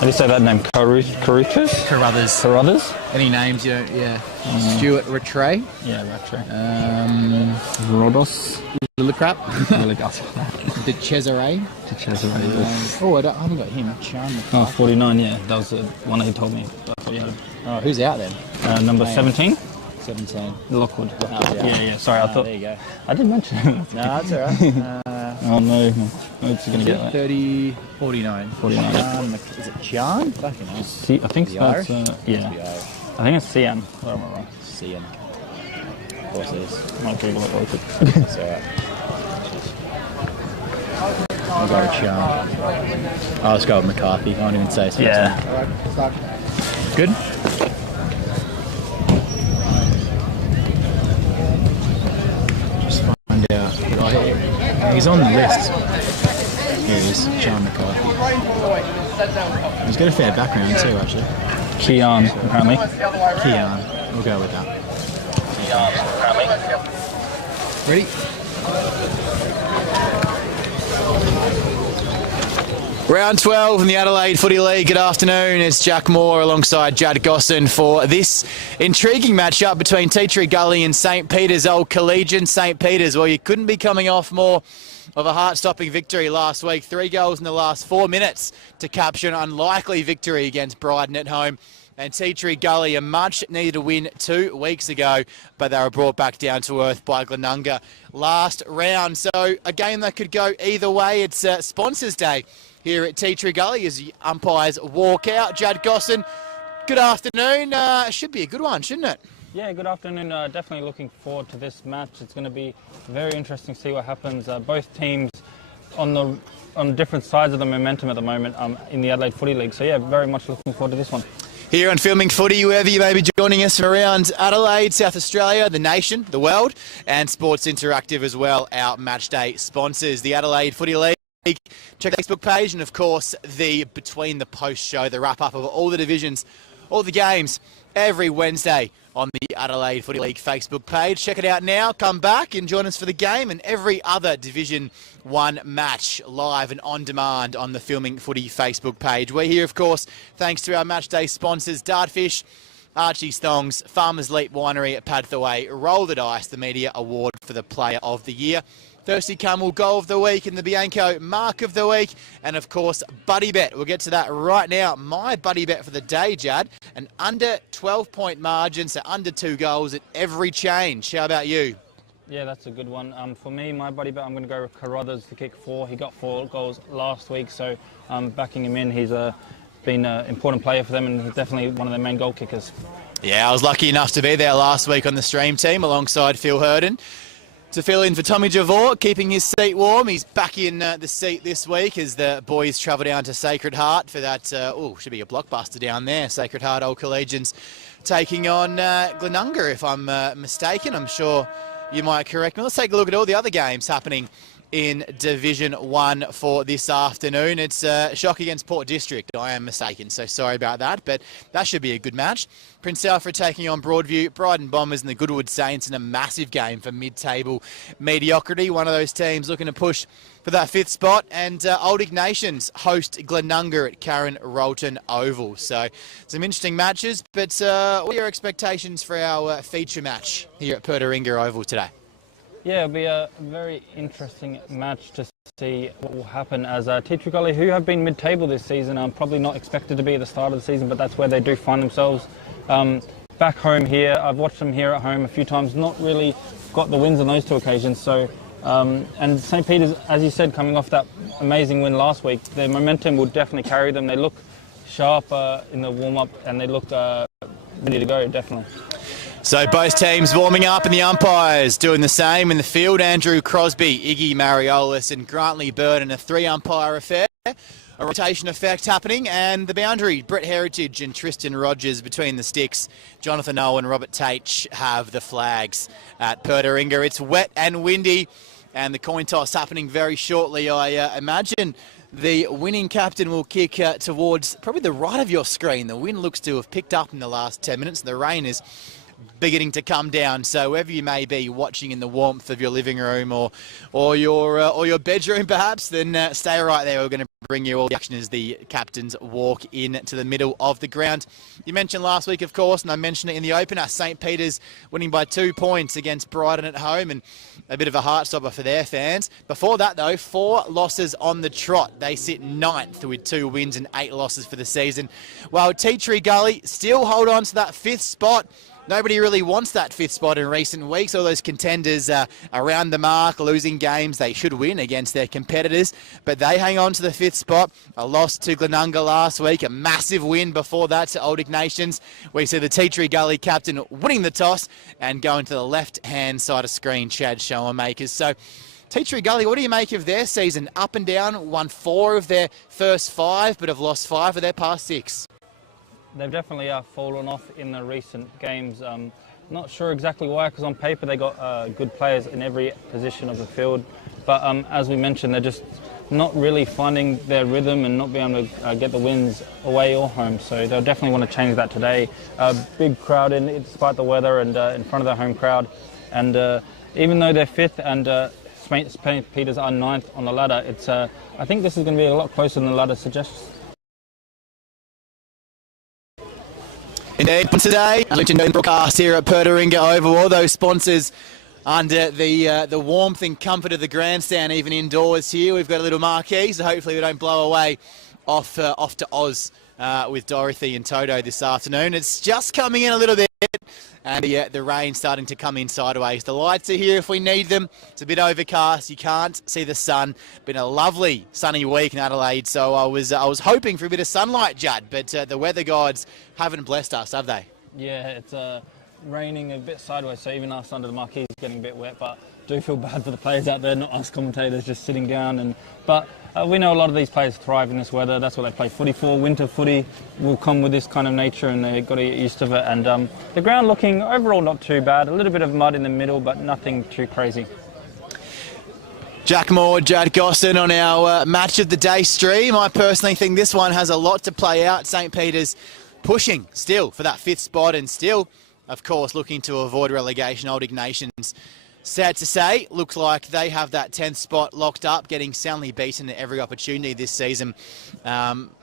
How do you say that name? Carruthers? Carruthers. Any names? Yeah. Stuart Rattray. Yeah, Rattray. Rodos. Lillicrap. De Cesare. Oh, I haven't got him. Chan. 49, yeah. That was the one that he told me. I thought you had him. Oh, who's out then? Number 17. 17. Lockwood. Yeah. Sorry, I thought. There you go. I didn't mention him. No, that's all right. Oh, no. It's going to get that. 30, 49. 49. Is it Chan? Fucking hell. I think that's, yeah. I think it's Cian. Oh, am I wrong? Cian. Of course it is. Might Google it real quick. It's all right. I'll go with Chan. I'll just go with McCarthy. I won't even say so. Yeah. All right. Good? Just find out. Oh, he's on the list. Here he is, Sean McCarthy. He's got a fair background too, actually. Keon, apparently. Keon. We'll go with that. Ready? Round 12 in the Adelaide Footy League. Good afternoon. It's Jack Moore alongside Jad Gosson for this intriguing matchup between Gully and St. Peter's Old Collegian. St. Peter's, well, you couldn't be coming off more of a heart-stopping victory last week. 3 goals in the last 4 minutes to capture an unlikely victory against Bryden at home. And Gully, a much-needed win 2 weeks ago, but they were brought back down to earth by Glenunga last round. So a game that could go either way. It's Sponsors Day here at Gully as the umpires walk out. Jad Gosson, good afternoon. Should be a good one, shouldn't it? Yeah, good afternoon. Definitely looking forward to this match. It's going to be very interesting to see what happens. Both teams on different sides of the momentum at the moment in the Adelaide Footy League. So yeah, very much looking forward to this one. Here on Filming Footy, wherever you may be joining us from around Adelaide, South Australia, the nation, the world, and Sports Interactive as well, our matchday sponsors, the Adelaide Footy League. Check the Facebook page and, of course, the Between the Post show, the wrap-up of all the divisions, all the games, every Wednesday on the Adelaide Footy League Facebook page. Check it out now. Come back and join us for the game and every other Division 1 match live and on demand on the Filming Footy Facebook page. We're here, of course, thanks to our matchday sponsors, Dartfish, Archie's Thongs, Farmers Leap Winery at Padthaway, Roll the Dice, the Media Award for the Player of the Year, Thirsty Camel Goal of the Week and the Bianco Mark of the Week. And, of course, Buddy Bet. We'll get to that right now. My Buddy Bet for the day, Jad, an under 12-point margin, so under 2 goals at every change. How about you? Yeah, that's a good one. For me, my Buddy Bet, I'm going to go with Carruthers to kick 4. He got 4 goals last week, so I'm backing him in. He's been an important player for them and he's definitely one of their main goal kickers. Yeah, I was lucky enough to be there last week on the stream team alongside Phil Herden to fill in for Tommy Javor, keeping his seat warm. He's back in the seat this week as the boys travel down to Sacred Heart for that, should be a blockbuster down there. Sacred Heart Old Collegians taking on Glenunga, if I'm mistaken. I'm sure you might correct me. Let's take a look at all the other games happening in Division 1 for this afternoon. It's Shock against Port District. I am mistaken, so sorry about that, but that should be a good match. Prince Alfred taking on Broadview, Bryden Bombers and the Goodwood Saints in a massive game for mid-table mediocrity. One of those teams looking to push for that 5th spot. And Old Ignatians host Glenunga at Karen Rolton Oval. So some interesting matches, but what are your expectations for our feature match here at Pertaringa Oval today? Yeah, it'll be a very interesting match to see what will happen as Gully, who have been mid-table this season, probably not expected to be at the start of the season, but that's where they do find themselves. Back home here, I've watched them here at home a few times, not really got the wins on those 2 occasions. So, and St. Peter's, as you said, coming off that amazing win last week, their momentum will definitely carry them. They look sharp in the warm-up and they look ready to go, definitely. So both teams warming up and the umpires doing the same in the field. Andrew Crosby, Iggy Mariolis and Grantley Burden, a 3-umpire affair. A rotation effect happening and the boundary, Brett Heritage and Tristan Rogers between the sticks. Jonathan Owen, Robert Tate have the flags at Pertaringa. It's wet and windy and the coin toss happening very shortly. I imagine the winning captain will kick towards probably the right of your screen. The wind looks to have picked up in the last 10 minutes. The rain is beginning to come down, so wherever you may be watching in the warmth of your living room or your bedroom perhaps, then stay right there. We're going to bring you all the action as the captains walk into the middle of the ground. You mentioned last week, of course, and I mentioned it in the opener, St. Peter's winning by 2 points against Brighton at home, and a bit of a heartstopper for their fans. Before that, though, 4 losses on the trot. They sit 9th with 2 wins and 8 losses for the season. While Tea Tree Gully still hold on to that 5th spot. Nobody really wants that 5th spot in recent weeks. All those contenders around the mark, losing games they should win against their competitors. But they hang on to the 5th spot. A loss to Glenunga last week, a massive win before that to Old Ignatians. We see the Tea Tree Gully captain winning the toss and going to the left-hand side of screen, Chad Showermakers. So Tea Tree Gully, what do you make of their season? Up and down, won 4 of their first 5, but have lost 5 of their past 6. They've definitely fallen off in the recent games. Not sure exactly why, because on paper they got good players in every position of the field. But as we mentioned, they're just not really finding their rhythm and not being able to get the wins away or home. So they'll definitely want to change that today. Big crowd in, despite the weather, and in front of their home crowd. And even though they're 5th and St. Peter's are 9th on the ladder, it's I think this is going to be a lot closer than the ladder suggests. Indeed, today, Luton broadcast here at Pertaringa over all those sponsors under the warmth and comfort of the grandstand, even indoors here. We've got a little marquee, so hopefully we don't blow away off to Oz with Dorothy and Toto this afternoon. It's just coming in a little bit, and the rain starting to come in sideways. The lights are here if we need them. It's a bit overcast. You can't see the sun. Been a lovely sunny week in Adelaide, so I was hoping for a bit of sunlight, Judd, but the weather gods haven't blessed us, have they? Yeah, it's raining a bit sideways, so even us under the marquee is getting a bit wet, but do feel bad for the players out there, not us commentators just sitting down. But we know a lot of these players thrive in this weather. That's what they play footy for. Winter footy will come with this kind of nature, and they've got to get used to it. And the ground looking overall not too bad. A little bit of mud in the middle, but nothing too crazy. Jack Moore, Jad Gosson on our match of the day stream. I personally think this one has a lot to play out. St. Peter's pushing still for that 5th spot, and still, of course, looking to avoid relegation. Old Ignatians, sad to say, looks like they have that 10th spot locked up, getting soundly beaten at every opportunity this season.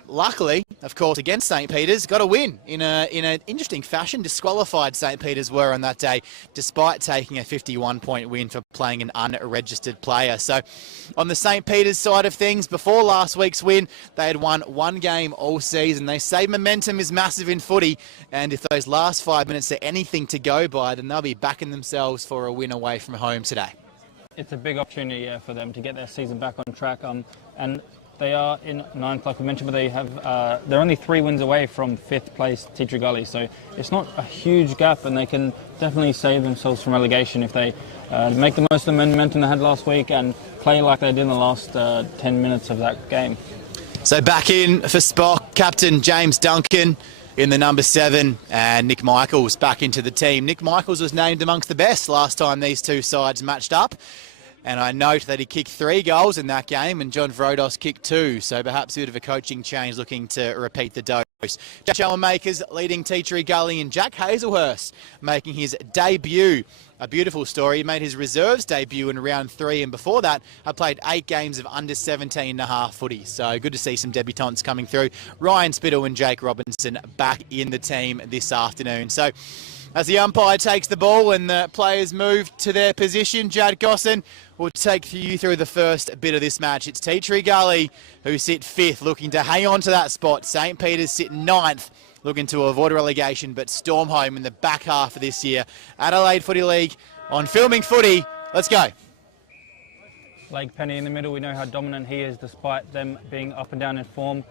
Luckily, of course, against St. Peter's, got a win in an interesting fashion. Disqualified St. Peter's were on that day, despite taking a 51-point win for playing an unregistered player. So on the St. Peter's side of things, before last week's win, they had won 1 game all season. They say momentum is massive in footy, and if those last 5 minutes are anything to go by, then they'll be backing themselves for a win away from home today. It's a big opportunity for them to get their season back on track, and they are in 9th, like we mentioned, but they're only 3 wins away from 5th place Tea Tree Gully, so it's not a huge gap, and they can definitely save themselves from relegation if they make the most of the momentum they had last week and play like they did in the last 10 minutes of that game. So back in for Spock, captain James Duncan in the number 7, and Nick Michaels back into the team. Nick Michaels was named amongst the best last time these two sides matched up. And I note that he kicked 3 goals in that game, and John Vrodos kicked 2. So perhaps a bit of a coaching change, looking to repeat the dose. Jack Showermakers leading Tea Tree Gully, and Jack Hazelhurst making his debut. A beautiful story. He made his reserves debut in round 3, and before that, I played 8 games of under 17.5 footy. So good to see some debutants coming through. Ryan Spittle and Jake Robinson back in the team this afternoon. So as the umpire takes the ball and the players move to their position, Jad Gosson will take you through the first bit of this match. It's Tea Tree Gully who sit 5th, looking to hang on to that spot. St. Peter's sit 9th, looking to avoid relegation, but storm home in the back half of this year. Adelaide Footy League on Filming Footy. Let's go. Blake Penny in the middle. We know how dominant he is, despite them being up and down in form.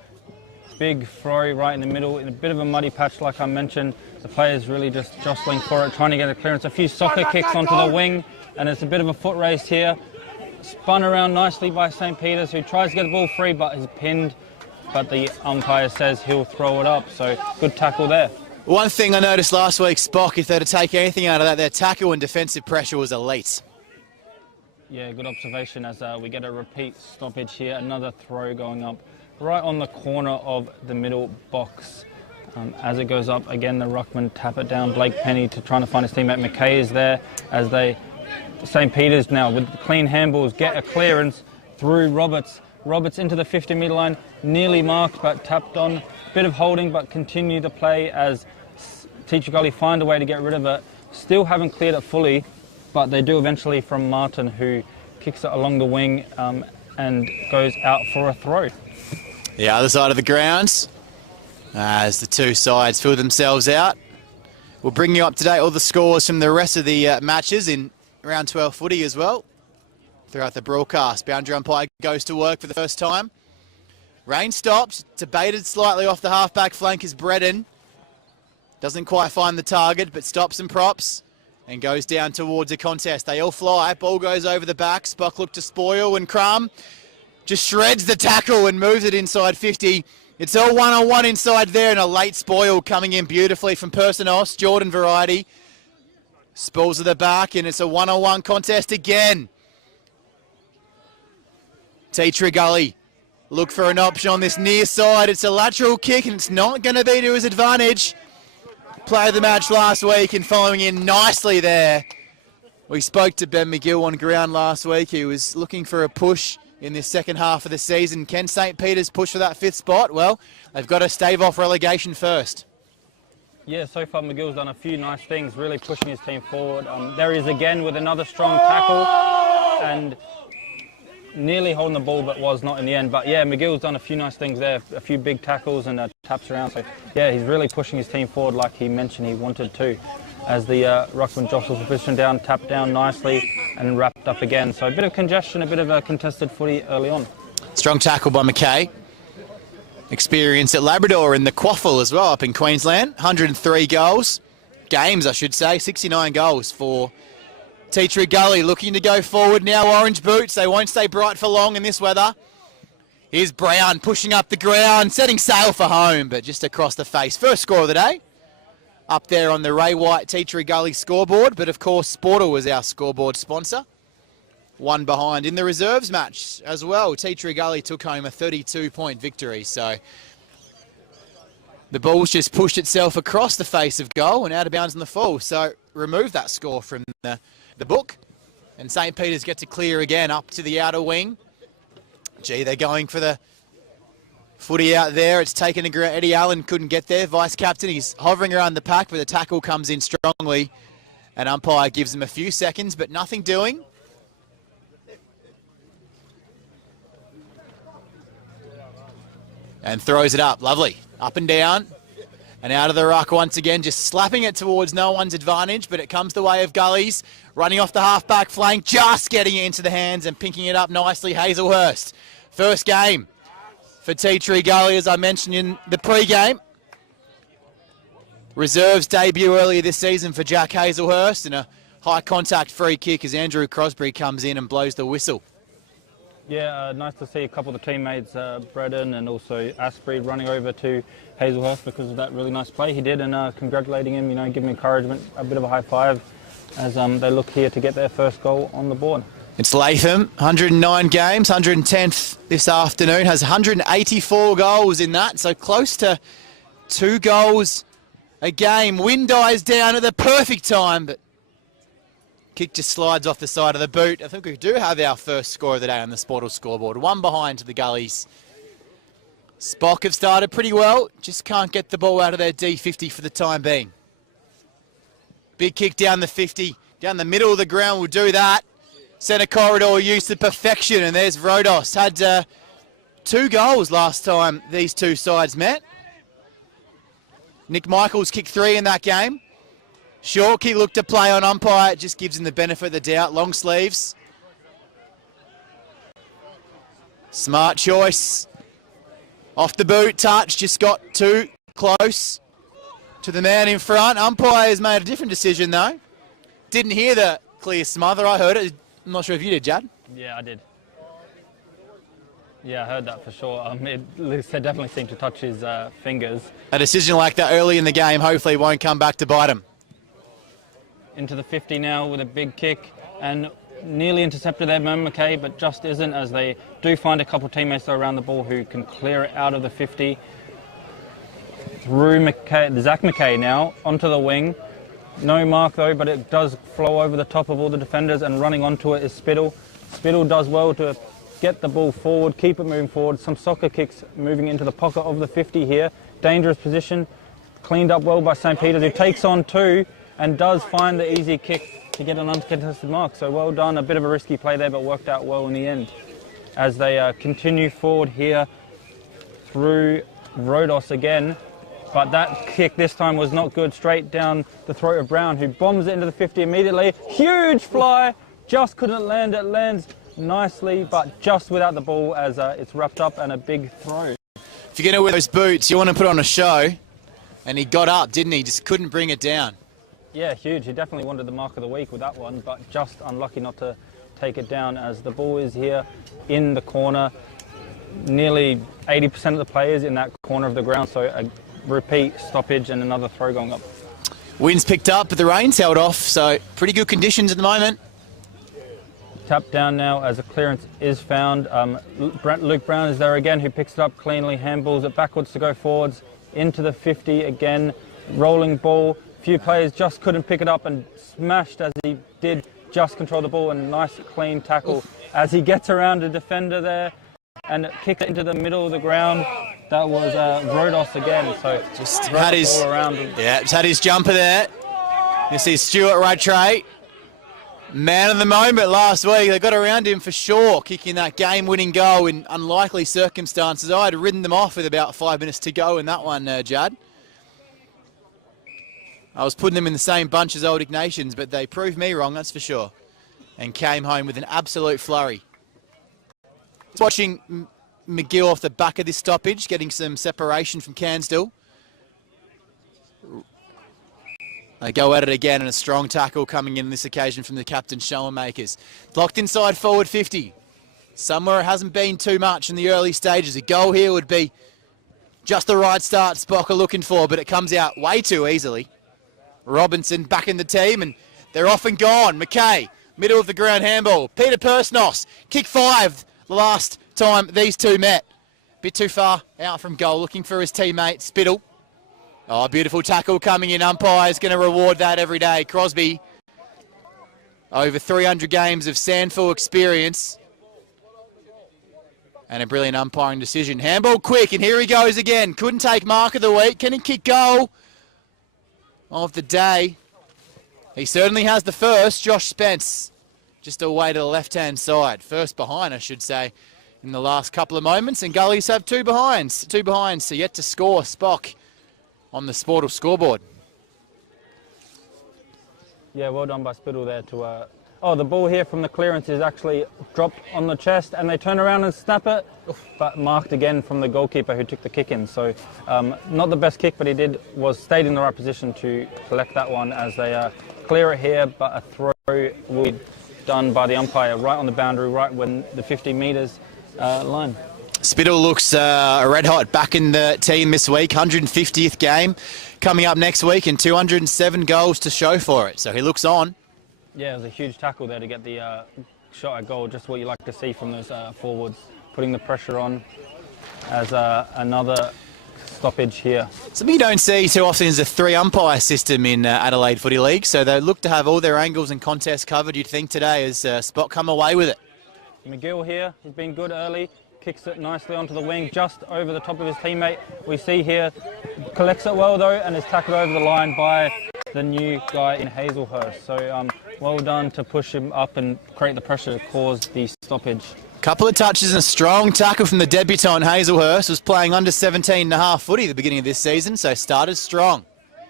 Big throw right in the middle, in a bit of a muddy patch like I mentioned. The players really just jostling for it, trying to get a clearance. A few soccer kicks onto the wing, and it's a bit of a foot race here. Spun around nicely by St. Peter's, who tries to get the ball free but is pinned. But the umpire says he'll throw it up, so good tackle there. One thing I noticed last week, Spock, if they're to take anything out of that, their tackle and defensive pressure was elite. Yeah, good observation as we get a repeat stoppage here. Another throw going up right on the corner of the middle box. As it goes up, again, the ruckman tap it down. Blake Penny to trying to find his teammate. McKay is there as St. Peter's now with the clean handballs get a clearance through Roberts. Roberts into the 50-metre line, nearly marked but tapped on. Bit of holding but continue to play as Teacher Gully find a way to get rid of it. Still haven't cleared it fully, but they do eventually from Martin, who kicks it along the wing and goes out for a throw. The other side of the grounds, as the two sides fill themselves out. We'll bring you up to date all the scores from the rest of the matches in round 12 footy as well throughout the broadcast. Boundary umpire goes to work for the first time. Rain stops, debated slightly off the halfback flank is Bredden. Doesn't quite find the target, but stops and props and goes down towards a contest. They all fly. Ball goes over the back. Spock look to spoil, and Crumb just shreds the tackle and moves it inside 50. It's all one-on-one inside there, and a late spoil coming in beautifully from Personos, Jordan variety. Spools at the back, and it's a one-on-one contest again. Teacher Gully look for an option on this near side. It's a lateral kick, and it's not going to be to his advantage. Player of the match last week and following in nicely there. We spoke to Ben McGill on ground last week. He was looking for a push in this second half of the season. Can St. Peter's push for that 5th spot? Well, they've got to stave off relegation first. Yeah, so far McGill's done a few nice things, really pushing his team forward. There he is again with another strong tackle and nearly holding the ball, but was not in the end. But yeah, McGill's done a few nice things there, a few big tackles and taps around. So yeah, he's really pushing his team forward like he mentioned he wanted to. As the ruckman jostles the position down, tapped down nicely and wrapped up again. So a bit of congestion, a bit of a contested footy early on. Strong tackle by McKay. Experience at Labrador in the Quaffle as well up in Queensland. 103 goals. Games, I should say. 69 goals for Teacher Gully looking to go forward now. Orange boots. They won't stay bright for long in this weather. Here's Brown pushing up the ground, setting sail for home, but just across the face. First score of the day. Up there on the Ray White Teacher Gully scoreboard, but of course Sportal was our scoreboard sponsor. One behind in the reserves match as well. Teacher Gully took home a 32-point victory, so the ball's just pushed itself across the face of goal and out of bounds on the full, so remove that score from the book. And St. Peter's get to clear again up to the outer wing. Gee, they're going for the footy out there. It's taken a ground. Eddie Allen couldn't get there. Vice captain, he's hovering around the pack, but the tackle comes in strongly. And umpire gives him a few seconds, but nothing doing. And throws it up. Lovely. Up and down. And out of the ruck once again, just slapping it towards no one's advantage, but it comes the way of Gully's. Running off the half-back flank, just getting it into the hands and pinking it up nicely, Hazelhurst. First game for Teacher Gully, as I mentioned in the pre-game. Reserves debut earlier this season for Jack Hazelhurst, and a high-contact free kick as Andrew Crosby comes in and blows the whistle. Yeah, nice to see a couple of the teammates, Bredden and also Asprey, running over to Hazelhurst because of that really nice play he did, and congratulating him, giving him encouragement, a bit of a high five as they look here to get their first goal on the board. It's Latham, 109 games, 110th this afternoon, has 184 goals in that, so close to 2 goals a game. Wind dies down at the perfect time, but kick just slides off the side of the boot. I think we do have our first score of the day on the Sportal scoreboard. One behind to the Gullies. Spock have started pretty well, just can't get the ball out of their D50 for the time being. Big kick down the 50, down the middle of the ground will do that. Centre corridor used to perfection, and there's Rodos. Had 2 goals last time these two sides met. Nick Michaels kicked 3 in that game. Short kick looked to play on umpire. It just gives him the benefit of the doubt. Long sleeves. Smart choice. Off the boot, touch. Just got too close to the man in front. Umpire has made a different decision, though. Didn't hear the clear smother. I heard it. I'm not sure if you did, Jad. Yeah, I did. Yeah, I heard that for sure. It definitely seemed to touch his fingers. A decision like that early in the game hopefully won't come back to bite him. Into the 50 now with a big kick and nearly intercepted there, McKay, but just isn't, as they do find a couple of teammates around the ball who can clear it out of the 50. Through McKay, Zach McKay now onto the wing. No mark though, but it does flow over the top of all the defenders, and running onto it is Spittle. Spittle does well to get the ball forward, keep it moving forward. Some soccer kicks moving into the pocket of the 50 here. Dangerous position, cleaned up well by St. Peter's, who takes on 2 and does find the easy kick to get an uncontested mark. So well done, a bit of a risky play there, but worked out well in the end. As they continue forward here through Rodos again. But that kick this time was not good, straight down the throat of Brown, who bombs it into the 50 immediately. Huge fly, just couldn't land. It lands nicely, but just without the ball as it's wrapped up, and a big throw. If you're going to wear those boots, you want to put on a show. And he got up, didn't he? Just couldn't bring it down. Yeah, huge. He definitely wanted the mark of the week with that one, but just unlucky not to take it down, as the ball is here in the corner. Nearly 80% of the players in that corner of the ground, so a repeat stoppage and another throw going up. Wind's picked up, but the rain's held off, so pretty good conditions at the moment. Tap down now as a clearance is found. Luke Brown is there again, who picks it up cleanly, handballs it backwards to go forwards into the 50 again. Rolling ball. Few players just couldn't pick it up and smashed as he did just control the ball, and a nice clean tackle as he gets around a defender there and kicks it into the middle of the ground. That was Rodos again, so just had his all around him. Yeah, just had his jumper there. You see Stuart Rattray, man of the moment last week. They got around him for sure, kicking that game-winning goal in unlikely circumstances. I had ridden them off with about 5 minutes to go in that one, Judd. I was putting them in the same bunch as Old Ignatians, but they proved me wrong, that's for sure, and came home with an absolute flurry. Watching McGill off the back of this stoppage, getting some separation from Cairnsdale. They go at it again, and a strong tackle coming in this occasion from the captain, Schoenmakers. Locked inside forward 50. Somewhere it hasn't been too much in the early stages. A goal here would be just the right start Spock are looking for, but it comes out way too easily. Robinson back in the team, and they're off and gone. McKay, middle of the ground handball. Peter Persnos, kick 5 the last time these two met. Bit too far out from goal, looking for his teammate, Spittle. Oh, beautiful tackle coming in. Umpire's going to reward that every day. Crosby, over 300 games of SANFL experience. And a brilliant umpiring decision. Handball quick, and here he goes again. Couldn't take mark of the week. Can he kick goal of the day? He certainly has the first. Josh Spence, just away to the left-hand side. First behind, I should say, in the last couple of moments. And Gullies have two behinds, so yet to score. Spock on the Sportal scoreboard. Yeah, well done by Spittle there to... Oh, the ball here from the clearance is actually dropped on the chest, and they turn around and snap it, but marked again from the goalkeeper who took the kick in. So not the best kick, but he stayed in the right position to collect that one as they clear it here, but a throw will be done by the umpire right on the boundary, right when the 50 metres line. Spittle looks red hot, back in the team this week. 150th game coming up next week, and 207 goals to show for it. So he looks on. Yeah, it was a huge tackle there to get the shot at goal, just what you like to see from those forwards, putting the pressure on as another stoppage here. Something you don't see too often is a 3-umpire system in Adelaide Footy League, so they look to have all their angles and contests covered, you'd think, today, as Spot come away with it. McGill here, he's been good early, kicks it nicely onto the wing, just over the top of his teammate. We see here, collects it well though, and is tackled over the line by the new guy in Hazelhurst. So well done to push him up and create the pressure to cause the stoppage. Couple of touches and a strong tackle from the debutant Hazelhurst. Was playing under 17.5 footy at the beginning of this season, so started strong.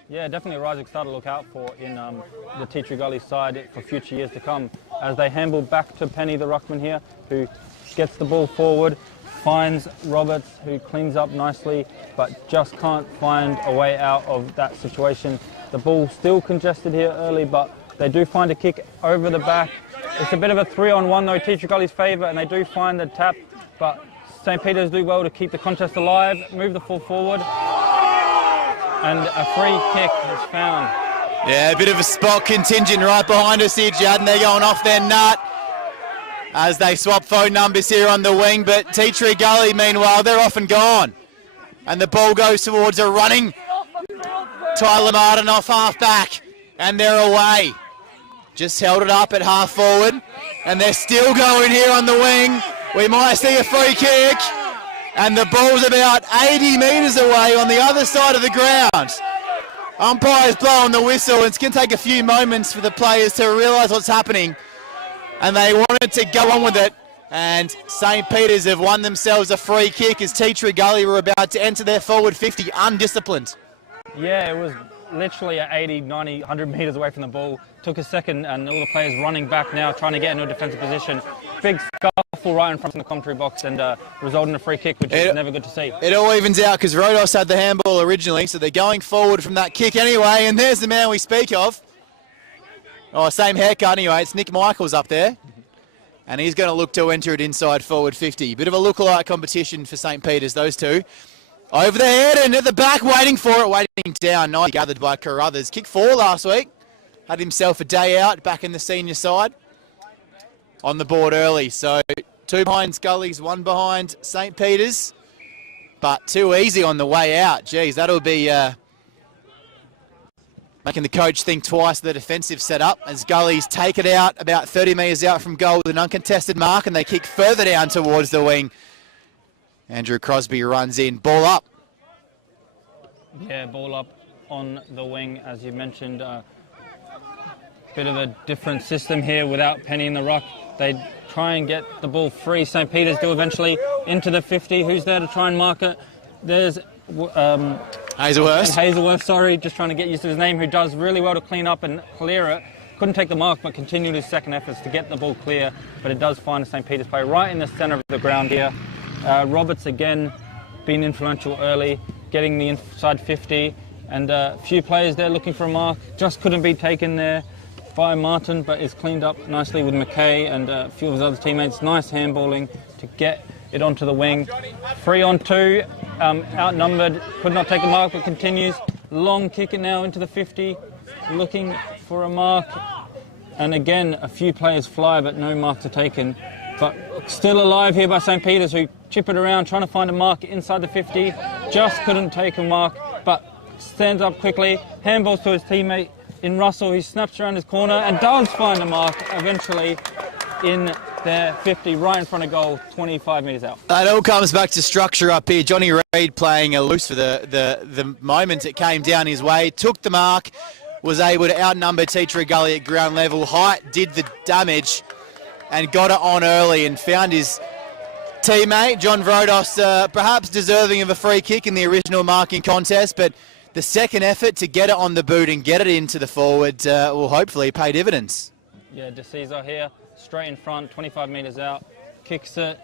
Yeah, definitely a rising star to look out for in the Tea Gully side for future years to come. As they handball back to Penny, the ruckman here, who gets the ball forward, finds Roberts, who cleans up nicely, but just can't find a way out of that situation. The ball still congested here early, but they do find a kick over the back. It's a bit of a 3-on-1 though, Tea Gully's favour, and they do find the tap, but St. Peter's do well to keep the contest alive, move the ball forward, and a free kick is found. Yeah, a bit of a Spot contingent right behind us here, Judd, and they're going off their nut as they swap phone numbers here on the wing, but Tea Gully, meanwhile, they're off and gone. And the ball goes towards a running Tyler Martin off half-back, and they're away. Just held it up at half-forward, and they're still going here on the wing. We might see a free kick. And the ball's about 80 metres away on the other side of the ground. Umpire's blowing the whistle. It's going to take a few moments for the players to realise what's happening. And they wanted to go on with it. And St. Peter's have won themselves a free kick as Teacher Gully were about to enter their forward 50, undisciplined. Yeah, it was literally at 80, 90, 100 metres away from the ball. Took a second and all the players running back now, trying to get into a defensive position. Big scuffle right in front of the commentary box and resulted in a free kick, which is never good to see. It all evens out because Rodos had the handball originally, so they're going forward from that kick anyway. And there's the man we speak of. Oh, same haircut anyway. It's Nick Michaels up there. And he's going to look to enter it inside forward 50. Bit of a lookalike competition for St. Peter's, those two. Over the head and at the back, waiting for it, waiting down. Nice gathered by Carruthers. Kick 4 last week. Had himself a day out back in the senior side. On the board early. So 2 behind Scully's, 1 behind St. Peter's. But too easy on the way out. Geez, that'll be making the coach think twice the defensive setup as Gully's take it out about 30 metres out from goal with an uncontested mark and they kick further down towards the wing. Andrew Crosby runs in. Ball up. Yeah, ball up on the wing, as you mentioned. Bit of a different system here without Penny in the ruck. They try and get the ball free. St. Peter's do eventually into the 50. Who's there to try and mark it? There's Hazelworth, sorry, just trying to get used to his name, who does really well to clean up and clear it. Couldn't take the mark, but continued his second efforts to get the ball clear. But it does find a St. Peter's player right in the centre of the ground here. Roberts again being influential early, getting the inside 50, and a few players there looking for a mark. Just couldn't be taken there by Martin, but is cleaned up nicely with McKay and a few of his other teammates. Nice handballing to get it onto the wing. 3 on 2, outnumbered, could not take a mark, but continues. Long kick it now into the 50, looking for a mark. And again, a few players fly, but no marks are taken. But still alive here by St. Peter's, who chip it around, trying to find a mark inside the 50. Just couldn't take a mark, but stands up quickly, handballs to his teammate in Russell, who snaps around his corner and does find a mark eventually in their 50, right in front of goal, 25 metres out. It all comes back to structure up here. Johnny Reid playing a loose for the moment it came down his way, took the mark, was able to outnumber Teacher Gully at ground level. Height did the damage and got it on early and found his teammate, John Vrodos, perhaps deserving of a free kick in the original marking contest, but the second effort to get it on the boot and get it into the forward will hopefully pay dividends. Yeah, DeCesar here, straight in front, 25 metres out, kicks it,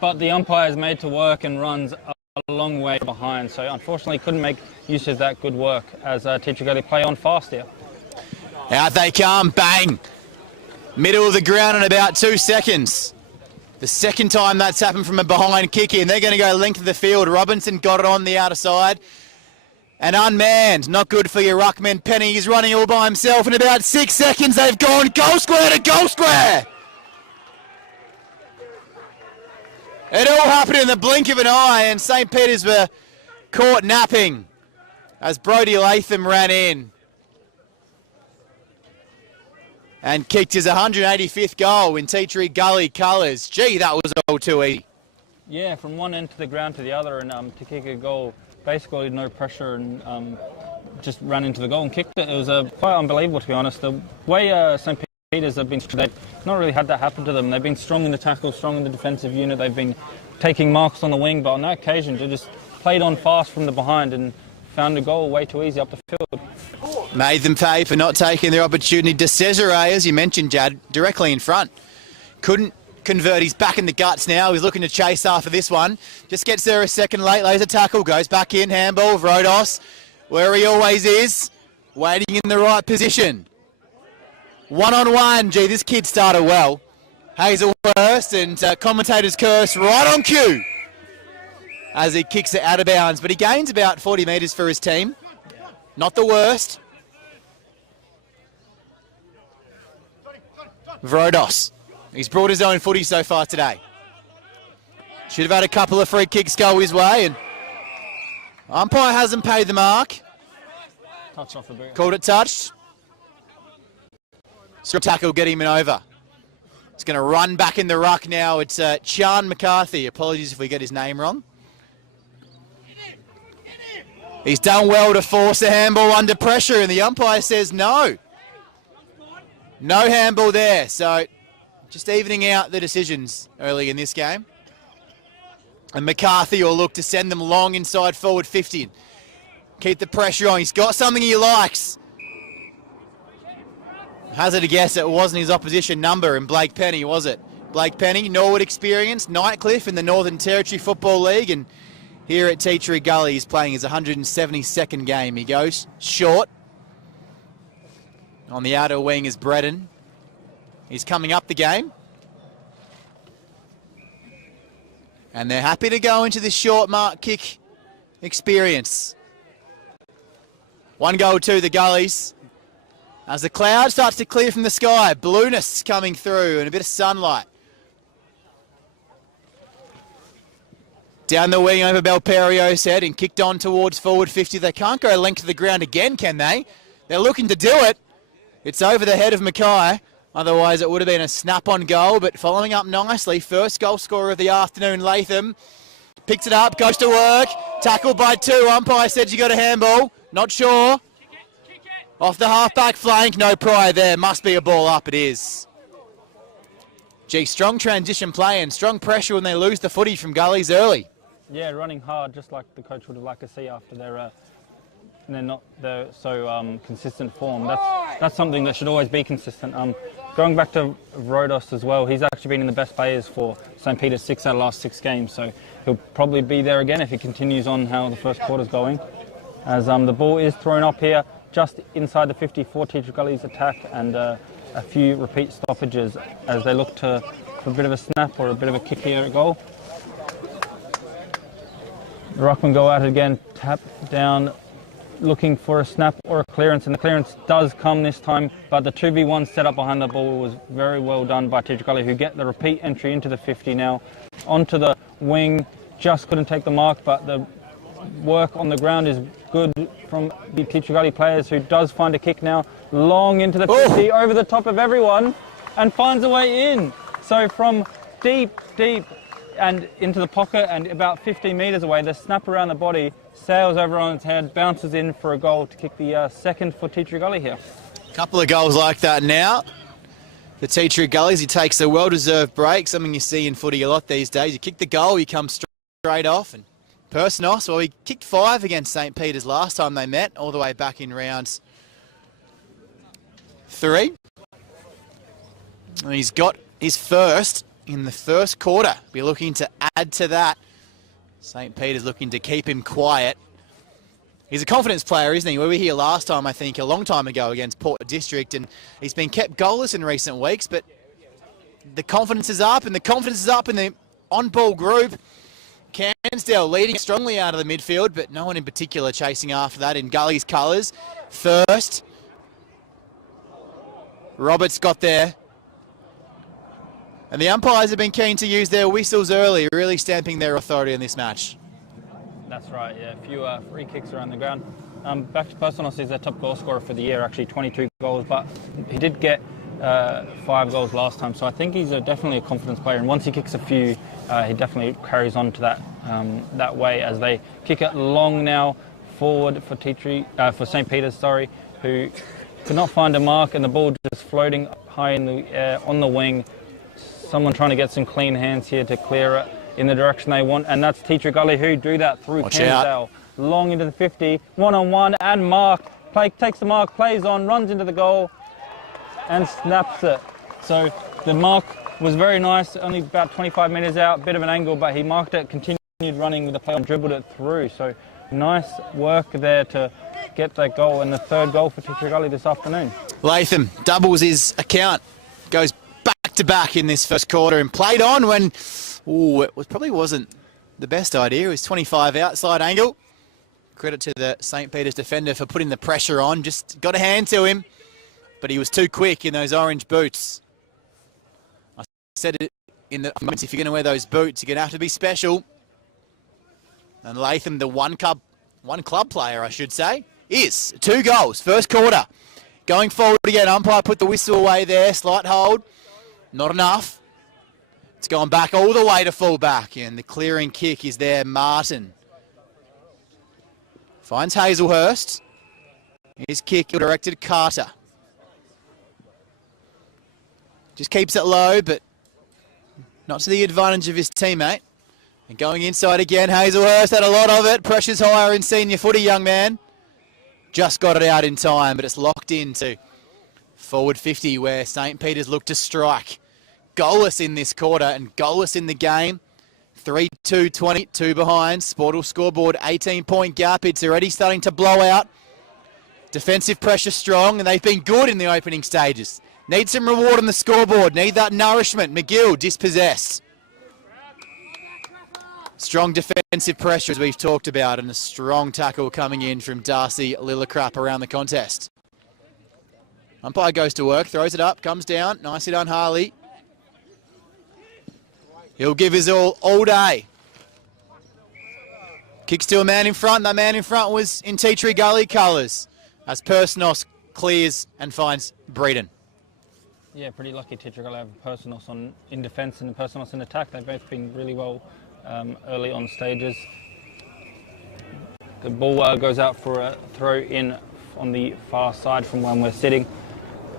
but the umpire's made to work and runs a long way behind, so unfortunately couldn't make use of that good work as Teacher Gully play on fast here. Out they come, bang! Middle of the ground in about 2 seconds. The second time that's happened from a behind kick in. They're going to go length of the field. Robinson got it on the outer side. And unmanned, not good for your ruckman. Penny is running all by himself. In about 6 seconds, they've gone goal square to goal square. It all happened in the blink of an eye, and St. Peter's were caught napping as Brodie Latham ran in and kicked his 185th goal in Teacher Gully colours. Gee, that was all too easy. Yeah, from one end to the ground to the other, and to kick a goal. Basically no pressure and just ran into the goal and kicked it. It was quite unbelievable, to be honest. The way St. Peter's have been, they've not really had that happen to them. They've been strong in the tackle, strong in the defensive unit. They've been taking marks on the wing, but on that occasion they just played on fast from the behind and found a goal way too easy up the field. Made them pay for not taking their opportunity. De Cesare, as you mentioned, Jad, directly in front. Couldn't convert. He's back in the guts now. He's looking to chase after this one. Just gets there a second late. Lays a tackle. Goes back in. Handball. Rodos, where he always is. Waiting in the right position. 1-on-1. Gee, this kid started well. Hazelworth and commentator's curse right on cue as he kicks it out of bounds. But he gains about 40 metres for his team. Not the worst. Vrodos. He's brought his own footy so far today. Should have had a couple of free kicks go his way, and umpire hasn't paid the mark. Touch off the boot. Called it touched. Strip tackle, get him in over. He's going to run back in the ruck now. It's Chan McCarthy. Apologies if we get his name wrong. He's done well to force a handball under pressure, and the umpire says no. No handball there. So just evening out the decisions early in this game. And McCarthy will look to send them long inside forward 50. Keep the pressure on. He's got something he likes. Hazard a guess it wasn't his opposition number in Blake Penny, was it? Blake Penny, Norwood experience, Nightcliff in the Northern Territory Football League, and here at Teachery Gully he's playing his 172nd game. He goes short. On the outer wing is Bredden. He's coming up the game. And they're happy to go into this short mark kick experience. 1 goal to the Gullies. As the cloud starts to clear from the sky, blueness coming through and a bit of sunlight. Down the wing over Belperio's head and kicked on towards forward 50. They can't go length of the ground again, can they? They're looking to do it. It's over the head of Mackay. Otherwise, it would have been a snap-on goal, but following up nicely. First goal scorer of the afternoon, Latham. Picks it up, goes to work. Tackled by 2. Umpire said you got a handball. Not sure. Off the half-back flank, no pry there. Must be a ball up, it is. Gee, strong transition play and strong pressure when they lose the footy from Gullies early. Yeah, running hard, just like the coach would have liked to see after they're not so consistent form. That's something that should always be consistent. Going back to Rodos as well, he's actually been in the best players for St. Peter's 6 out of the last 6 games, so he'll probably be there again if he continues on how the first quarter's going. As the ball is thrown up here, just inside the 50 for Teacher Gully's attack, and a few repeat stoppages as they look for a bit of a snap or a bit of a kick here at goal. The ruckman go out again, tap down, looking for a snap or a clearance, and the clearance does come this time, but the 2v1 setup behind the ball was very well done by Teacher Gully, who get the repeat entry into the 50 now. Onto the wing, just couldn't take the mark, but the work on the ground is good from the Teacher Gully players, who does find a kick now, long into the 50, over the top of everyone, and finds a way in. So from deep and into the pocket and about 15 metres away, the snap around the body sails over on its head, bounces in for a goal to kick the second for Teacher Gully here. Couple of goals like that now. The Teacher Gullies, he takes a well-deserved break, something you see in footy a lot these days. You kick the goal, you come straight off. And Pertaringa, well, he kicked 5 against St. Peter's last time they met, all the way back in round 3. And he's got his first in the first quarter. Be looking to add to that. St. Peter's looking to keep him quiet. He's a confidence player, isn't he? We were here last time, I think, a long time ago against Port District, and he's been kept goalless in recent weeks, but the confidence is up, and the confidence is up in the on-ball group. Cairnsdale leading strongly out of the midfield, but no one in particular chasing after that in Gully's colours. First, Roberts got there. And the umpires have been keen to use their whistles early, really stamping their authority in this match. That's right, yeah. A few free kicks around the ground. Back to Pertaringa, he's their top goal scorer for the year, actually 22 goals, but he did get 5 goals last time, so I think he's definitely a confidence player, and once he kicks a few, he definitely carries on to that way as they kick it long now forward for St. Peter's, who could not find a mark, and the ball just floating high in the air on the wing. Someone trying to get some clean hands here to clear it in the direction they want, and that's Teacher Gully who do that through Cairnsdale. Long into the 50, one-on-one, and Mark takes the mark, plays on, runs into the goal, and snaps it. So the mark was very nice, only about 25 metres out, bit of an angle, but he marked it, continued running with the play and dribbled it through. So nice work there to get that goal, and the third goal for Teacher Gully this afternoon. Latham doubles his account, goes back-to-back in this first quarter, and played on when it probably wasn't the best idea. It was 25 outside angle. Credit to the St. Peter's defender for putting the pressure on. Just got a hand to him, but he was too quick in those orange boots. I said it in the moments, if you're going to wear those boots, you're going to have to be special. And Latham, the one club player, I should say, is 2 goals, first quarter. Going forward again, umpire put the whistle away there, slight hold. not enough. It's gone back all the way to full back, and the clearing kick is there. Martin finds Hazelhurst. His kick directed at Carter. Just keeps it low, but not to the advantage of his teammate. And going inside again, Hazelhurst had a lot of it. Pressure's higher in senior footy, young man. Just got it out in time, but it's locked into forward 50 where St. Peter's look to strike. Goalless in this quarter and goalless in the game. 3-2, 22 behind. Sportal scoreboard, 18-point gap. It's already starting to blow out. Defensive pressure strong, and they've been good in the opening stages. Need some reward on the scoreboard. Need that nourishment. McGill dispossessed. Strong defensive pressure, as we've talked about, and a strong tackle coming in from Darcy Lillicrap around the contest. Umpire goes to work, throws it up, comes down. Nicely done, Harley. He'll give his all day. Kicks to a man in front. That man in front was in Tea Tree Gully colours, as Persnos clears and finds Breeden. Yeah, pretty lucky Tea Tree Gully have Persnos in defence and Persnos in attack. They've both been really well early on stages. The ball goes out for a throw in on the far side from when we're sitting.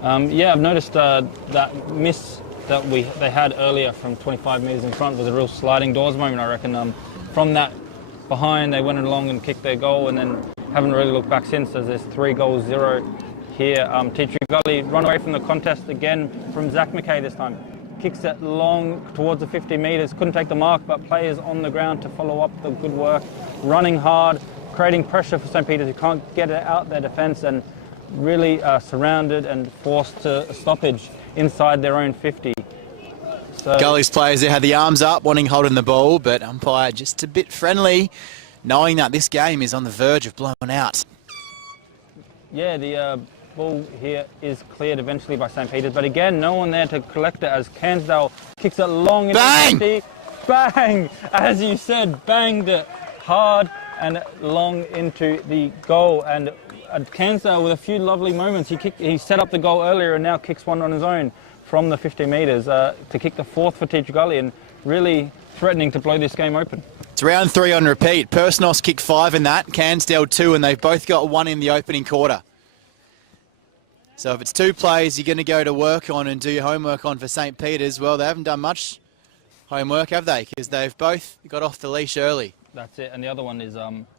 Yeah, I've noticed that miss that they had earlier from 25 metres in front was a real sliding doors moment, I reckon. From that behind, they went along and kicked their goal and then haven't really looked back since, as there's 3-0 here. Tea Tree Gully run away from the contest again from Zach McKay this time. Kicks it long towards the 50 metres, couldn't take the mark, but players on the ground to follow up the good work, running hard, creating pressure for St. Peter's, who can't get it out their defence, and really surrounded and forced to a stoppage inside their own 50. So Gully's players there had the arms up, wanting holding the ball, but umpire just a bit friendly, knowing that this game is on the verge of blowing out. Yeah, the ball here is cleared eventually by St. Peter's, but again, no one there to collect it as Cansdale kicks it long into Bang! 50. Bang! As you said, banged it hard and long into the goal. And Cansdale with a few lovely moments. He set up the goal earlier and now kicks one on his own from the 50 metres to kick the fourth for Tea Tree Gully, and really threatening to blow this game open. It's round 3 on repeat. Persnos kicked 5 in that, Cansdale 2, and they've both got 1 in the opening quarter. So if it's 2 plays you're going to go to work on and do your homework on for St. Peter's, well, they haven't done much homework, have they? Because they've both got off the leash early. That's it, and the other one is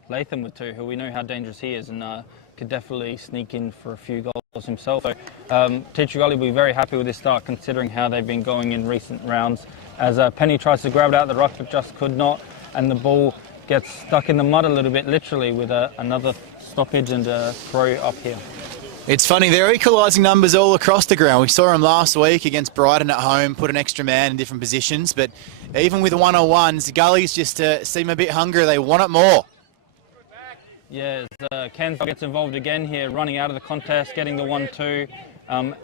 Latham with 2, who we know how dangerous he is, and could definitely sneak in for a few goals himself. So Tea Tree Gully will be very happy with this start, considering how they've been going in recent rounds. As Penny tries to grab it out the ruck, but just could not, and the ball gets stuck in the mud a little bit, literally, with another stoppage and a throw up here. It's funny, they're equalising numbers all across the ground. We saw them last week against Brighton at home, put an extra man in different positions, but even with 1-on-1s, Gullies just seem a bit hungry. They want it more. Yeah, Cansdale gets involved again here, running out of the contest, getting the 1-2,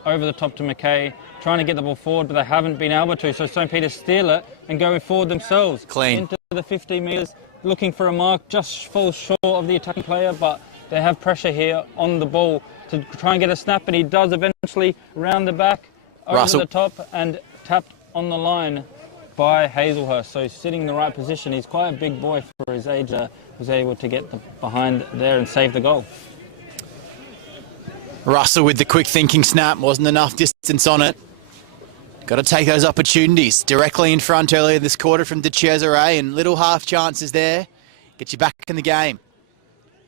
over the top to McKay, trying to get the ball forward, but they haven't been able to, so St. Peter steal it and go forward themselves. Clean. Into the 50 metres, looking for a mark, just falls short of the attacking player, but they have pressure here on the ball to try and get a snap, and he does eventually round the back, over Russell. the top, and tapped on the line by Hazelhurst. So sitting in the right position, he's quite a big boy for his age, was able to get behind there and save the goal. Russell with the quick thinking snap, wasn't enough distance on it. Got to take those opportunities. Directly in front earlier this quarter from De Cesare, and little half chances there. Get you back in the game.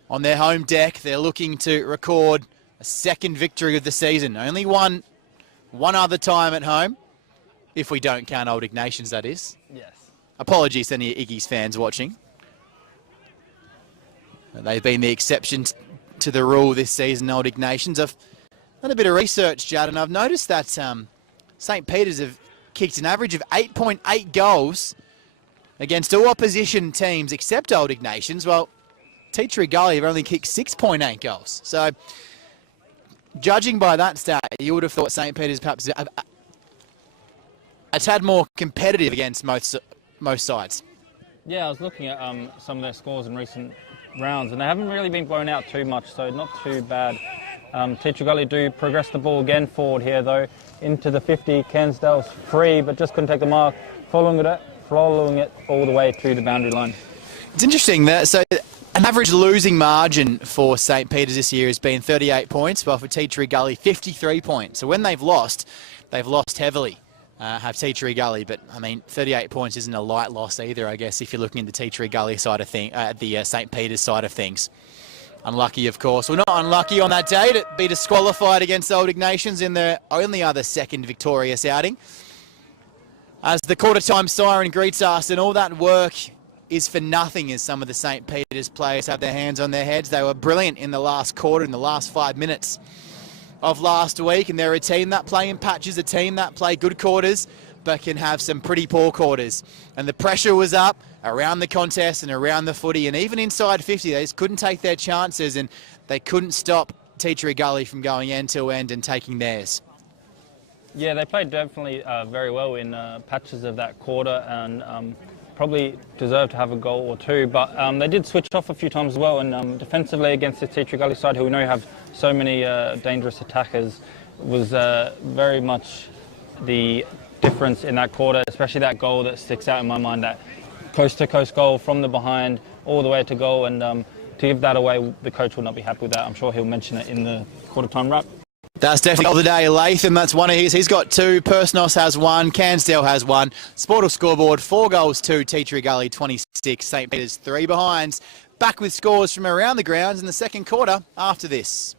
On their home deck, they're looking to record a second victory of the season. Only one other time at home, if we don't count Old Ignatians, that is. Yes. Apologies to any Iggy's fans watching. They've been the exception to the rule this season, Old Ignatians. I've done a bit of research, Judd, and I've noticed that St. Peter's have kicked an average of 8.8 goals against all opposition teams except Old Ignatians. Well, Tea Tree Gully have only kicked 6.8 goals. So, judging by that stat, you would have thought St. Peter's perhaps a tad more competitive against most sides. Yeah, I was looking at some of their scores in recent rounds, and they haven't really been blown out too much, so not too bad Teacher Gully do progress the ball again forward here though, into the 50. Cairnsdale's free, but just couldn't take the mark, following it all the way to the boundary line. It's interesting that an average losing margin for St. Peter's this year has been 38 points, while for Teacher Gully 53 points. So when they've lost heavily. Have Teacher Gully, but I mean 38 points isn't a light loss either, I guess, if you're looking at the Teacher Gully side of things, the St. Peter's side of things. Unlucky, of course. Well, not unlucky on that day to be disqualified against Old Ignatians in their only other second victorious outing. As the quarter-time siren greets us, and all that work is for nothing as some of the St. Peter's players have their hands on their heads. They were brilliant in the last quarter, in the last 5 minutes of last week, and they're a team that play in patches, a team that play good quarters, but can have some pretty poor quarters. And the pressure was up around the contest and around the footy, and even inside 50, they just couldn't take their chances, and they couldn't stop Teacher Gully from going end to end and taking theirs. Yeah, they played definitely very well in patches of that quarter, and probably deserved to have a goal or two, but they did switch off a few times as well, and defensively against the Teacher Gully side, who we know have so many dangerous attackers, was very much the difference in that quarter, especially that goal that sticks out in my mind, that coast-to-coast goal from the behind all the way to goal, and to give that away, the coach will not be happy with that. I'm sure he'll mention it in the quarter-time wrap. That's definitely goal of the day. Latham, that's one of his. He's got 2. Persnos has 1. Cairnsdale has 1. Sportal scoreboard, 4 goals, 2. Teacher Gully, 26. St. Peter's, 3 behinds. Back with scores from around the grounds in the second quarter after this.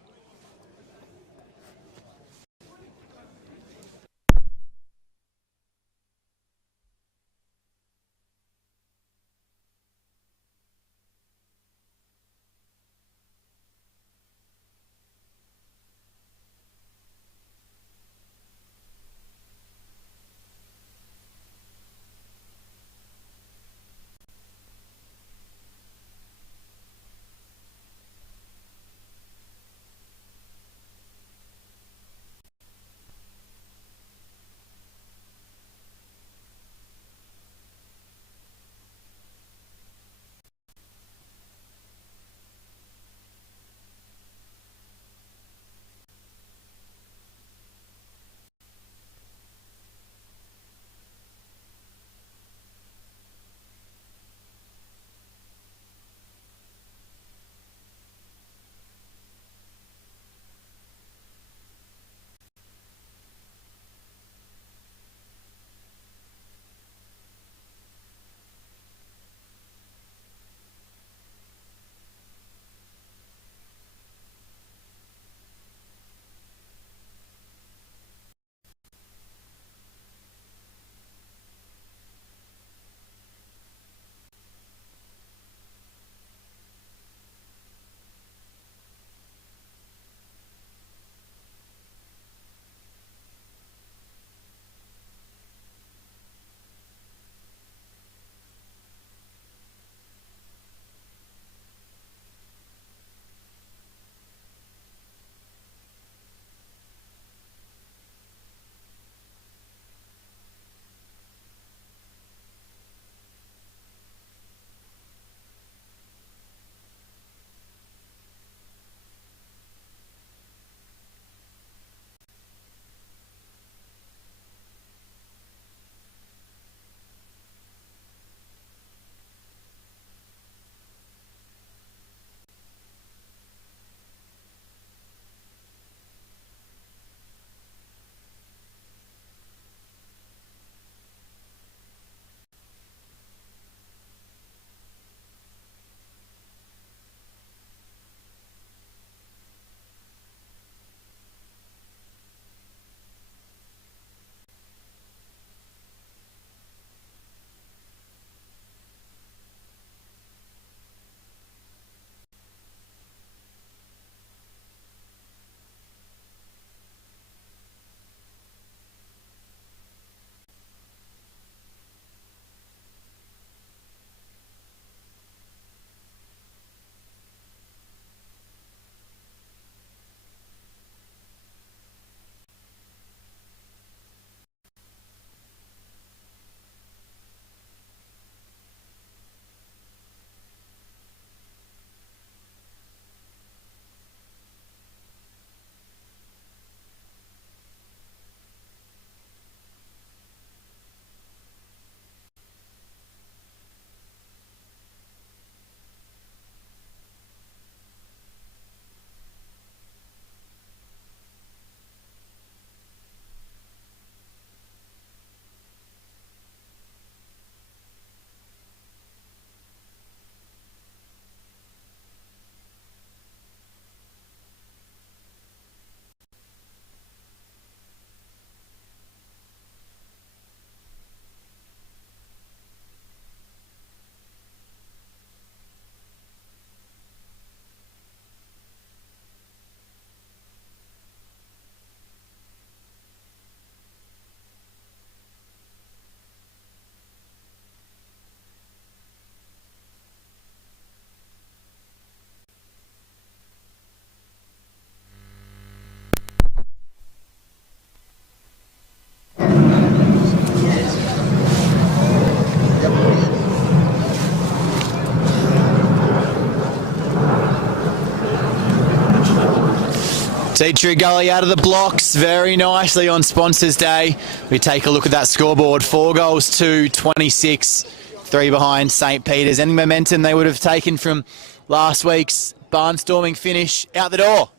Teacher Gully out of the blocks very nicely on Sponsors Day. We take a look at that scoreboard. 4 goals to 26. 3 behind St. Peter's. Any momentum they would have taken from last week's barnstorming finish out the door?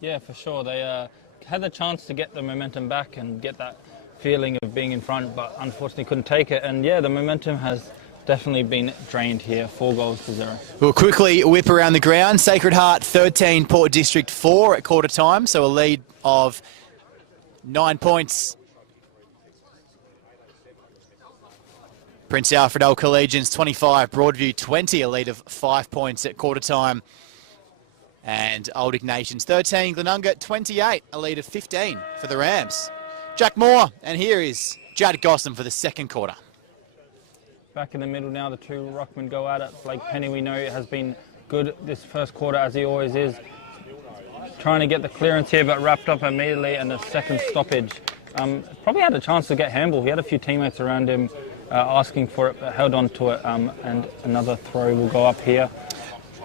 Yeah, for sure. They had the chance to get the momentum back and get that feeling of being in front, but unfortunately couldn't take it. And yeah, the momentum has definitely been drained here. 4 goals to 0. We'll quickly whip around the ground. Sacred Heart 13, Port District 4 at quarter time, so a lead of 9 points. Prince Alfred Old Collegians 25, Broadview 20, a lead of 5 points at quarter time. And Old Ignatians 13, Glenunga 28, a lead of 15 for the Rams. Jack Moore, and here is Jad Gossam for the second quarter. Back in the middle now, the 2 ruckmen go at it. Blake Penny, we know, has been good this first quarter, as he always is. Trying to get the clearance here, but wrapped up immediately, and the second stoppage. Probably had a chance to get handball. He had a few teammates around him asking for it, but held on to it, and another throw will go up here.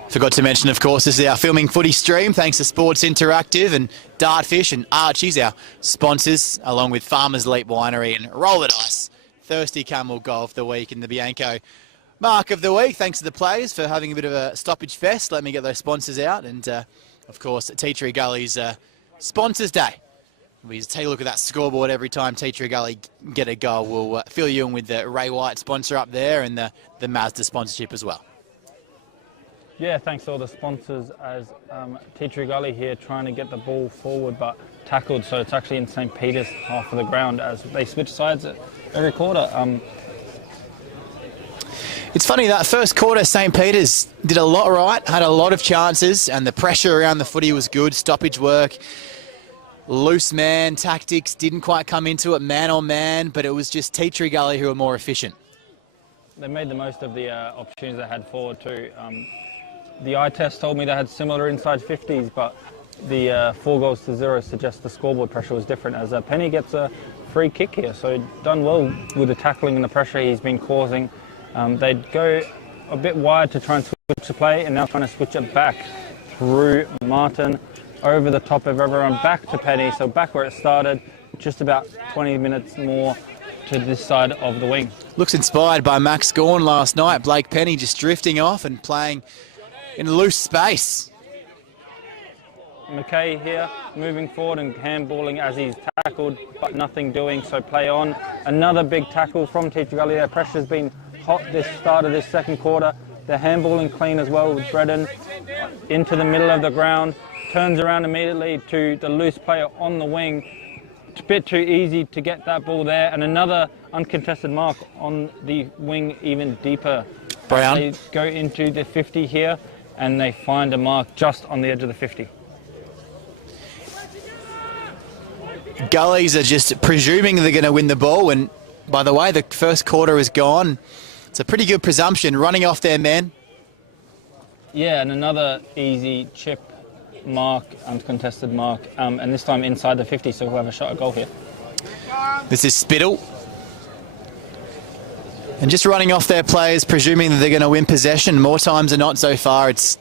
Forgot to mention, of course, this is our filming footy stream, thanks to Sports Interactive and Dartfish and Archie's, our sponsors, along with Farmers Leap Winery and Roller Dice. Thirsty Camel Goal of the week and the Bianco Mark of the week. Thanks to the players for having a bit of a stoppage fest. Let me get those sponsors out. And, of course, Tea Tree Gully's Sponsors Day. We just take a look at that scoreboard every time Tea Tree Gully get a goal. We'll fill you in with the Ray White sponsor up there and the Mazda sponsorship as well. Yeah, thanks to all the sponsors as Tea Tree Gully here trying to get the ball forward but tackled, so it's actually in St. Peter's half of the ground as they switch sides every quarter. It's funny, that first quarter St. Peter's did a lot right, had a lot of chances, and the pressure around the footy was good, stoppage work, loose man tactics didn't quite come into it, man on man, but it was just Tea Tree Gully who were more efficient. They made the most of the opportunities they had forward too. The eye test told me they had similar inside 50s, but the 4 goals to 0 suggests the scoreboard pressure was different, as Penny gets a free kick here. So done well with the tackling and the pressure he's been causing. They'd go a bit wide to try and switch the play, and now trying to switch it back through Martin, over the top of everyone, back to Penny. So back where it started, just about 20 minutes more to this side of the wing. Looks inspired by Max Gawn last night. Blake Penny just drifting off and playing in loose space. McKay here, moving forward and handballing as he's tackled, but nothing doing, so play on. Another big tackle from Tea Tree Gully. Their pressure's been hot this start of this second quarter. They're handballing clean as well with Bredden into the middle of the ground. Turns around immediately to the loose player on the wing. It's a bit too easy to get that ball there, and another uncontested mark on the wing even deeper. Brown. They go into the 50 here, and they find a mark just on the edge of the 50. Gullies are just presuming they're going to win the ball, and by the way, the first quarter is gone. It's a pretty good presumption, running off their men. Yeah, and another easy chip mark, uncontested mark, and this time inside the 50, so we'll have a shot at goal here. This is Spittle. And just running off their players, presuming that they're going to win possession. More times than not so far, it's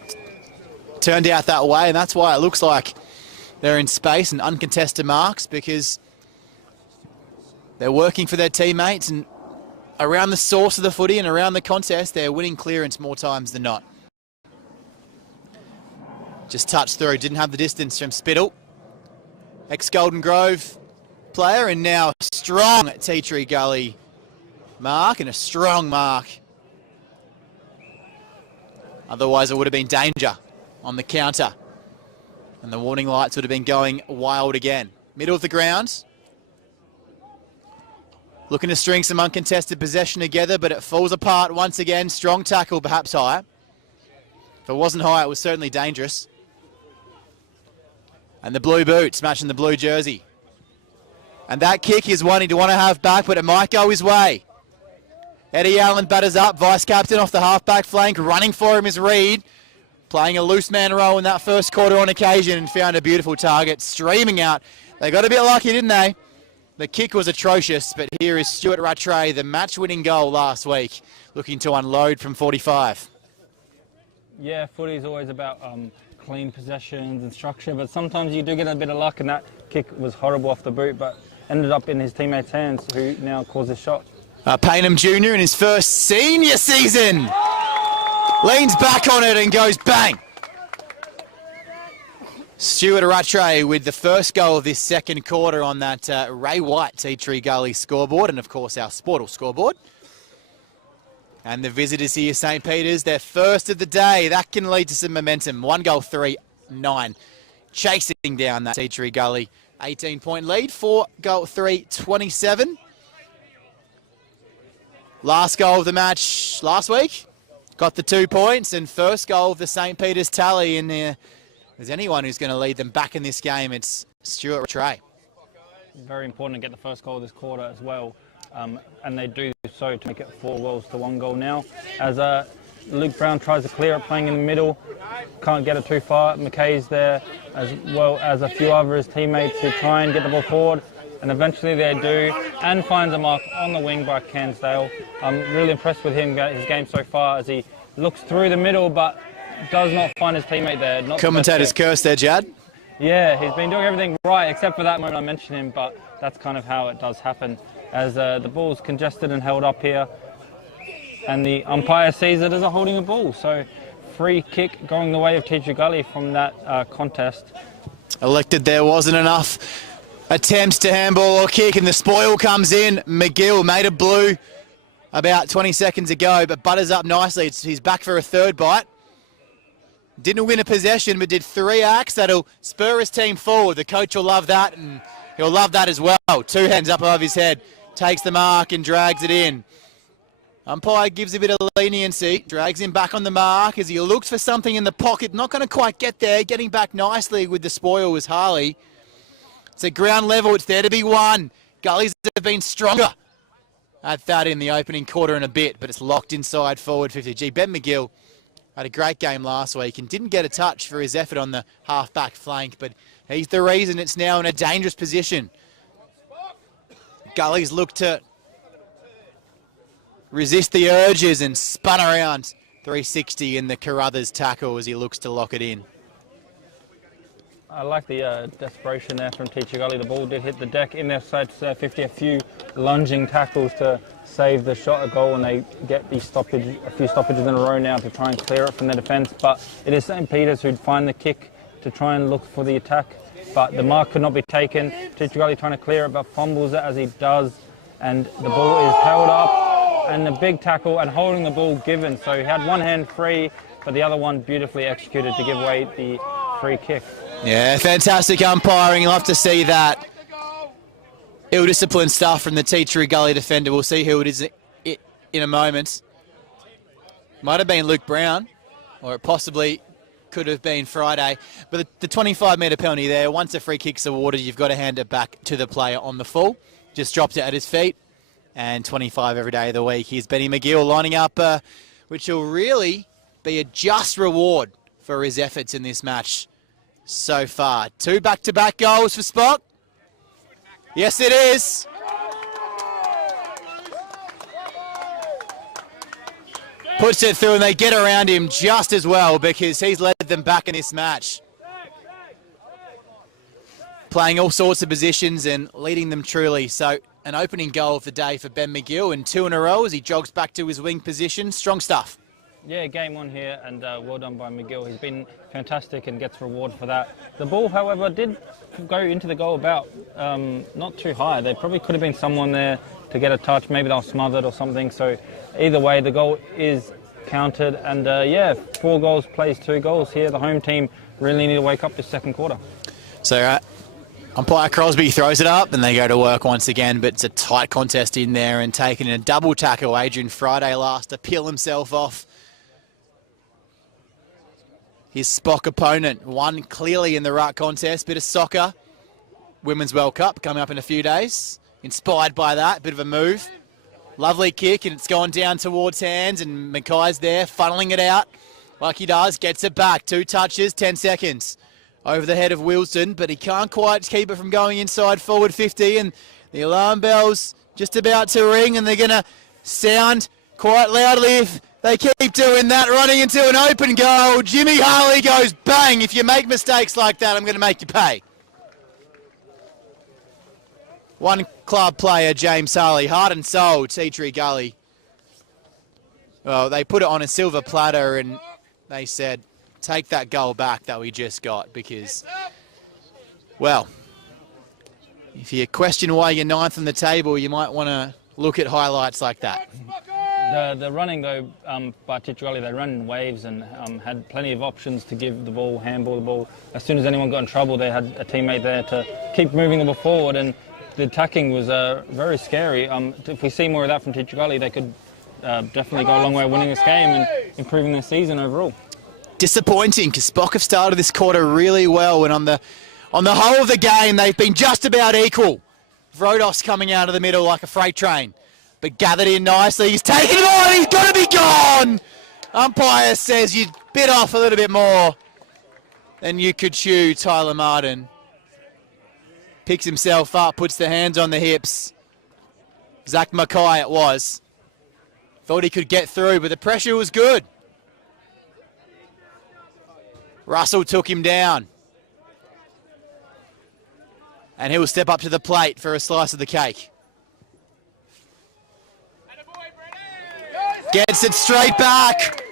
turned out that way, and that's why it looks like they're in space and uncontested marks, because they're working for their teammates, and around the source of the footy and around the contest, they're winning clearance more times than not. Just touched through, didn't have the distance from Spittle. Ex-Golden Grove player, and now strong Tea Tree Gully mark, and a strong mark. Otherwise, it would have been danger on the counter, and the warning lights would have been going wild again. Middle of the ground. Looking to string some uncontested possession together, but it falls apart once again. Strong tackle, perhaps high. If it wasn't high, it was certainly dangerous. And the blue boots matching the blue jersey. And that kick is one he'd want to have back, but it might go his way. Eddie Allen batters up, vice-captain off the half-back flank. Running for him is Reed, playing a loose man role in that first quarter on occasion, and found a beautiful target, streaming out. They got a bit lucky, didn't they? The kick was atrocious, but here is Stuart Rattray, the match-winning goal last week, looking to unload from 45. Yeah, footy's always about clean possessions and structure, but sometimes you do get a bit of luck, and that kick was horrible off the boot, but ended up in his teammates' hands, who now calls his shot. Paynham Jr. in his first senior season leans back on it and goes bang. Stuart Rattray with the first goal of this second quarter on that Ray White Tea Tree Gully scoreboard, and of course our Sportal scoreboard. And the visitors here, St. Peter's, their first of the day. That can lead to some momentum. 1 goal, 3-9. Chasing down that Tea Tree Gully 18-point lead. 4 goal, 3-27. Last goal of the match last week. Got the 2 points, and first goal of the St. Peter's tally in there. There's anyone who's going to lead them back in this game, it's Stuart Rattray. Very important to get the first goal of this quarter as well. And they do so to make it 4 goals to 1 goal now. As Luke Brown tries to clear it, playing in the middle, can't get it too far. McKay's there, as well as a few other his teammates who try and get the ball forward, and eventually they do, and finds a mark on the wing by Cansdale. I'm really impressed with him, his game so far, as he looks through the middle, but does not find his teammate there. Commentator's curse there, Jad. Yeah, he's been doing everything right, except for that moment I mentioned him, but that's kind of how it does happen. As the ball's congested and held up here, and the umpire sees it as a holding a ball. So free kick going the way of Tea Tree Gully from that contest. Elected there wasn't enough attempts to handball or kick, and the spoil comes in. McGill made a blue about 20 seconds ago, but butters up nicely. He's back for a third bite. Didn't win a possession, but did 3 acts. That'll spur his team forward. The coach will love that, and he'll love that as well. 2 hands up above his head. Takes the mark and drags it in. Umpire gives a bit of leniency. Drags him back on the mark as he looks for something in the pocket. Not going to quite get there. Getting back nicely with the spoil was Harley. It's at ground level. It's there to be won. Gullies have been stronger at that in the opening quarter and a bit, but it's locked inside forward 50G. Ben McGill had a great game last week and didn't get a touch for his effort on the half-back flank, but he's the reason it's now in a dangerous position. Gullies look to resist the urges and spun around 360 in the Carruthers tackle as he looks to lock it in. I like the desperation there from Tea Tree Gully. The ball did hit the deck in their side 50, a few lunging tackles to save the shot at goal, and they get these a few stoppages in a row now to try and clear it from their defence. But it is St. Peter's who'd find the kick to try and look for the attack, but the mark could not be taken. Tea Tree Gully trying to clear it, but fumbles it as he does, and the ball is held up, and the big tackle and holding the ball given. So he had one hand free, but the other one beautifully executed to give away the free kick. Yeah, fantastic umpiring. You'll have to see that. Ill-disciplined stuff from the Tea Tree Gully defender. We'll see who it is in a moment. Might have been Luke Brown, or it possibly could have been Friday. But the 25-metre penalty there, once a free kick's awarded, you've got to hand it back to the player on the full. Just dropped it at his feet. And 25 every day of the week. Here's Benny McGill lining up, which will really be a just reward for his efforts in this match so far. 2 back-to-back goals for Spock. Yes, it is. Puts it through, and they get around him just as well because he's led them back in this match. Playing all sorts of positions and leading them truly. So an opening goal of the day for Ben McGill, and 2 in a row as he jogs back to his wing position. Strong stuff. Yeah, game on here, and well done by McGill. He's been fantastic and gets reward for that. The ball, however, did go into the goal about not too high. There probably could have been someone there to get a touch. Maybe they were smothered or something. So either way, the goal is counted. And yeah, 4 goals plays 2 goals here. The home team really need to wake up this second quarter. So umpire Crosby throws it up and they go to work once again, but it's a tight contest in there, and taking a double tackle. Adrian Friday last to peel himself off his Spock opponent. Won clearly in the ruck contest. Bit of soccer. Women's World Cup coming up in a few days. Inspired by that. Bit of a move. Lovely kick, and it's gone down towards hands, and Mackay's there funneling it out like he does. Gets it back. 2 touches, 10 seconds. Over the head of Wilson, but he can't quite keep it from going inside forward 50, and the alarm bell's just about to ring, and they're going to sound quite loudly if They keep doing that, running into an open goal. Jimmy Harley goes bang. If you make mistakes like that, I'm going to make you pay. One club player, James Harley, heart and soul, Tea Tree Gully. Well, they put it on a silver platter and they said, take that goal back that we just got because, well, if you question why you're ninth on the table, you might want to look at highlights like that. The running, though, by Pertaringa, they run in waves and had plenty of options to give the ball, handball the ball. As soon as anyone got in trouble, they had a teammate there to keep moving the ball forward, and the attacking was very scary. If we see more of that from Pertaringa, they could definitely go a long way winning this game and improving their season overall. Disappointing, because Spock have started this quarter really well, and on the whole of the game, they've been just about equal. Vrodos coming out of the middle like a freight train, but gathered in nicely. He's taken it on, he's got to be gone! Umpire says you bit off a little bit more than you could chew, Tyler Martin. Picks himself up, puts the hands on the hips. Zach Mackay it was. Thought he could get through, but the pressure was good. Russell took him down. And he'll step up to the plate for a slice of the cake. Gets it straight back.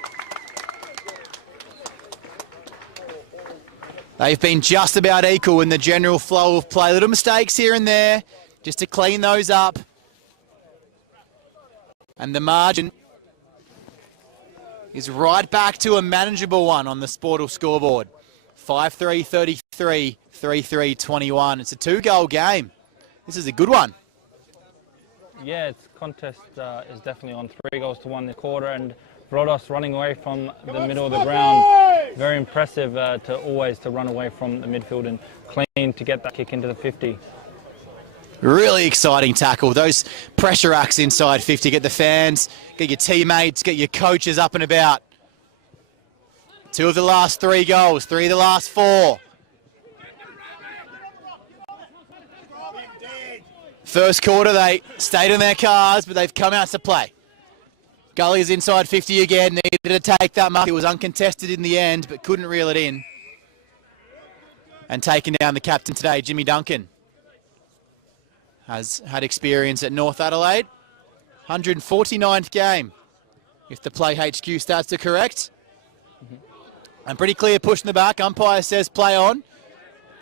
They've been just about equal in the general flow of play. Little mistakes here and there, just to clean those up. And the margin is right back to a manageable one on the Sportal scoreboard. 5-3, 33, 3-3, 21. It's a 2-goal game. This is a good one. Yeah, its contest is definitely on 3-1 this quarter, and Vrodos running away from the middle of the ground. Very impressive to run away from the midfield and clean to get that kick into the 50. Really exciting tackle. Those pressure acts inside 50. Get the fans, get your teammates, get your coaches up and about. 2 of the last 3 goals, 3 of the last 4. First quarter, they stayed in their cars, but they've come out to play. Gully is inside 50 again. Needed to take that mark. It was uncontested in the end, but couldn't reel it in. And taking down the captain today, Jimmy Duncan. Has had experience at North Adelaide. 149th game, if the Play HQ stats are correct. And pretty clear push in the back. Umpire says play on.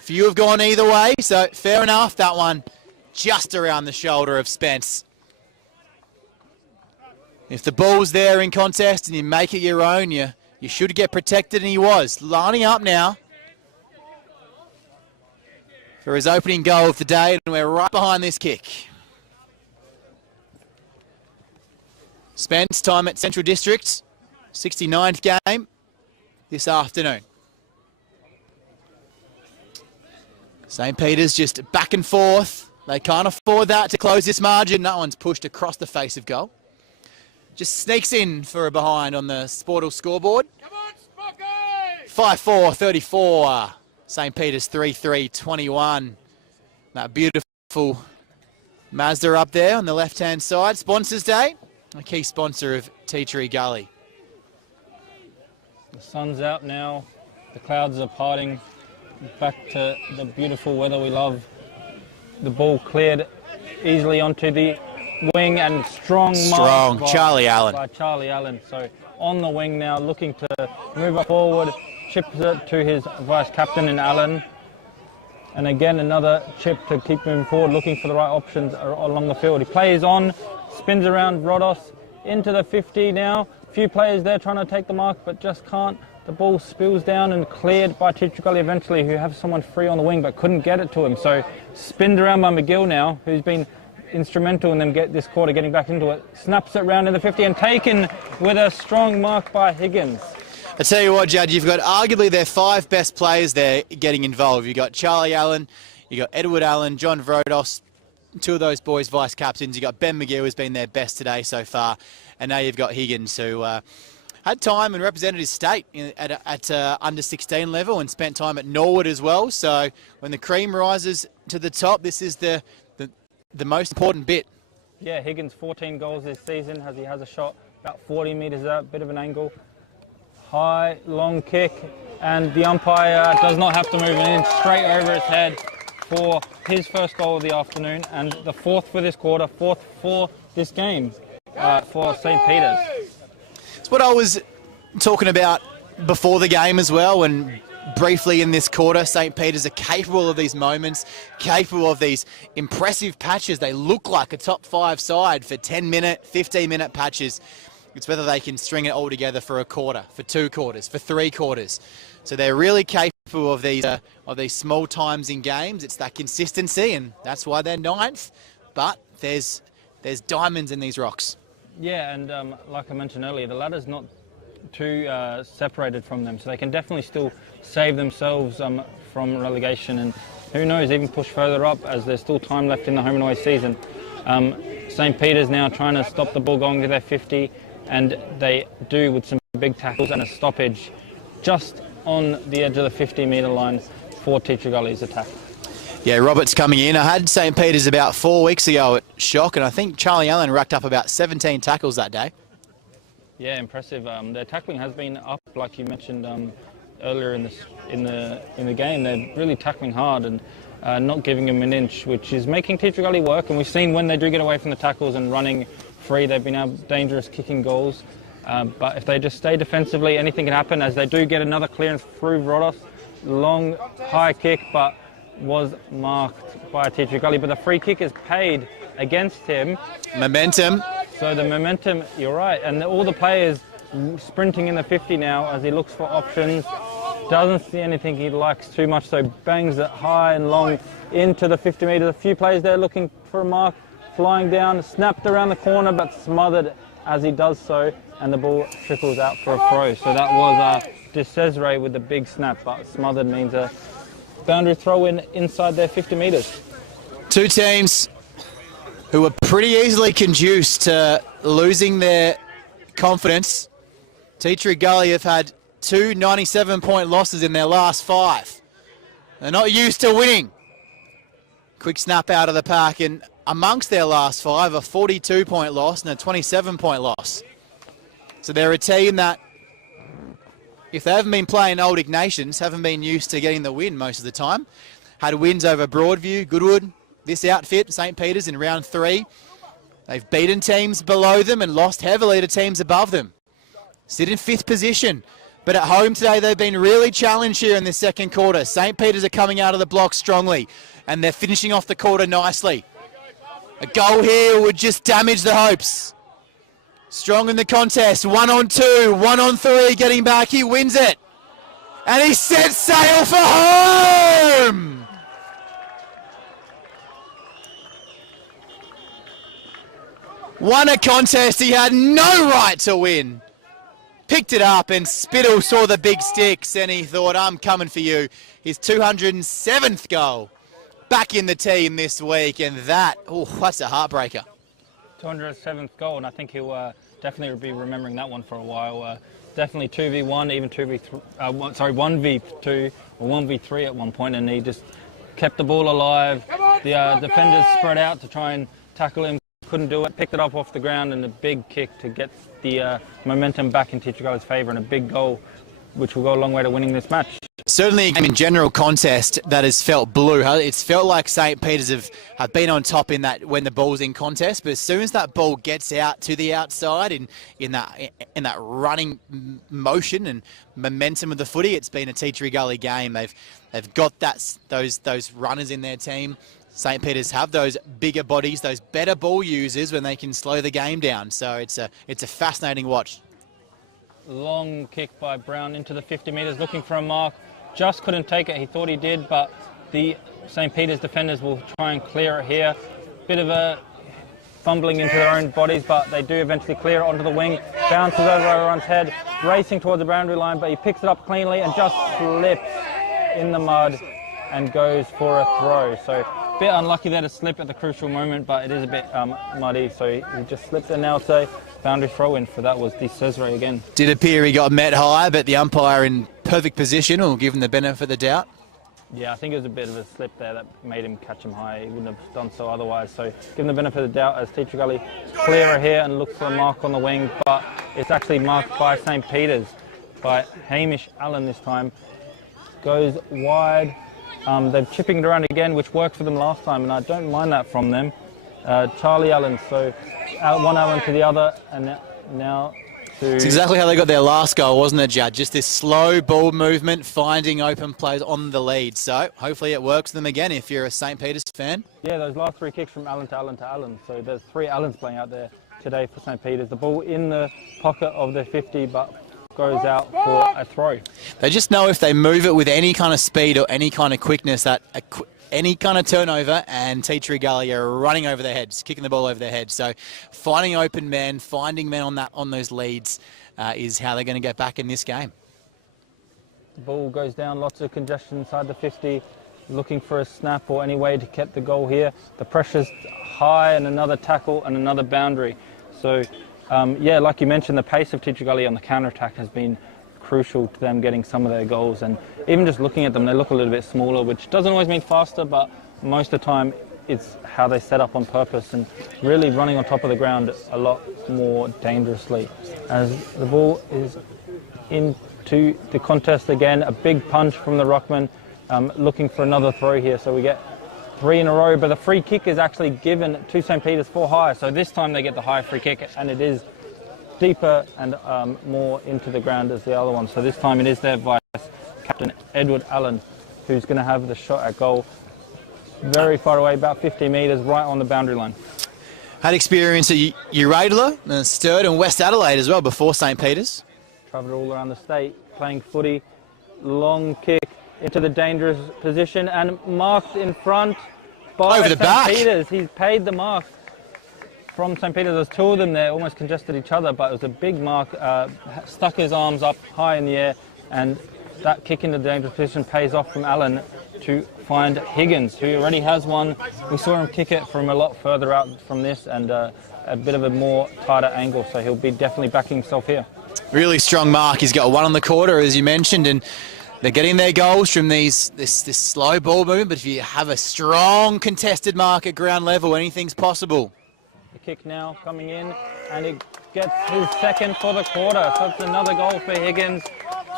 Few have gone either way, so fair enough. That one just around the shoulder of Spence. If the ball's there in contest and you make it your own, you should get protected, and he was. Lining up now for his opening goal of the day, and we're right behind this kick. Spence, time at Central District, 69th game this afternoon. St. Peter's just back and forth. They can't afford that to close this margin. That one's pushed across the face of goal. Just sneaks in for a behind on the Sportal scoreboard. 5-4, 34. St. Peter's 3-3, 21. That beautiful Mazda up there on the left-hand side. Sponsors Day, a key sponsor of Tea Tree Gully. The sun's out now. The clouds are parting. Back to the beautiful weather we love. The ball cleared easily onto the wing, and strong mark Charlie Allen. By Charlie Allen. So on the wing now, looking to move up forward. Chips it to his vice-captain in Allen. And again, another chip to keep moving forward, looking for the right options along the field. He plays on, spins around Vrodos into the 50 now. A few players there trying to take the mark, but just can't. The ball spills down and cleared by Pertaringa eventually, who have someone free on the wing, but couldn't get it to him. So spinned around by McGill now, who's been instrumental in them this quarter getting back into it. Snaps it round in the 50 and taken with a strong mark by Higgins. I tell you what, Judd, you've got arguably their 5 best players there getting involved. You've got Charlie Allen, you've got Edward Allen, John Vrodos, 2 of those boys vice-captains. You've got Ben McGill, who's been their best today so far. And now you've got Higgins, who had time and represented his state at under 16 level and spent time at Norwood as well. So when the cream rises to the top, this is the most important bit. Yeah, Higgins 14 goals this season as he has a shot about 40 metres out, bit of an angle. High, long kick, and the umpire does not have to move it in, straight over his head for his first goal of the afternoon, and the fourth for this quarter, fourth for this game for St. Peter's. It's what I was talking about before the game as well, and briefly in this quarter, St. Peter's are capable of these moments, capable of these impressive patches. They look like a top 5 side for 10-minute, 15-minute patches. It's whether they can string it all together for a quarter, for 2 quarters, for 3 quarters. So they're really capable of these small times in games. It's that consistency, and that's why they're 9th. But there's diamonds in these rocks. Yeah, and like I mentioned earlier, the ladder's not too separated from them, so they can definitely still save themselves from relegation, and who knows, even push further up as there's still time left in the home and away season. St. Peter's now trying to stop the ball going to their 50, and they do with some big tackles and a stoppage just on the edge of the 50-metre line for Teacher Gully's attack. Yeah, Robert's coming in. I had St. Peter's about 4 weeks ago at Shock, and I think Charlie Allen racked up about 17 tackles that day. Yeah, impressive. Their tackling has been up, like you mentioned earlier in the game. They're really tackling hard and not giving them an inch, which is making Teacher Gully work. And we've seen when they do get away from the tackles and running free, they've been dangerous kicking goals. But if they just stay defensively, anything can happen, as they do get another clearance through Rodos. Long, high kick, but was marked by Teacher Gully. But the free kick is paid against him. Momentum. So the momentum, you're right, and all the players sprinting in the 50 now as he looks for options. Doesn't see anything he likes too much, so bangs it high and long into the 50 metres. A few players there looking for a mark, flying down, snapped around the corner, but smothered as he does so, and the ball trickles out for a throw. So that was DeCesare with the big snap, but smothered means a boundary throw in inside their 50 metres. 2 teams who were pretty easily conduced to losing their confidence. Teacher Gully have had 2 97-point losses in their last 5. They're not used to winning. Quick snap out of the pack, and amongst their last 5, a 42-point loss and a 27-point loss. So they're a team that, if they haven't been playing Old Ignatians, haven't been used to getting the win most of the time. Had wins over Broadview, Goodwood, this outfit, St. Peter's in round 3. They've beaten teams below them and lost heavily to teams above them. Sit in 5th position. But at home today, they've been really challenged here in the second quarter. St. Peter's are coming out of the block strongly, and they're finishing off the quarter nicely. A goal here would just damage the hopes. Strong in the contest, 1 on 2, 1 on 3, getting back, he wins it. And he sets sail for home! Won a contest he had no right to win. Picked it up, and Spittle saw the big sticks and he thought, I'm coming for you. His 207th goal back in the team this week, and that's a heartbreaker. 207th goal, and I think he'll definitely be remembering that one for a while. Definitely 2v1, even 1v2 or 1v3 at one point, and he just kept the ball alive. The defenders spread out to try and tackle him, couldn't do it, picked it up off the ground, and a big kick to get the momentum back in Teacher Gully's favour, and a big goal which will go a long way to winning this match. Certainly a game in general contest that has felt blue. It's felt like St. Peter's have been on top in that when the ball's in contest, but as soon as that ball gets out to the outside in that running motion and momentum of the footy, it's been a Teacher Gully game. They've got those runners in their team. St. Peter's have those bigger bodies, those better ball users when they can slow the game down. So it's a fascinating watch. Long kick by Brown into the 50 metres, looking for a mark. Just couldn't take it. He thought he did, but the St. Peter's defenders will try and clear it here. Bit of a fumbling into their own bodies, but they do eventually clear it onto the wing. Bounces over everyone's head, racing towards the boundary line, but he picks it up cleanly and just slips in the mud and goes for a throw. So a bit unlucky there to slip at the crucial moment, but it is a bit muddy, so he just slipped, and now it's a boundary throw-in for that was DeCesare again. Did appear he got met high, but the umpire in perfect position will give him the benefit of the doubt. Yeah, I think it was a bit of a slip there that made him catch him high. He wouldn't have done so otherwise. So give him the benefit of the doubt as Teacher Gully clearer here and look for a mark on the wing, but it's actually marked by St. Peter's, by Hamish Allen this time. Goes wide. They're chipping it around again, which worked for them last time, and I don't mind that from them. Charlie Allen, so one Allen to the other, and now to... It's exactly how they got their last goal, wasn't it, Judd? Just this slow ball movement, finding open plays on the lead. So hopefully it works for them again if you're a St. Peter's fan. Yeah, those last 3 kicks from Allen to Allen to Allen. So there's 3 Allens playing out there today for St. Peter's. The ball in the pocket of their 50, but goes out for a throw. They just know if they move it with any kind of speed or any kind of quickness, that any kind of turnover, and Teacher Gully are running over their heads, kicking the ball over their heads. So finding open men, finding men on those leads is how they're going to get back in this game. The ball goes down, lots of congestion inside the 50, looking for a snap or any way to get the goal here. The pressure's high, and another tackle and another boundary. So yeah, like you mentioned, the pace of Teacher Gully on the counter-attack has been crucial to them getting some of their goals, and even just looking at them, they look a little bit smaller, which doesn't always mean faster, but most of the time it's how they set up on purpose and really running on top of the ground a lot more dangerously. As the ball is into the contest again, a big punch from the ruckman, looking for another throw here, so we get 3 in a row, but the free kick is actually given to St. Peter's for high, so this time they get the high free kick, and it is deeper and more into the ground as the other one. So this time it is their vice captain Edward Allen who's going to have the shot at goal very far away, about 50 metres, right on the boundary line. Had experience at Uradler, Sturt and West Adelaide as well before St. Peter's. Travelled all around the state, playing footy, long kick into the dangerous position and marked in front by over the back. St. Peter's. He's paid the mark from St. Peter's. There's 2 of them there, almost congested each other, but it was a big mark, stuck his arms up high in the air, and that kick into the dangerous position pays off from Allen to find Higgins, who already has one. We saw him kick it from a lot further out from this, and a bit of a more tighter angle, so he'll be definitely backing himself here. Really strong mark. He's got 1 on the quarter, as you mentioned, and they're getting their goals from this slow ball movement, but if you have a strong contested mark at ground level, anything's possible. The kick now coming in, and it gets his 2nd for the quarter. So it's another goal for Higgins,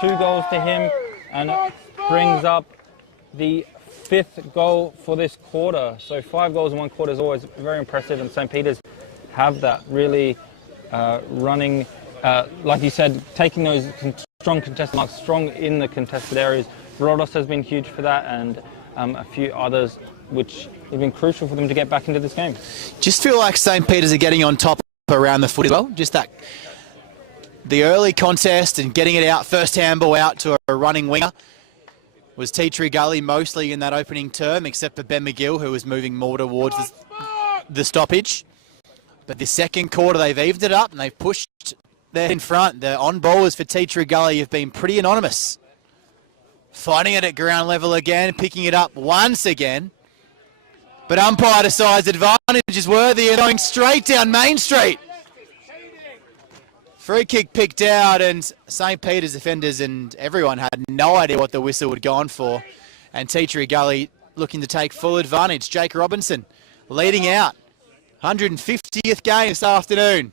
2 goals to him, and it brings up the 5th goal for this quarter. So 5 goals in 1 quarter is always very impressive, and St. Peter's have that really running, like you said, taking those strong contested marks, strong in the contested areas. Rodos has been huge for that, and a few others which have been crucial for them to get back into this game. Just feel like St. Peter's are getting on top around the foot as well. Just that, the early contest and getting it out, first handball out to a running winger, was Teacher Gully mostly in that opening term, except for Ben McGill, who was moving more towards the stoppage. But the second quarter, they've evened it up and they've pushed there in front. The on-ballers for Teacher Gully have been pretty anonymous. Finding it at ground level again, picking it up once again. But umpire decides advantage is worthy and going straight down Main Street. Free kick picked out, and St. Peter's defenders and everyone had no idea what the whistle had gone for. And Teacher Gully looking to take full advantage. Jake Robinson leading out. 150th game this afternoon.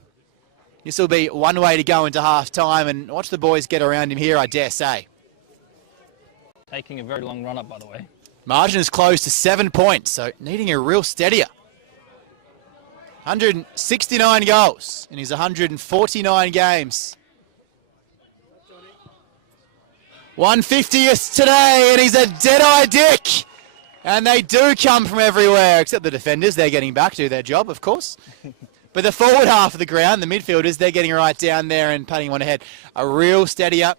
This will be one way to go into half time, and watch the boys get around him here, I dare say. Taking a very long run up, by the way. Margin is close to 7 points, so needing a real steadier. 169 goals in his 149 games. 150th today, and he's a dead-eye dick. And they do come from everywhere, except the defenders. They're getting back to their job, of course. But the forward half of the ground, the midfielders, they're getting right down there and patting one ahead. A real steadier.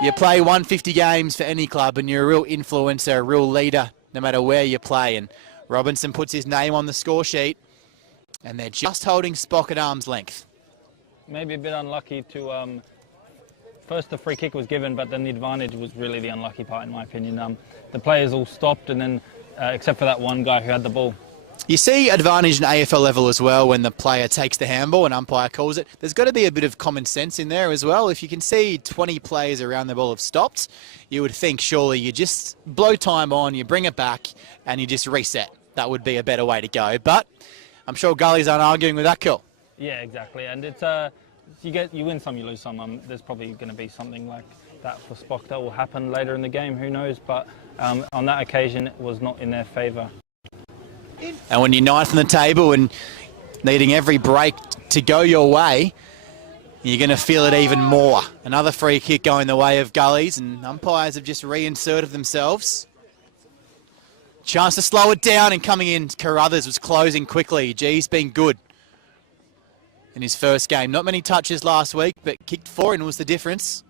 You play 150 games for any club, and you're a real influencer, a real leader, no matter where you play. And Robinson puts his name on the score sheet, and they're just holding Spock at arm's length. Maybe a bit unlucky to... First the free kick was given, but then the advantage was really the unlucky part, in my opinion. The players all stopped, and then except for that one guy who had the ball. You see advantage in AFL level as well when the player takes the handball and umpire calls it. There's got to be a bit of common sense in there as well. If you can see 20 players around the ball have stopped, you would think surely you just blow time on, you bring it back, and you just reset. That would be a better way to go. But I'm sure Gullies aren't arguing with that call. Yeah, exactly. And it's you win some, you lose some. There's probably going to be something like that for Spock that will happen later in the game. Who knows? But on that occasion, it was not in their favour. And when you're ninth on the table and needing every break to go your way, you're going to feel it even more. Another free kick going the way of Gullies, and umpires have just reinserted themselves. Chance to slow it down, and coming in, Carruthers was closing quickly. G's been good in his first game. Not many touches last week, but kicked 4 and was the difference.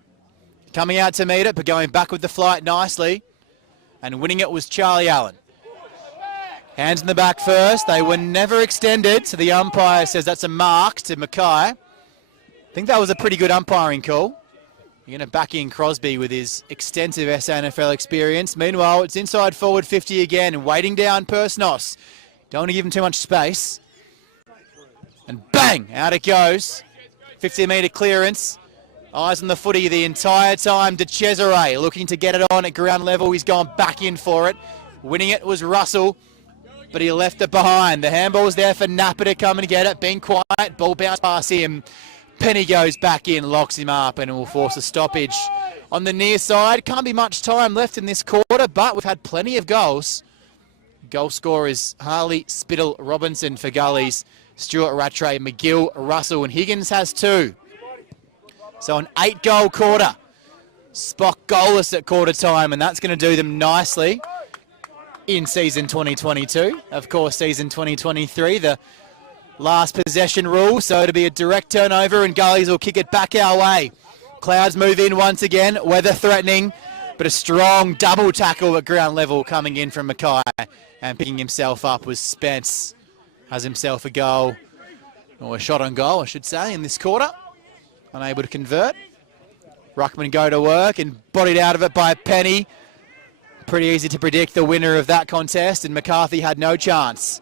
Coming out to meet it, but going back with the flight nicely. And winning it was Charlie Allen. Hands in the back first. They were never extended, so the umpire says that's a mark to Mackay. I think that was a pretty good umpiring call. You're going to back in Crosby with his extensive SANFL experience. Meanwhile, it's inside forward 50 again, waiting down Persnos. Don't want to give him too much space. And bang, out it goes. 50-metre clearance. Eyes on the footy the entire time. De Cesare looking to get it on at ground level. He's gone back in for it. Winning it was Russell, but he left it behind. The handball was there for Napa to come and get it. Being quiet, ball bounced past him. Penny goes back in, locks him up, and it will force a stoppage. On the near side, can't be much time left in this quarter, but we've had plenty of goals. Goal scorers Harley, Spittle, Robinson for Gullies, Stewart, Rattray, McGill, Russell, and Higgins has 2. So an 8-goal quarter. Spock goalless at quarter time, and that's going to do them nicely in season 2022. Of course, season 2023, the last possession rule, so it'll be a direct turnover, and Gullies will kick it back our way. Clouds move in once again, weather threatening, but a strong double tackle at ground level coming in from Mackay, and picking himself up was Spence. Has himself a goal, or a shot on goal, I should say, in this quarter. Unable to convert. Ruckman go to work and bodied out of it by Penny. Pretty easy to predict the winner of that contest, and McCarthy had no chance.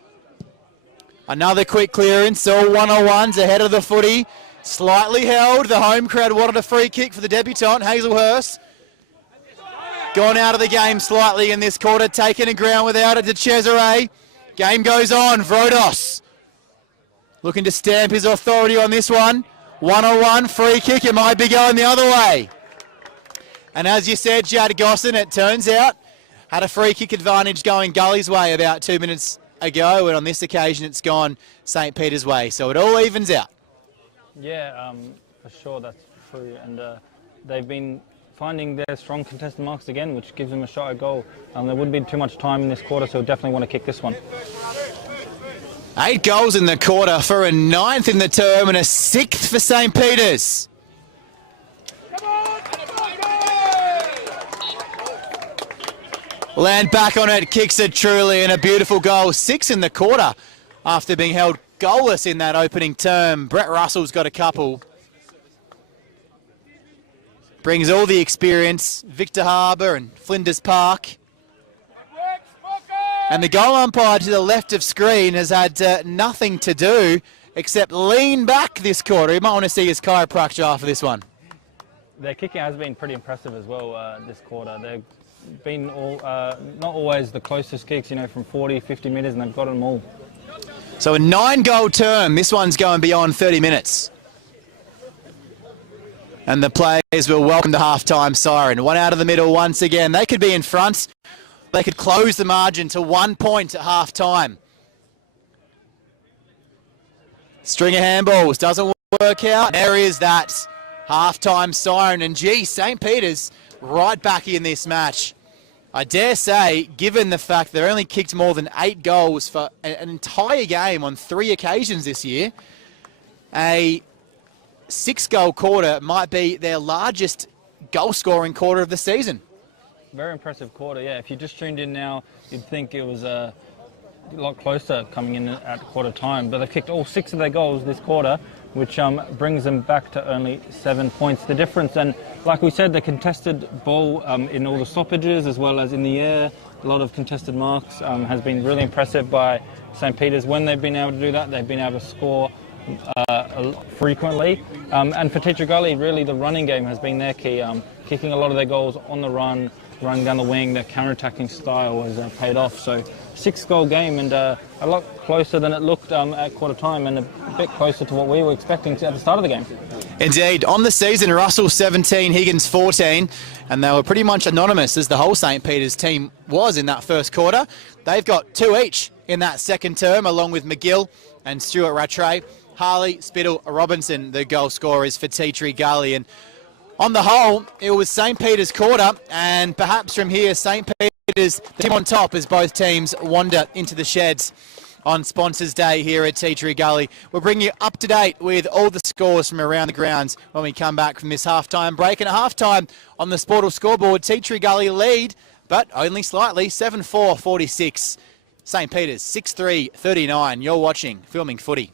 Another quick clearance, all 101s ahead of the footy. Slightly held, the home crowd wanted a free kick for the debutant, Hazelhurst. Gone out of the game slightly in this quarter, taken a ground without it to Cesare. Game goes on, Vrodos looking to stamp his authority on this one. 101 free kick, it might be going the other way. And as you said, Jad Gosson, it turns out, had a free kick advantage going Gully's way about 2 minutes ago, and on this occasion it's gone St. Peter's way. So it all evens out. Yeah, for sure that's true. And they've been finding their strong contested marks again, which gives them a shot at goal. There wouldn't be too much time in this quarter, so definitely want to kick this one. 8 goals in the quarter for a 9th in the term and a 6th for St. Peter's. Land back on it, kicks it truly, and a beautiful goal. 6 in the quarter after being held goalless in that opening term. Brett Russell's got a couple. Brings all the experience. Victor Harbour and Flinders Park. And the goal umpire to the left of screen has had nothing to do except lean back this quarter. You might want to see his chiropractor after this one. Their kicking has been pretty impressive as well this quarter. They've been not always the closest kicks, from 40, 50 metres, and they've got them all. So a 9-goal term. This one's going beyond 30 minutes. And the players will welcome the half-time siren. One out of the middle once again. They could be in front. They could close the margin to 1 point at half-time. String of handballs doesn't work out. There is that half-time siren. And gee, St. Peter's right back in this match. I dare say, given the fact they're only kicked more than 8 goals for an entire game on 3 occasions this year, a 6-goal quarter might be their largest goal-scoring quarter of the season. Very impressive quarter, yeah. If you just tuned in now, you'd think it was a lot closer coming in at quarter time. But they've kicked all 6 of their goals this quarter which brings them back to only 7 points. The difference, and like we said, the contested ball in all the stoppages as well as in the air, a lot of contested marks has been really impressive by St. Peter's. When they've been able to do that, they've been able to score frequently. And for Teacher Gully, really the running game has been their key. Kicking a lot of their goals on the run, running down the wing, their counter-attacking style has paid off. So 6-goal game and a lot closer than it looked at quarter time, and a bit closer to what we were expecting at the start of the game. Indeed. On the season, Russell 17, Higgins 14, and they were pretty much anonymous as the whole St. Peter's team was in that first quarter. They've got 2 each in that second term, along with McGill and Stuart Rattray. Harley, Spittle, Robinson, the goal scorers for Teacher Gully. And on the whole, it was St. Peter's quarter, and perhaps from here, St. Peter's, the team on top as both teams wander into the sheds on Sponsors Day here at Teacher Gully. We'll bring you up to date with all the scores from around the grounds when we come back from this halftime break. And at halftime on the Sportal scoreboard, Teacher Gully lead, but only slightly, 7-4-46. St. Peter's 6-3-39. You're watching Filming Footy.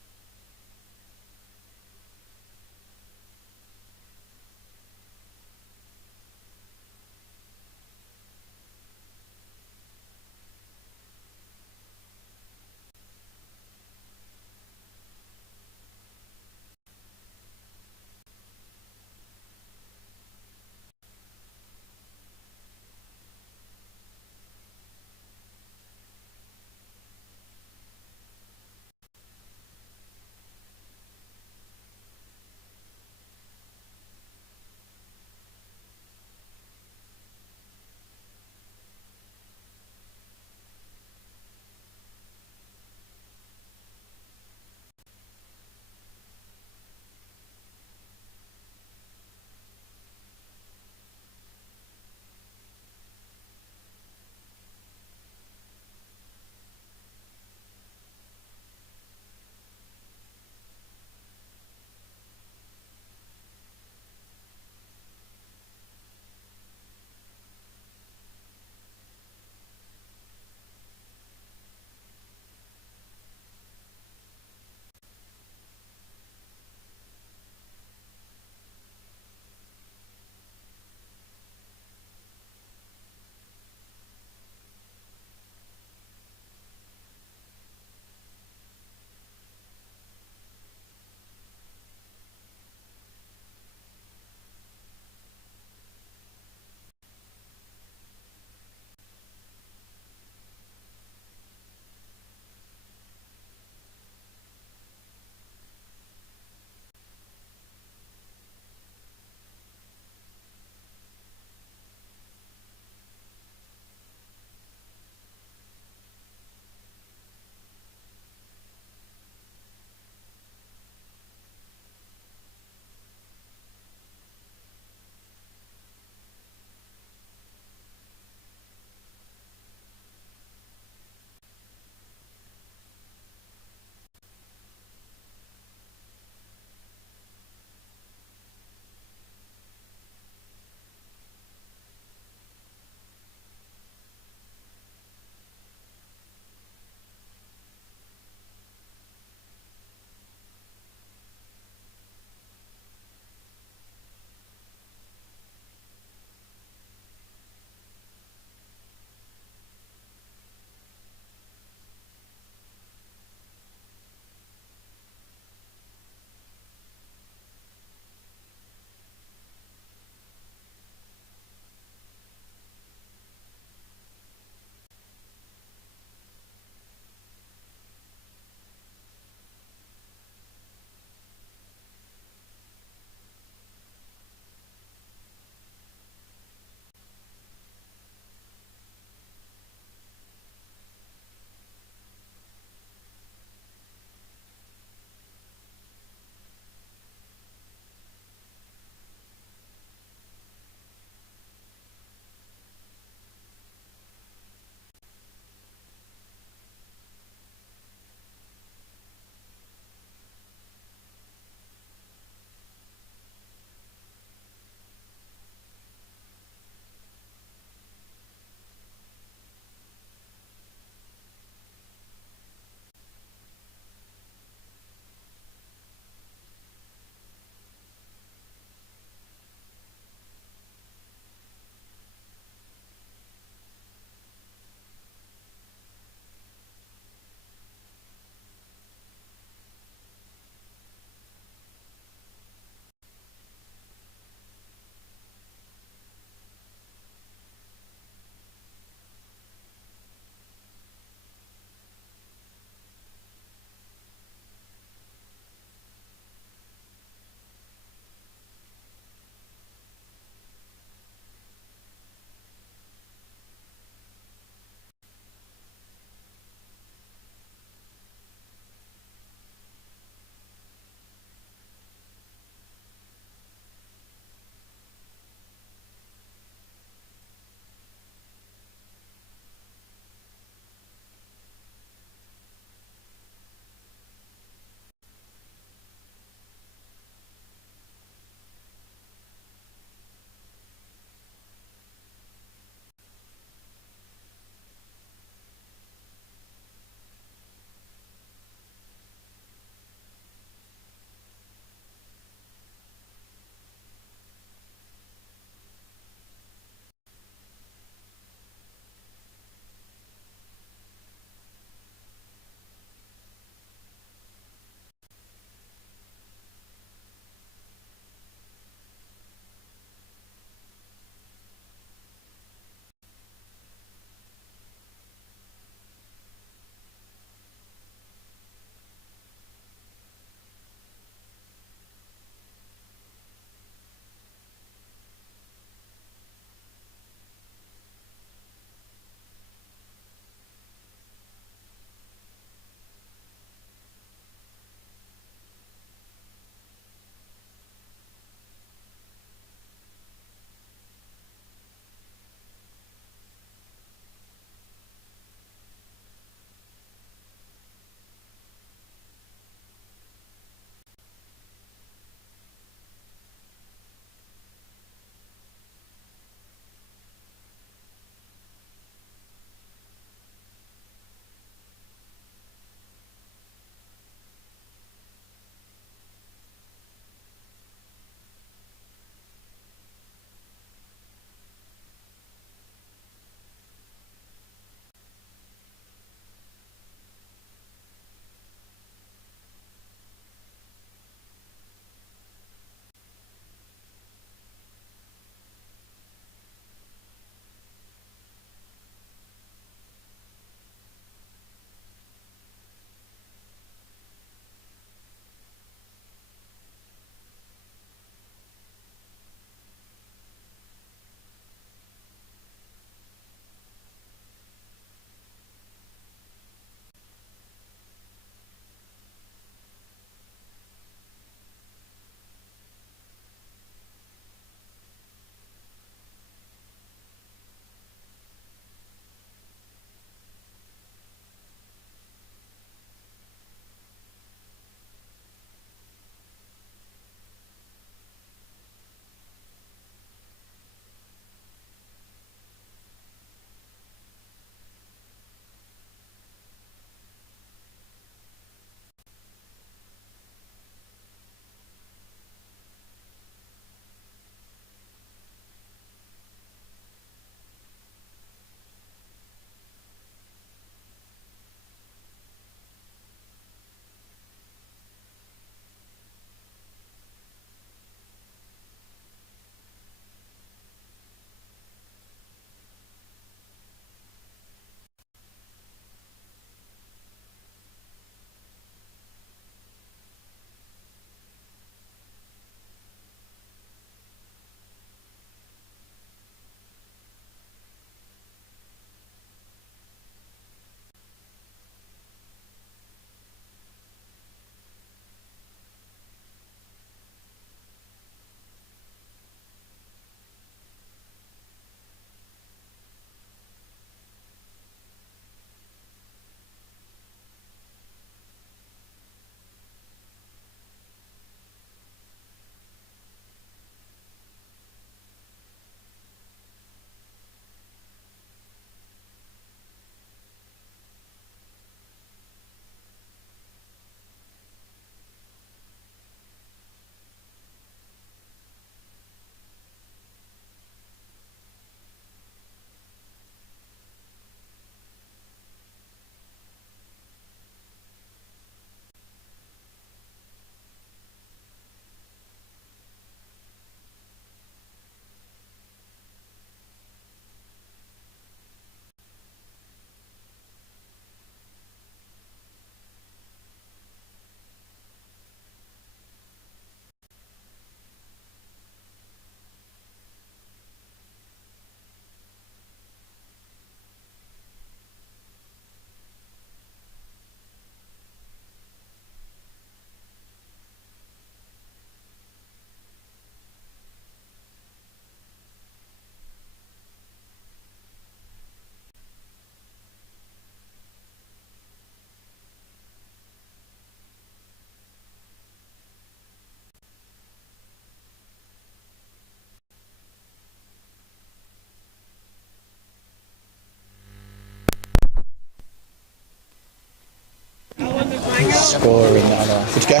Score in that one. Good go.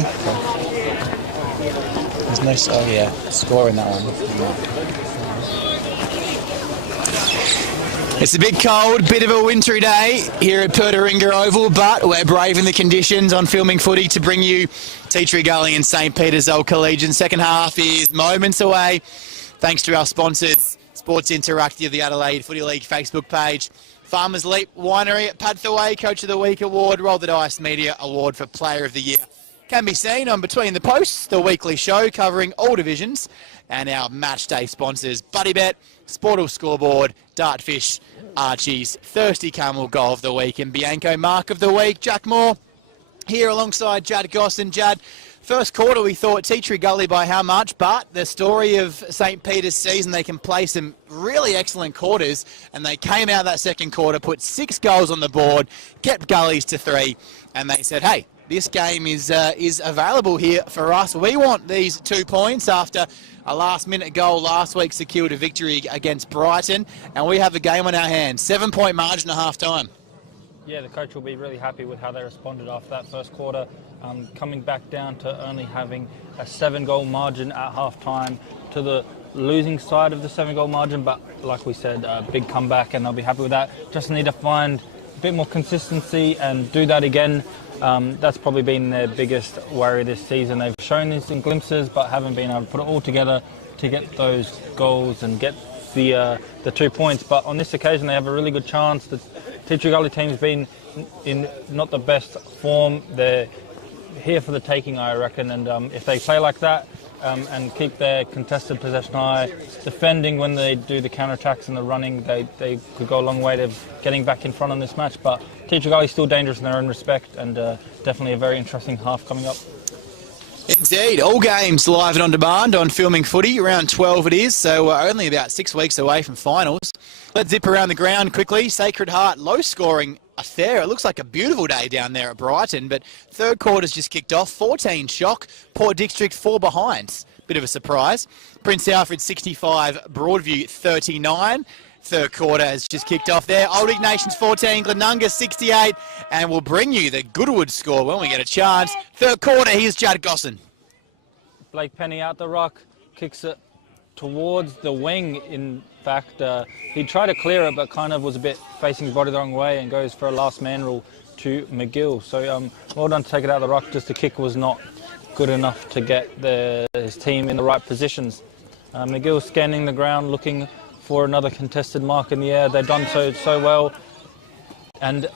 There's no. Oh yeah, score in that one. It's a bit cold, bit of a wintry day here at Pertaringa Oval, but we're braving the conditions on filming footy to bring you Tea Gully and St Peter's Old Collegian. Second half is moments away, thanks to our sponsors, Sports Interactive, the Adelaide Footy League Facebook page, Farmers Leap Winery at Padthaway, Coach of the Week Award, Roll the Dice Media Award for Player of the Year. Can be seen on Between the Posts, the weekly show covering all divisions, and our match day sponsors, BuddyBet, Sportal Scoreboard, Dartfish, Archie's, Thirsty Camel Goal of the Week, and Bianco Mark of the Week. Jack Moore here alongside Jad Goss. And Jad, first quarter we thought Tea Gully by how much, but the story of St Peter's season, they can play some really excellent quarters, and they came out that second quarter, put 6 goals on the board, kept Gullies to 3, and they said, hey, this game is available here for us. We want these 2 points after a last-minute goal last week secured a victory against Brighton, and we have a game on our hands. 7-point margin at half-time. Yeah, the coach will be really happy with how they responded after that first quarter, coming back down to only having a 7-goal margin at half-time to the losing side of the 7-goal margin, but like we said, a big comeback, and they'll be happy with that. Just need to find a bit more consistency and do that again. That's probably been their biggest worry this season. They've shown this in glimpses, but haven't been able to put it all together to get those goals and get the 2 points. But on this occasion, they have a really good chance. The Tea Gully team's been in not the best form. They're here for the taking, I reckon. And if they play like that and keep their contested possession high, defending when they do the counter-attacks and the running, they could go a long way to getting back in front on this match. But Tea Gully still dangerous in their own respect, and definitely a very interesting half coming up. Indeed, all games live and on demand on Filming Footy, around 12 it is, so we're only about 6 weeks away from finals. Let's zip around the ground quickly. Sacred Heart, low scoring affair. It looks like a beautiful day down there at Brighton, but third quarter's just kicked off. 14 shock, Port District 4 behinds. Bit of a surprise. Prince Alfred 65, Broadview 39. Third quarter has just kicked off there. Old Ignatius 14, Glenunga 68, and we'll bring you the Goodwood score when we get a chance. Third quarter, here's Jad Gosson. Blake Penny out the ruck, kicks it towards the wing. In fact, he tried to clear it, but kind of was a bit facing his body the wrong way and goes for a last man rule to McGill. So well done to take it out of the ruck, just the kick was not good enough to get his team in the right positions. McGill scanning the ground, looking for another contested mark in the air. They've done so well. And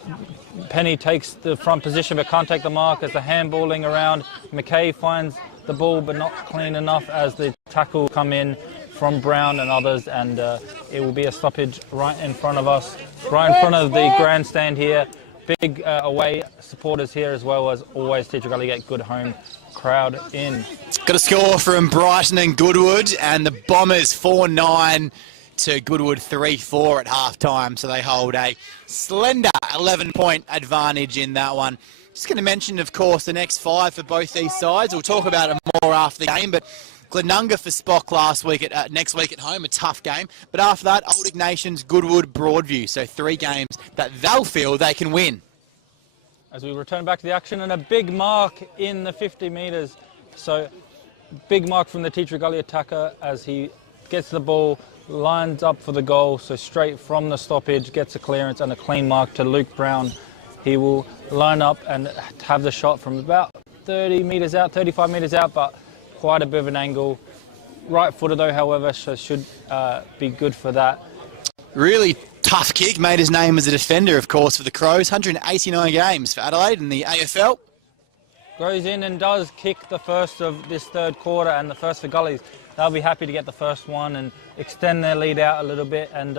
Penny takes the front position but can't take the mark as the handballing around. McKay finds the ball but not clean enough as the tackle come in from Brown and others, and it will be a stoppage right in front of us, right in front of the grandstand here. Big away supporters here as well as always. Tea Gully get good home crowd in. Got a score from Brighton and Goodwood, and the Bombers 4-9 to Goodwood 3-4 at half-time, so they hold a slender 11-point advantage in that one. Just going to mention, of course, the next 5 for both these sides. We'll talk about it more after the game, but Glenunga for Spock next week at home, a tough game. But after that, Old Ignatius, Goodwood, Broadview, so 3 games that they'll feel they can win. As we return back to the action, and a big mark in the 50 metres. So big mark from the Tea Gully attacker as he gets the ball, lines up for the goal, so straight from the stoppage, gets a clearance and a clean mark to Luke Brown. He will line up and have the shot from about 30 metres out, 35 metres out, but quite a bit of an angle. Right-footed though, however, so should be good for that. Really tough kick, made his name as a defender, of course, for the Crows. 189 games for Adelaide in the AFL. Goes in and does kick the first of this third quarter and the first for Gullies. They'll be happy to get the first one and extend their lead out a little bit. And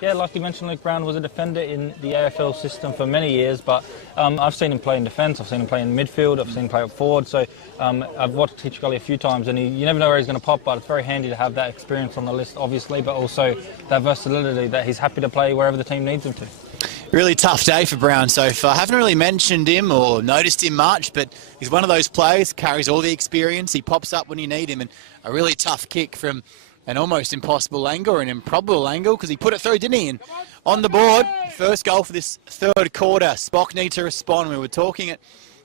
yeah, like you mentioned, Luke Brown was a defender in the AFL system for many years, but I've seen him play in defence, I've seen him play in midfield, I've seen him play up forward. So I've watched Tea Gully a few times, and you never know where he's going to pop, but it's very handy to have that experience on the list, obviously, but also that versatility that he's happy to play wherever the team needs him to. Really tough day for Brown so far. I haven't really mentioned him or noticed him much, but he's one of those players, carries all the experience. He pops up when you need him, and a really tough kick from an almost impossible angle or an improbable angle, because he put it through, didn't he? And on the board, first goal for this third quarter. Spock needs to respond. We were talking at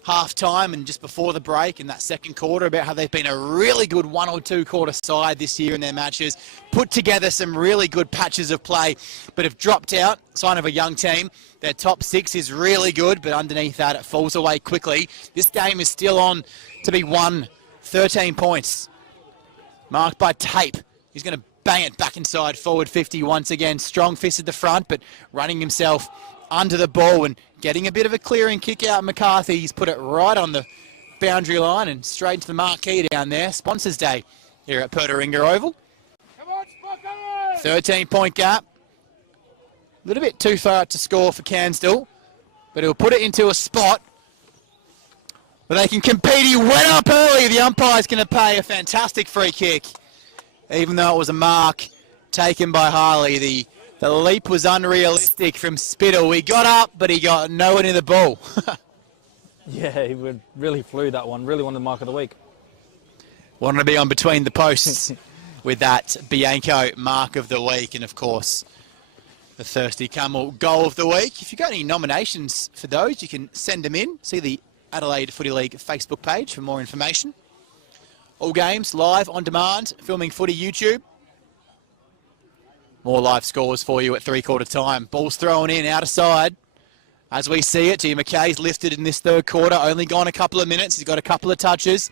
half-time and just before the break in that second quarter about how they've been a really good 1 or 2 quarter side this year in their matches, put together some really good patches of play, but have dropped out. Sign of a young team. Their top 6 is really good, but underneath that it falls away quickly. This game is still on to be won. 13 points. Marked by Tape. He's going to bang it back inside forward 50 once again. Strong fist at the front, but running himself under the ball and getting a bit of a clearing kick out. McCarthy, he's put it right on the boundary line and straight into the marquee down there. Sponsors Day here at Pertaringa Oval. 13-point gap. A little bit too far out to score for Cairnsdale, but he'll put it into a spot where they can compete. He went up early. The umpire's going to pay a fantastic free kick, even though it was a mark taken by Harley. The leap was unrealistic from Spittle. He got up, but he got nowhere near the ball. Yeah, he really flew that one. Really wanted the mark of the week. Wanted to be on between the posts with that Bianco mark of the week. And, of course, the Thirsty Camel goal of the week. If you've got any nominations for those, you can send them in. See the Adelaide Footy League Facebook page for more information. All games live on demand. Filming Footy YouTube. More live scores for you at 3/4 time. Ball's thrown in, out of side. As we see it, G. McKay's lifted in this third quarter. Only gone a couple of minutes. He's got a couple of touches.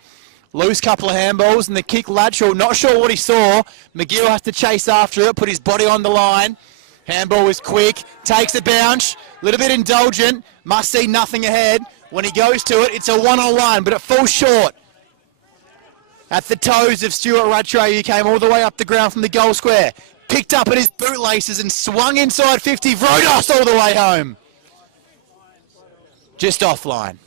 Loose couple of handballs and the kick lateral. Not sure what he saw. McGill has to chase after it, put his body on the line. Handball is quick. Takes a bounce. A little bit indulgent. Must see nothing ahead. When he goes to it, it's a one-on-one, but it falls short. At the toes of Stuart Rattray, who came all the way up the ground from the goal square. Picked up at his bootlaces and swung inside 50. Vrodos all the way home. Just offline.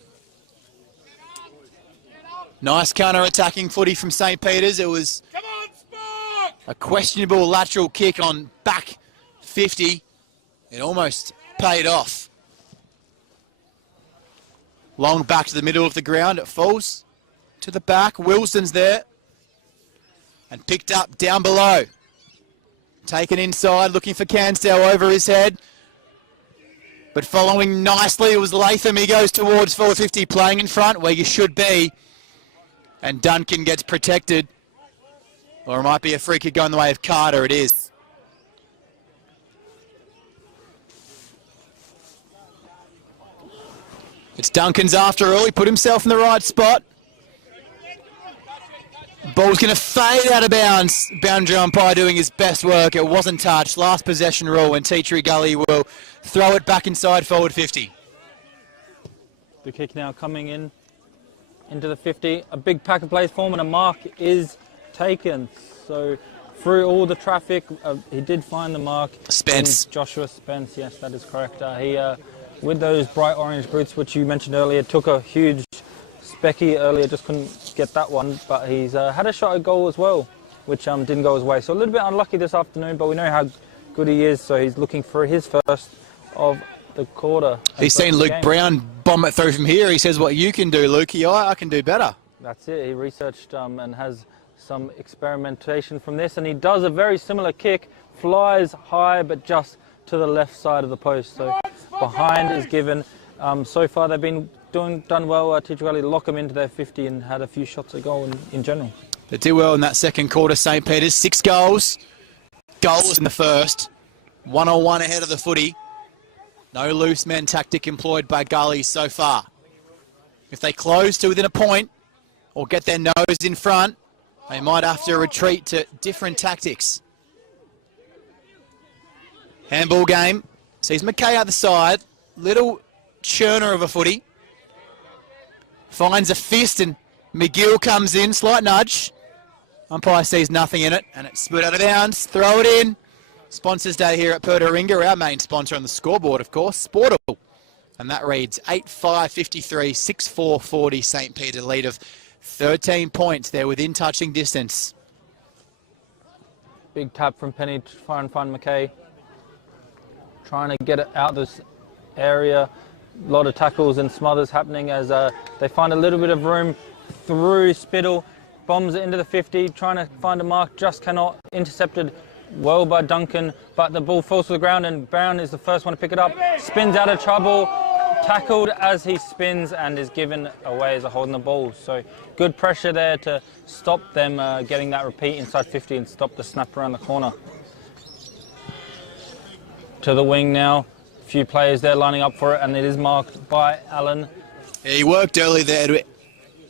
Nice counter-attacking footy from St. Peter's. It was a questionable lateral kick on back 50. It almost paid off. Long back to the middle of the ground. It falls to the back. Wilson's there. And picked up down below. Taken inside, looking for Cairnsdale over his head. But following nicely, it was Latham. He goes towards 450, playing in front where you should be. And Duncan gets protected. Or it might be a free kick going the way of Carter. It is. It's Duncan's after all. He put himself in the right spot. Ball's going to fade out of bounds. Boundary umpire doing his best work. It wasn't touched. Last possession rule, and Teachery Gully will throw it back inside forward 50. The kick now coming in into the 50. A big pack of plays form and a mark is taken. So through all the traffic, he did find the mark. Spence. Joshua Spence, yes, that is correct. He, with those bright orange boots, which you mentioned earlier, took a huge specky earlier, just couldn't get that one, but he's had a shot at goal as well, which didn't go his way. So a little bit unlucky this afternoon, but we know how good he is, so he's looking for his first of the quarter. He's seen Luke Brown bomb it through from here. He says, what you can do, Lukey, I can do better. That's it. He researched and has some experimentation from this, and he does a very similar kick, flies high, but just to the left side of the post. So behind is given. So far they've been done well. Teacher Gully lock them into their 50 and had a few shots at goal in general. They did well in that second quarter, St. Peter's. 6 goals. Goals in the first. 1-on-1 ahead of the footy. No loose men tactic employed by Gully so far. If they close to within a point or get their nose in front, they might have to retreat to different tactics. Handball game. Sees McKay out the side. Little churner of a footy. Finds a fist and McGill comes in. Slight nudge. Umpire sees nothing in it and it's split out of bounds. Throw it in. Sponsors Day here at Pertaringa. Our main sponsor on the scoreboard, of course, Sportable. And that reads 8-5-53, 6-4-40. St. Peter lead of 13 points. They're within touching distance. Big tap from Penny to try and find McKay. Trying to get it out this area. A lot of tackles and smothers happening as they find a little bit of room through Spittle. Bombs it into the 50, trying to find a mark, just cannot. Intercepted well by Duncan, but the ball falls to the ground and Brown is the first one to pick it up. Spins out of trouble, tackled as he spins and is given away as a holding the ball. So good pressure there to stop them getting that repeat inside 50 and stop the snap around the corner. To the wing now. A few players there lining up for it, and it is marked by Allen. Yeah, he worked early there,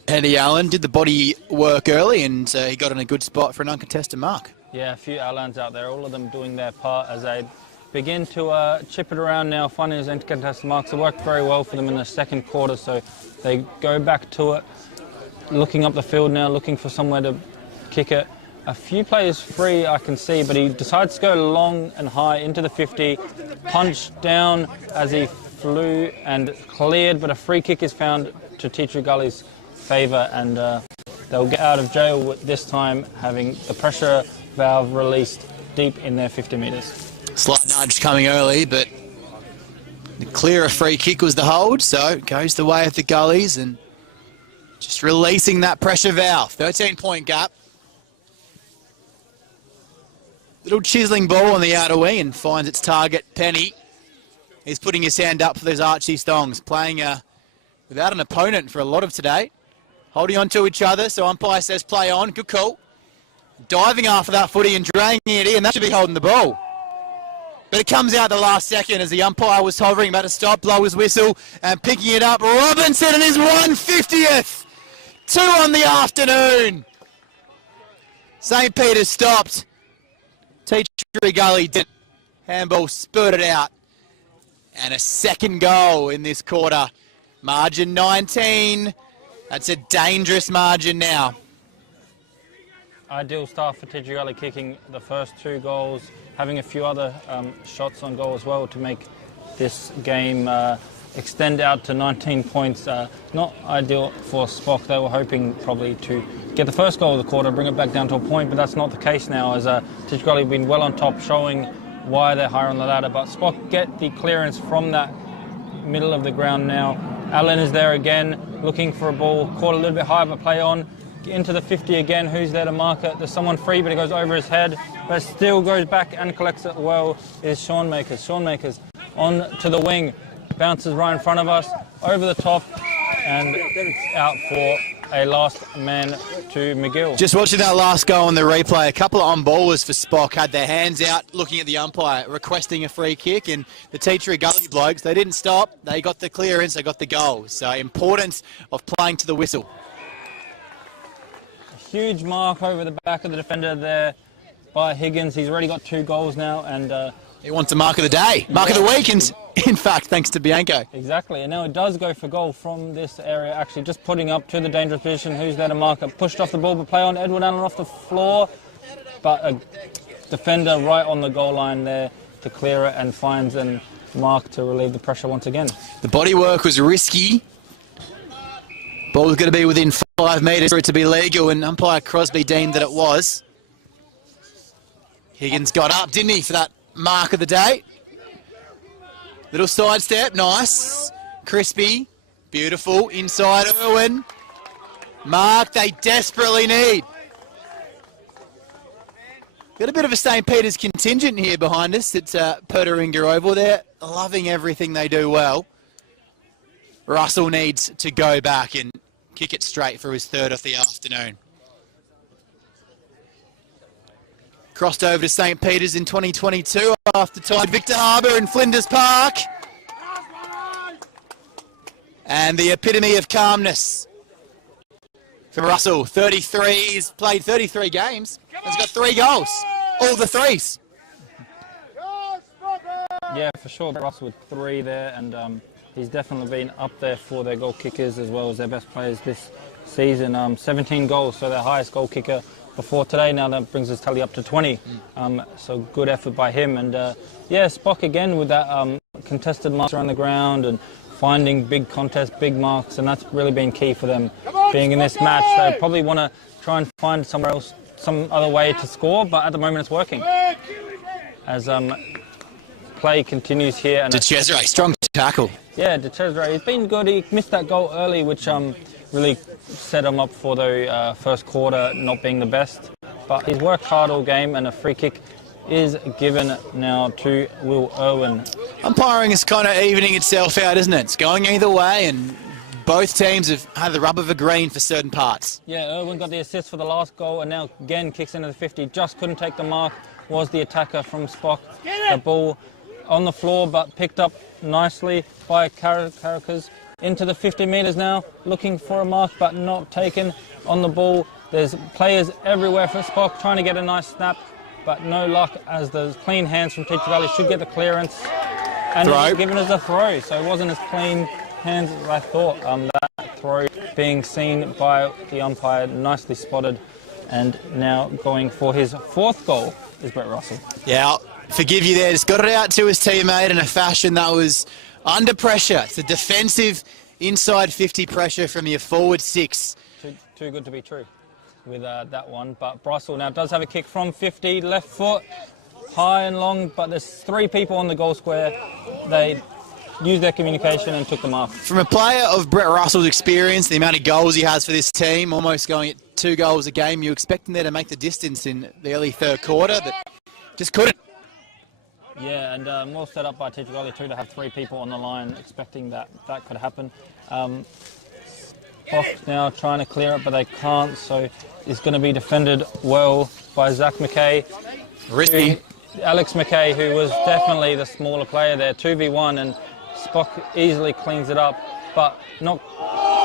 Eddie Allen. Did the body work early, and he got in a good spot for an uncontested mark. Yeah, a few Allens out there, all of them doing their part as they begin to chip it around now, finding his uncontested marks. It worked very well for them in the second quarter, so they go back to it, looking up the field now, looking for somewhere to kick it. A few players free I can see, but he decides to go long and high into the 50, punched down as he flew and cleared, but a free kick is found to Teacher Gully's favour, and they'll get out of jail this time, having the pressure valve released deep in their 50 metres. Slight nudge coming early, but the clearer free kick was the hold, so it goes the way of the Gullies, and just releasing that pressure valve. 13-point gap. Little chiselling ball on the outer wing and finds its target, Penny. He's putting his hand up for those Archie Stongs, playing without an opponent for a lot of today. Holding on to each other, so umpire says play on. Good call. Diving after that footy and draining it in. That should be holding the ball. But it comes out the last second as the umpire was hovering, about to stop, blow his whistle, and picking it up. Robinson and his 150th. 2 on the afternoon. St. Peter's stopped. Teacher Gully didn't. Handball spurted out. And a second goal in this quarter. Margin 19. That's a dangerous margin now. Ideal start for Teacher Gully, kicking the first 2 goals, having a few other shots on goal as well to make this game extend out to 19 points. Not ideal for Spock. They were hoping probably to get the first goal of the quarter, bring it back down to a point, but that's not the case now, as Teacher Gully have been well on top, showing why they're higher on the ladder. But Spock get the clearance from that middle of the ground now. Allen is there again, looking for a ball, caught a little bit high, but play on. Into the 50 again, who's there to mark it? There's someone free, but it goes over his head, but still goes back and collects it well, is Sean Makers. Sean Makers on to the wing, bounces right in front of us, over the top, and out for a last man to McGill. Just watching that last goal on the replay, a couple of on-ballers for Spock had their hands out looking at the umpire, requesting a free kick, and the Teacher Gully blokes, they didn't stop, they got the clearance, they got the goal. So importance of playing to the whistle. Huge mark over the back of the defender there by Higgins. He's already got 2 goals now, and he wants a mark of the day, mark of the week, and in fact, thanks to Bianco. Exactly, and now it does go for goal from this area, actually just putting up to the dangerous position. Who's there to mark it? Pushed off the ball, but play on. Edward Allen off the floor, but a defender right on the goal line there to clear it, and finds and mark to relieve the pressure once again. The body work was risky. Ball was going to be within 5 metres for it to be legal, and umpire Crosby deemed that it was. Higgins got up, didn't he, for that mark of the day? Little sidestep, nice. Crispy, beautiful, inside Irwin. Mark they desperately need. Got a bit of a St. Peter's contingent here behind us. It's Pertaringa Oval. They're loving everything they do well. Russell needs to go back and kick it straight for his 3rd of the afternoon. Crossed over to St. Peter's in 2022 after time. Victor Harbour in Flinders Park. And the epitome of calmness for Russell. 33, he's played 33 games. He's got 3 goals. All the 3s. Yeah, for sure. Russell with 3 there, and he's definitely been up there for their goal kickers as well as their best players this season. 17 goals, so their highest goal kicker before today. Now that brings his tally up to 20. So good effort by him. And yeah, Spock again with that contested marks around the ground and finding big contests, big marks, and that's really been key for them being in this match. They probably want to try and find somewhere else, some other way to score, but at the moment it's working. As play continues here. And DeCesare, strong tackle. Yeah, DeCesare, he's been good. He missed that goal early, which really set him up for the first quarter not being the best. But he's worked hard all game, and a free kick is given now to Will Irwin. Umpiring is kind of evening itself out, isn't it? It's going either way, and both teams have had the rub of a green for certain parts. Yeah, Irwin got the assist for the last goal, and now again kicks into the 50. Just couldn't take the mark. Was the attacker from Spock. The ball on the floor, but picked up nicely by Caracas. Into the 50 metres now, looking for a mark, but not taken on the ball. There's players everywhere for Spock, trying to get a nice snap, but no luck, as the clean hands from Teacher Gully should get the clearance. And Throw. given as a throw, so it wasn't as clean hands as I thought. That throw being seen by the umpire, nicely spotted, and now going for his fourth goal is Brett Russell. Yeah, I'll forgive you there. Just got it out to his teammate in a fashion that was under pressure. It's a defensive inside 50 pressure from your forward six. Too good to be true with that one. But Russell now does have a kick from 50, left foot, high and long, but there's three people on the goal square. They used their communication and took them off. From a player of Brett Russell's experience, the amount of goals he has for this team, almost going at 2 goals a game, you expect him there to make the distance in the early third quarter, but just couldn't. Yeah, and more set up by Teacher Gully too to have 3 people on the line, expecting that could happen. Fox now trying to clear it, but they can't, so it's going to be defended well by Zach McKay. Risky. Alex McKay, who was definitely the smaller player there, 2v1, and Spock easily cleans it up, but not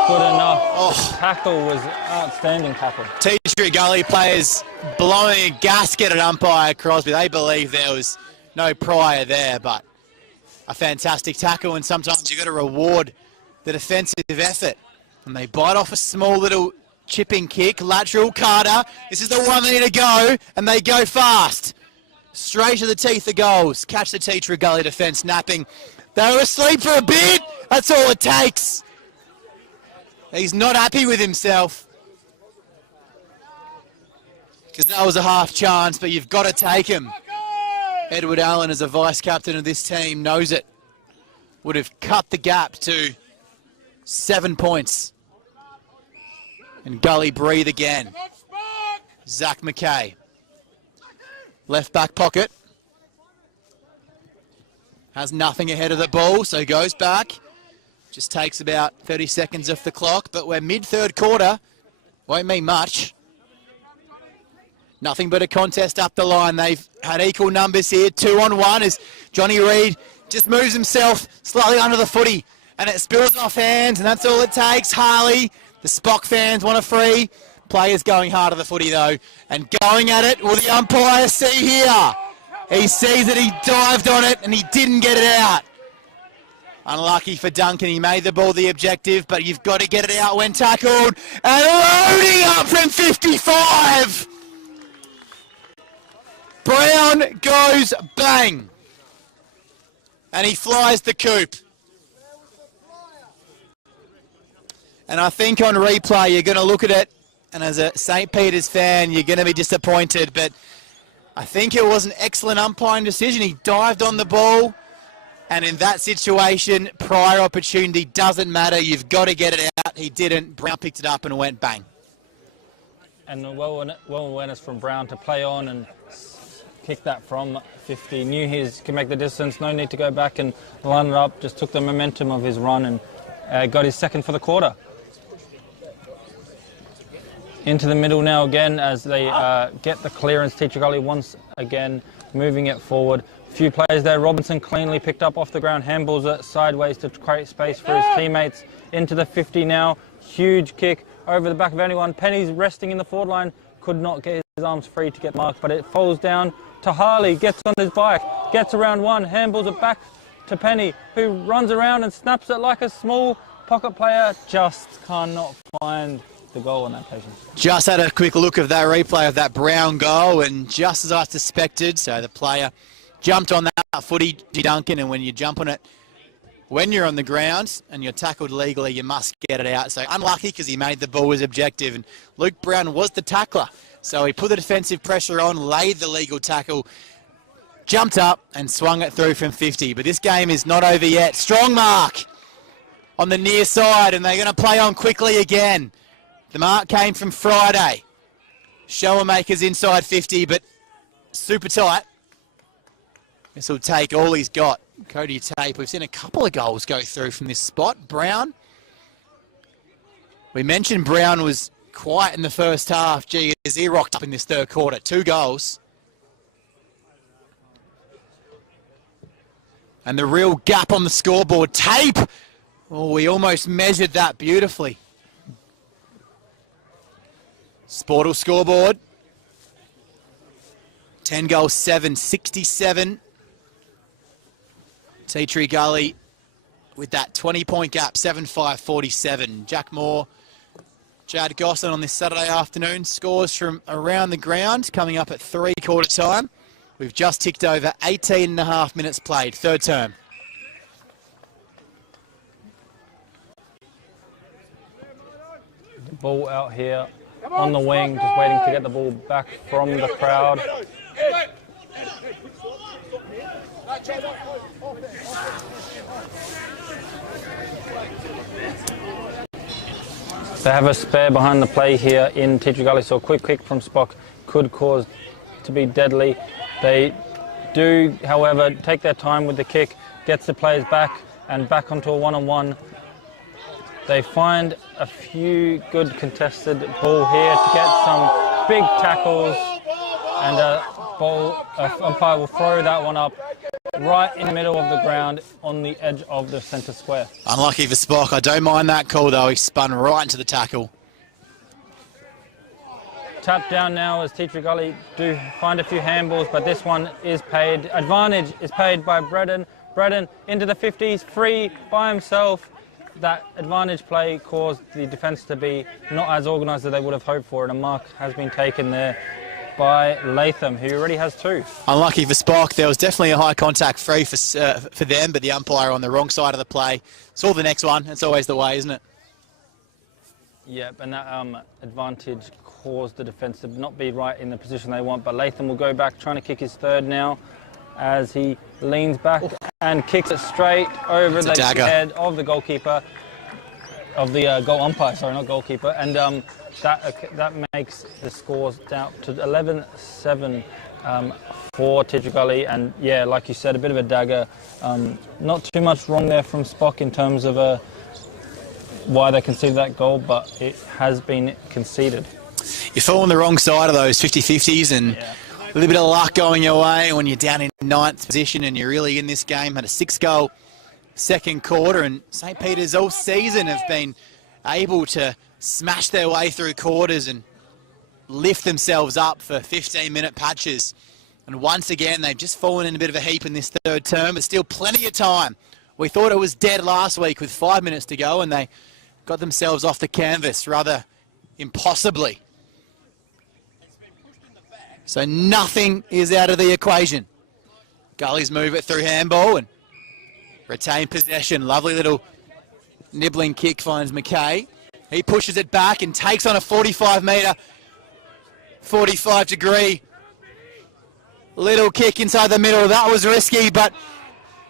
good enough. Oh. The tackle was outstanding tackle. Teacher Gully players blowing a gasket at umpire Crosby. They believe there was no prior there, but a fantastic tackle, and sometimes you've got to reward the defensive effort. And they bite off a small little chipping kick, lateral Carter. This is the one they need to go, and they go fast. Straight to the teeth of goals. Catch the Teacher Gully defence napping. They were asleep for a bit. That's all it takes. He's not happy with himself, because that was a half chance, but you've got to take him. Edward Allen, as a vice-captain of this team, knows it. Would have cut the gap to 7 points. And Gully breathe again. Zach McKay. Left back pocket. Has nothing ahead of the ball, so goes back. Just takes about 30 seconds off the clock, but we're mid-third quarter. Won't mean much. Nothing but a contest up the line. They've had equal numbers here. 2-on-1 as Johnny Reid just moves himself slightly under the footy, and it spills off hands, and that's all it takes. Harley, the Spock fans want a free. Players going hard at the footy though, and going at it. Will the umpire see here? He sees that he dived on it and he didn't get it out. Unlucky for Duncan, he made the ball the objective, but you've got to get it out when tackled. And loading up from 55! Brown goes bang. And he flies the coop. And I think on replay you're going to look at it, and as a St. Peter's fan you're going to be disappointed, but I think it was an excellent umpiring decision. He dived on the ball, and in that situation, prior opportunity doesn't matter. You've got to get it out. He didn't. Brown picked it up and went bang. And well awareness from Brown to play on and kick that from 50. Knew he can make the distance. No need to go back and line it up. Just took the momentum of his run and got his second for the quarter. Into the middle now again as they get the clearance. Teacher Gully once again moving it forward. A few players there. Robinson cleanly picked up off the ground. Handballs it sideways to create space for his teammates. Into the 50 now. Huge kick over the back of anyone. Penny's resting in the forward line. Could not get his arms free to get marked, but it falls down to Harley. Gets on his bike. Gets around one. Handballs it back to Penny, who runs around and snaps it like a small pocket player. Just cannot find the goal on that occasion. Just had a quick look of that replay of that Brown goal, and just as I suspected, so the player jumped on that footy, Duncan, and when you jump on it, when you're on the ground and you're tackled legally, you must get it out. So unlucky because he made the ball his objective, and Luke Brown was the tackler. So he put the defensive pressure on, laid the legal tackle, jumped up and swung it through from 50. But this game is not over yet. Strong mark on the near side, and they're going to play on quickly again. The mark came from Friday. Showermaker's inside 50, but super tight. This will take all he's got go to your tape. We've seen a couple of goals go through from this spot. Brown. We mentioned Brown was quiet in the first half. Gee, as he rocked up in this third quarter. 2 goals. And the real gap on the scoreboard. Tape! Oh, we almost measured that beautifully. Sportal scoreboard. 10 goals, 7, 67. Tea Tree Gully with that 20-point gap, 7-5, 47. Jack Moore, Chad Gosson on this Saturday afternoon. Scores from around the ground, coming up at 3/4 time. We've just ticked over 18 and a half minutes played, third term. The ball out here on the wing, just waiting to get the ball back from the crowd. They have a spare behind the play here in Tea Tree Gully, so a quick kick from Spock could cause to be deadly. They do, however, take their time with the kick, gets the players back and back onto a one-on-one. They find a few good contested ball here to get some big tackles, and umpire will throw that one up right in the middle of the ground on the edge of the centre square. Unlucky for Spock. I don't mind that call though. He spun right into the tackle. Tap down now as Tea Tree Gully do find a few handballs, but this one is paid. Advantage is paid by Braden. Braden into the 50s, free by himself. That advantage play caused the defence to be not as organised as they would have hoped for, and a mark has been taken there by Latham, who already has 2. Unlucky for Spock. There was definitely a high contact free for them, but the umpire on the wrong side of the play saw the next one. It's always the way, isn't it? Yep, and that advantage caused the defence to not be right in the position they want, but Latham will go back trying to kick his third now as he leans back and kicks it straight over the head of the goalkeeper, of the goal umpire, sorry, not goalkeeper, and that makes the scores down to 11-7 for Tea Tree Gully. And yeah, like you said, a bit of a dagger. Not too much wrong there from Spock in terms of why they conceded that goal, but it has been conceded. You fall on the wrong side of those 50-50s, and a little bit of luck going your way when you're down in 9th position and you're really in this game. Had a 6-goal second quarter, and St. Peter's all season have been able to smash their way through quarters and lift themselves up for 15-minute patches. And once again, they've just fallen in a bit of a heap in this third term, but still plenty of time. We thought it was dead last week with 5 minutes to go, and they got themselves off the canvas rather impossibly. So nothing is out of the equation. Gullies move it through handball and retain possession. Lovely little nibbling kick finds McKay. He pushes it back and takes on a 45-metre, 45-degree little kick inside the middle. That was risky, but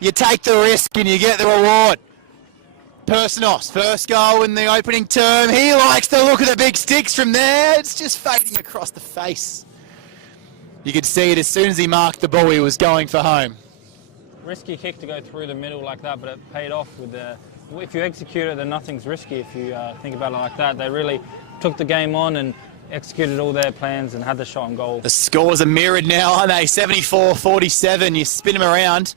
you take the risk and you get the reward. Personos, first goal in the opening term. He likes the look of the big sticks from there. It's just fading across the face. You could see it as soon as he marked the ball, he was going for home. Risky kick to go through the middle like that, but it paid off with the... If you execute it, then nothing's risky if you think about it like that. They really took the game on and executed all their plans and had the shot on goal. The scores are mirrored now, aren't they? 74-47. You spin them around,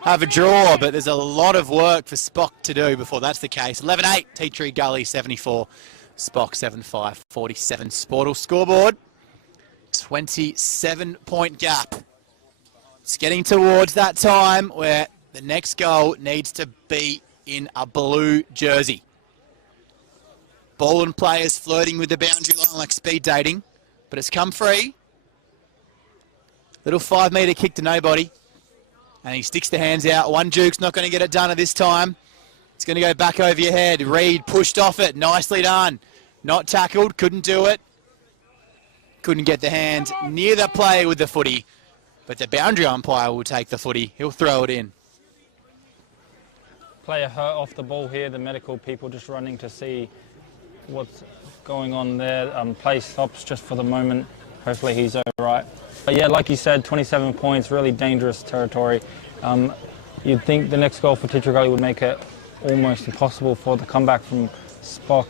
have a draw, but there's a lot of work for Spock to do before that's the case. 11-8, Tea Tree Gully 74, Spock 7-5, 47. Sportal scoreboard, 27-point gap. It's getting towards that time where the next goal needs to be in a blue jersey. Ball and players flirting with the boundary line like speed dating, but it's come free. Little 5-metre kick to nobody, and he sticks the hands out. One Duke's not going to get it done at this time. It's going to go back over your head. Reed pushed off it. Nicely done. Not tackled. Couldn't do it. Couldn't get the hand near the player with the footy, but the boundary umpire will take the footy. He'll throw it in. Player hurt off the ball here. The medical people just running to see what's going on there. Play stops just for the moment. Hopefully he's all right. But yeah, like you said, 27 points, really dangerous territory. you'd think the next goal for Teacher Gully would make it almost impossible for the comeback from Spock.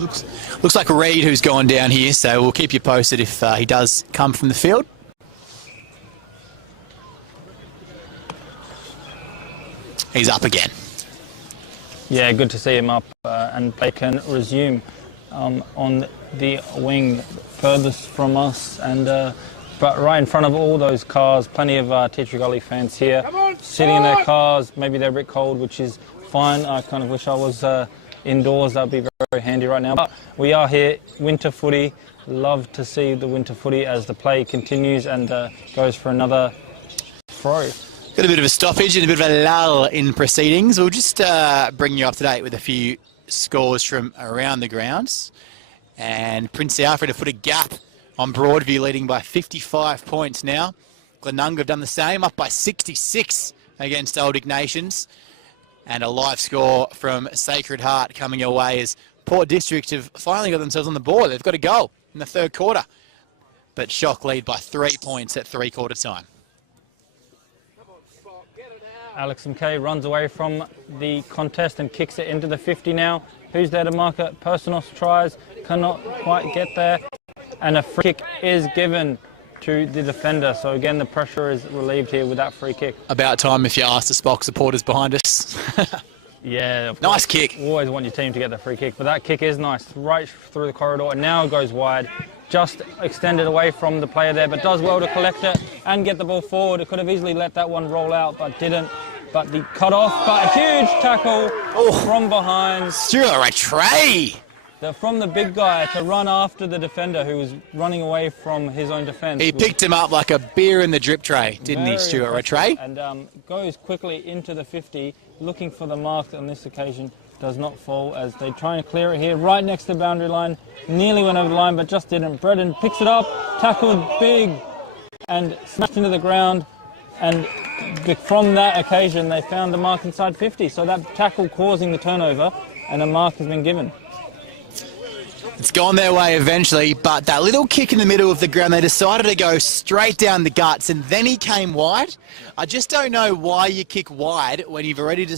Looks like Reed who's gone down here, so we'll keep you posted if he does come from the field. He's up again. Yeah, good to see him up, and they can resume on the wing furthest from us, and but right in front of all those cars. Plenty of Teacher Gully fans here, sitting in their cars. Maybe they're a bit cold, which is fine. I kind of wish I was indoors. That'd be very, very handy right now. But we are here, winter footy. Love to see the winter footy as the play continues and goes for another throw. Got a bit of a stoppage and a bit of a lull in proceedings. We'll just bring you up to date with a few scores from around the grounds. And Prince Alfred have put a gap on Broadview, leading by 55 points now. Glenunga have done the same, up by 66 against Old Ignatians. And a live score from Sacred Heart coming your way as Port District have finally got themselves on the board. They've got a goal in the third quarter. But Shock lead by 3 points at three-quarter time. Alex McKay runs away from the contest and kicks it into the 50 now. Who's there to mark it? Personos tries, cannot quite get there. And a free kick is given to the defender. So again, the pressure is relieved here with that free kick. About time if you ask the Spock supporters behind us. Yeah. Nice kick. Always want your team to get the free kick, but that kick is nice, right through the corridor, and now it goes wide. Just extended away from the player there, but does well to collect it and get the ball forward. It could have easily let that one roll out, but didn't. But the cut off, but a huge tackle from behind. Stuart Rattray. From the big guy to run after the defender who was running away from his own defence. He picked him up like a beer in the drip tray, didn't he, Stuart Rattray? And goes quickly into the 50, looking for the mark on this occasion. Does not fall as they try and clear it here, right next to the boundary line. Nearly went over the line, but just didn't. Bredden picks it up, tackled big, and smashed into the ground. And from that occasion, they found the mark inside 50. So that tackle causing the turnover, and a mark has been given. It's gone their way eventually, but that little kick in the middle of the ground, they decided to go straight down the guts, and then he came wide. I just don't know why you kick wide when you've already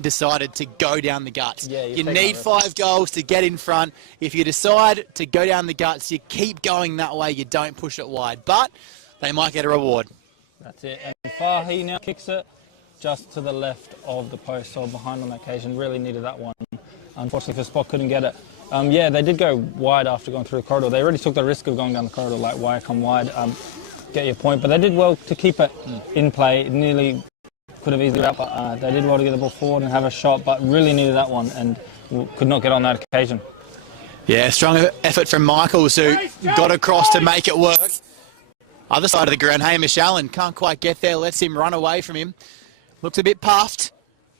decided to go down the guts. Yeah, you need 5 goals to get in front. If you decide to go down the guts, you keep going that way, you don't push it wide, but they might get a reward. That's it, and Fahy now kicks it just to the left of the post, so behind on that occasion. Really needed that one. Unfortunately for Spock, couldn't get it. Yeah, they did go wide after going through the corridor. They already took the risk of going down the corridor, like, why come wide? Get your point, but they did well to keep it in play. Nearly could have easily out, but they did well to get the ball forward and have a shot, but really needed that one and could not get on that occasion. Yeah, strong effort from Michaels, who got across to make it work. Other side of the ground, Hamish Allen can't quite get there, lets him run away from him. Looks a bit puffed.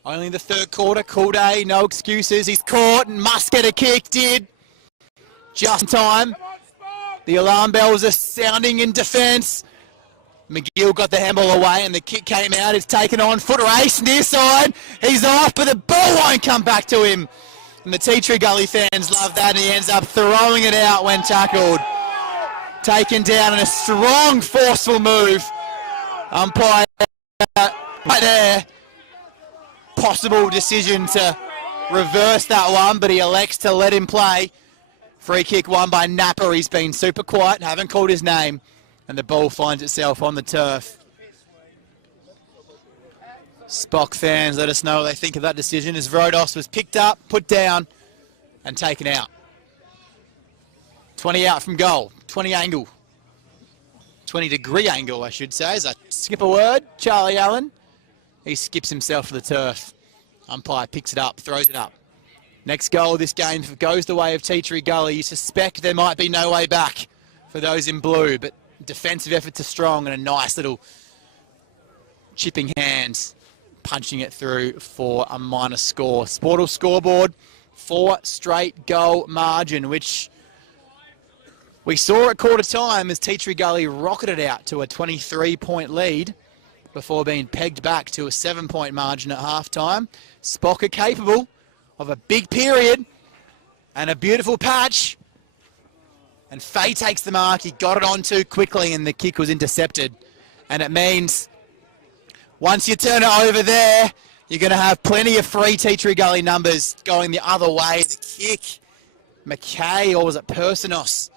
Only the third quarter, cool day, no excuses. He's caught and must get a kick, did. Just in time. The alarm bells are sounding in defence. McGill got the handball away and the kick came out. It's taken on, foot race, near side. He's off, but the ball won't come back to him. And the Tea Tree Gully fans love that, and he ends up throwing it out when tackled. Taken down in a strong, forceful move. Umpire right there. Possible decision to reverse that one, but he elects to let him play. Free kick won by Napper. He's been super quiet, haven't called his name, and the ball finds itself on the turf. Spock fans, let us know what they think of that decision as Rodos was picked up, put down, and taken out. 20 out from goal, 20 angle. 20-degree angle, I should say, as I skip a word. Charlie Allen, he skips himself to the turf. Umpire picks it up, throws it up. Next goal of this game goes the way of Tea Tree Gully. You suspect there might be no way back for those in blue, but defensive efforts are strong and a nice little chipping hands, punching it through for a minor score. Sportal scoreboard, 4 straight goal margin, which we saw at quarter time as Tea Tree Gully rocketed out to a 23-point lead before being pegged back to a 7-point margin at half-time. Spock are capable of a big period and a beautiful patch. And Faye takes the mark. He got it on too quickly and the kick was intercepted. And it means Once you turn it over there, you're going to have plenty of free Teachery Gully numbers going the other way. The kick, McKay, or was it Persinos,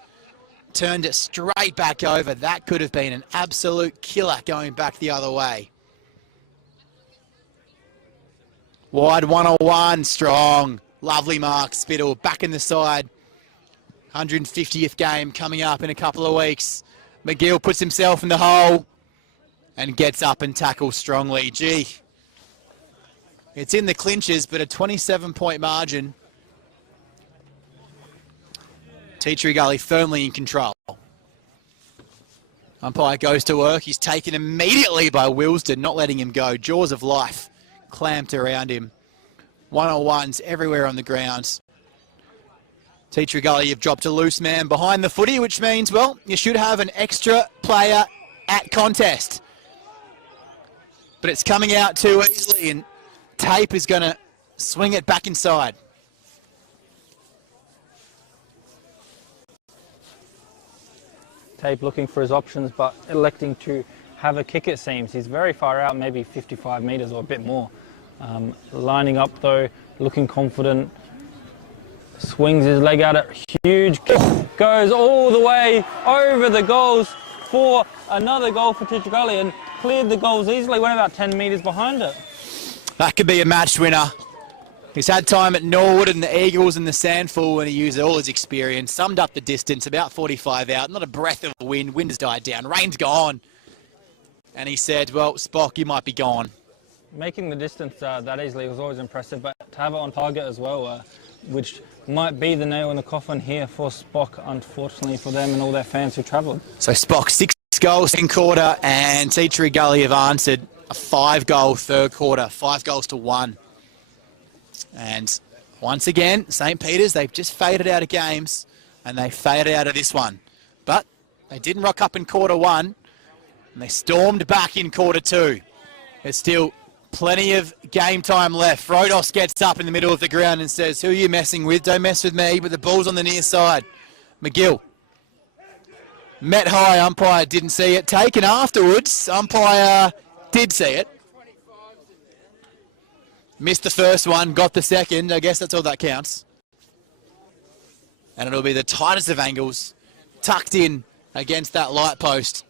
turned it straight back over. That could have been an absolute killer going back the other way. Wide 101, strong. Lovely mark, Spittle, back in the side. 150th game coming up in a couple of weeks. McGill puts himself in the hole and gets up and tackles strongly. Gee, it's in the clinches, but a 27-point margin. Teachery Gully firmly in control. Umpire goes to work. He's taken immediately by Wilsden, not letting him go. Jaws of life clamped around him. 101s everywhere on the ground. Teachery Gully, you've dropped a loose man behind the footy, which means, well, you should have an extra player at contest. But it's coming out too easily, and Tape is going to swing it back inside. Tape looking for his options, but electing to have a kick, it seems. He's very far out, maybe 55 metres or a bit more. Lining up, though, looking confident. Swings his leg out, a huge kick, goes all the way over the goals for another goal for Teachery Gully, and cleared the goals easily, went about 10 metres behind it. That could be a match winner. He's had time at Norwood and the Eagles and the Sandful, and he used all his experience, summed up the distance, about 45 out, not a breath of wind, wind has died down, rain's gone. And he said, well, Spock, you might be gone. Making the distance that easily was always impressive, but to have it on target as well, which might be the nail in the coffin here for Spock, unfortunately for them and all their fans who travelled. So Spock, 6 goals second quarter, and Teachery Gully have answered a 5-goal third quarter, 5 goals to 1. And once again, St. Peter's, they've just faded out of games, and they faded out of this one. But they didn't rock up in quarter 1, and they stormed back in quarter 2. There's still plenty of game time left. Rodos gets up in the middle of the ground and says, who are you messing with? Don't mess with me, but the ball's on the near side. McGill. Met high, umpire didn't see it. Taken afterwards, umpire did see it. Missed the first one, got the second. I guess that's all that counts. And it'll be the tightest of angles, tucked in against that light post.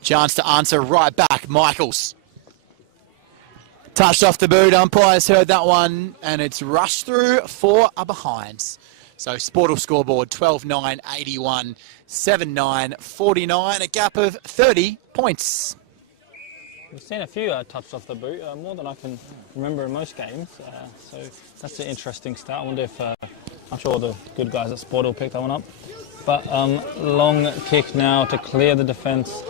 Chance to answer right back, Michaels. Touched off the boot, umpires heard that one, and it's rushed through for a behinds. So Sportal scoreboard, 12-9, 81, 7-9, 49, a gap of 30 points. We've seen a few touched off the boot, more than I can remember in most games. So that's an interesting start. I wonder if, I'm sure the good guys at Sportal picked that one up. But long kick now to clear the defence.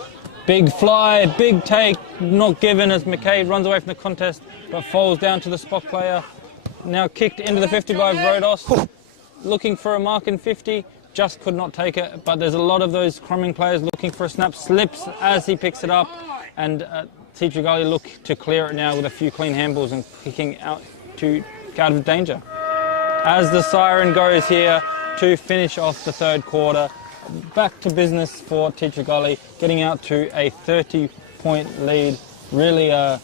Big fly, big take, not given as McKay runs away from the contest, but falls down to the Spock player. Now kicked into the 50 by Rodos, looking for a mark in 50, just could not take it. But there's a lot of those crumbing players looking for a snap, slips as he picks it up, and Teachery Gully look to clear it now with a few clean handballs and kicking out of danger. As the siren goes here to finish off the third quarter, back to business for Teachery Gully, getting out to a 30-point lead, really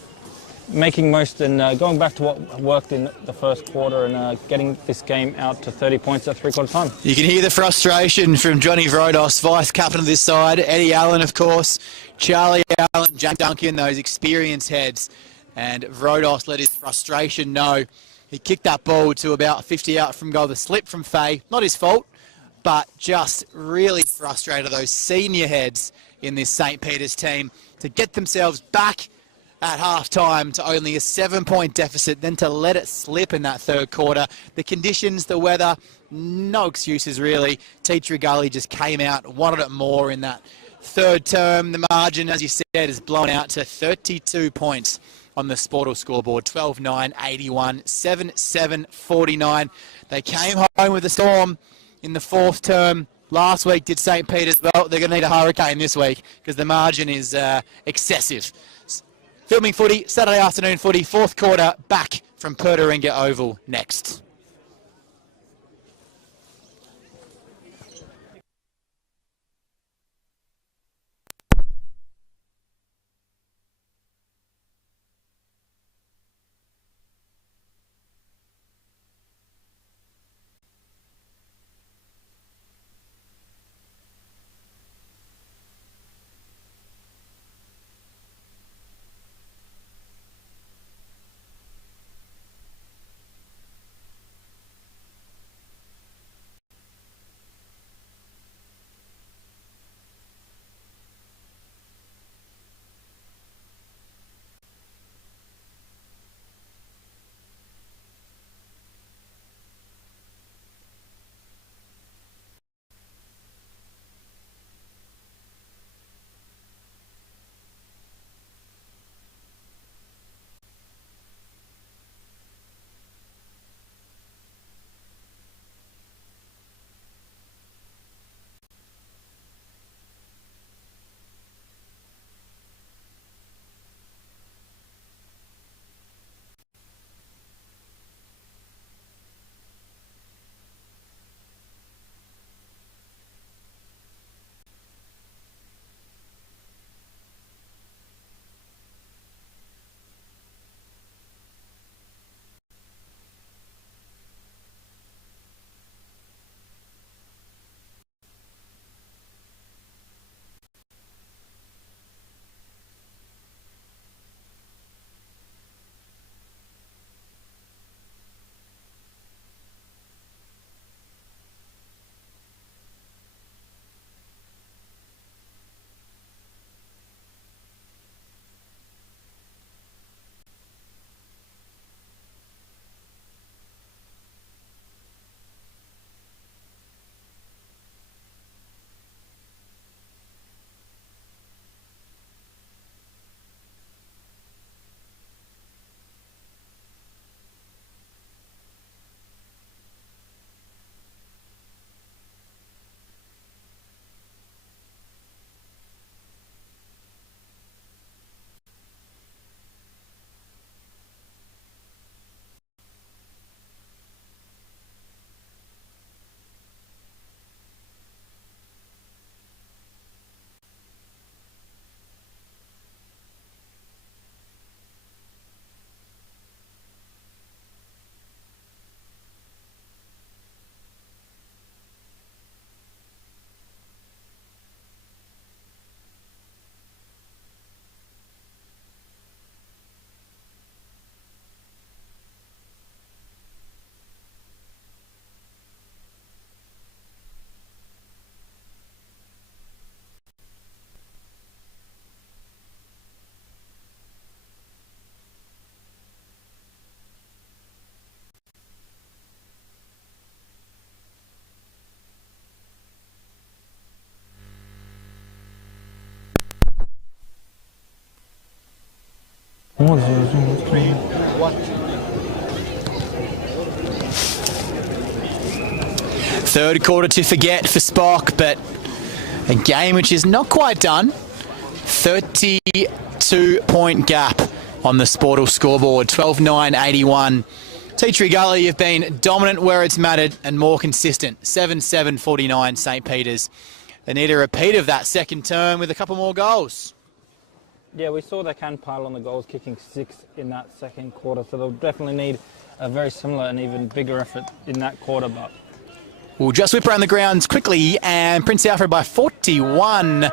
making most and going back to what worked in the first quarter and getting this game out to 30 points at three-quarter time. You can hear the frustration from Johnny Vrodos, vice-captain of this side, Eddie Allen, of course, Charlie Allen, Jack Duncan, those experienced heads, and Vrodos let his frustration know. He kicked that ball to about 50 out from goal, the slip from Faye, not his fault, but just really frustrated those senior heads in this St. Peter's team to get themselves back at half-time to only a 7-point deficit, then to let it slip in that third quarter. The conditions, the weather, no excuses really. Teachery Gully just came out, wanted it more in that third term. The margin, as you said, is blown out to 32 points on the Sportal scoreboard. 12-9, 81, 7-7, 49. They came home with a storm in the fourth term. Last week did St. Peter's. Well, they're going to need a hurricane this week because the margin is excessive. Filming footy, Saturday afternoon footy, fourth quarter, back from Pertaringa Oval next. Third quarter to forget for Spock, but a game which is not quite done. 32-point gap on the Sportal scoreboard, 12-9-81. Teachery Gully have been dominant where it's mattered and more consistent, 7-7-49 St. Peter's. They need a repeat of that second term with a couple more goals. Yeah, we saw they can pile on the goals, kicking 6 in that second quarter, so they'll definitely need a very similar and even bigger effort in that quarter. But we'll just whip around the grounds quickly, and Prince Alfred by 41.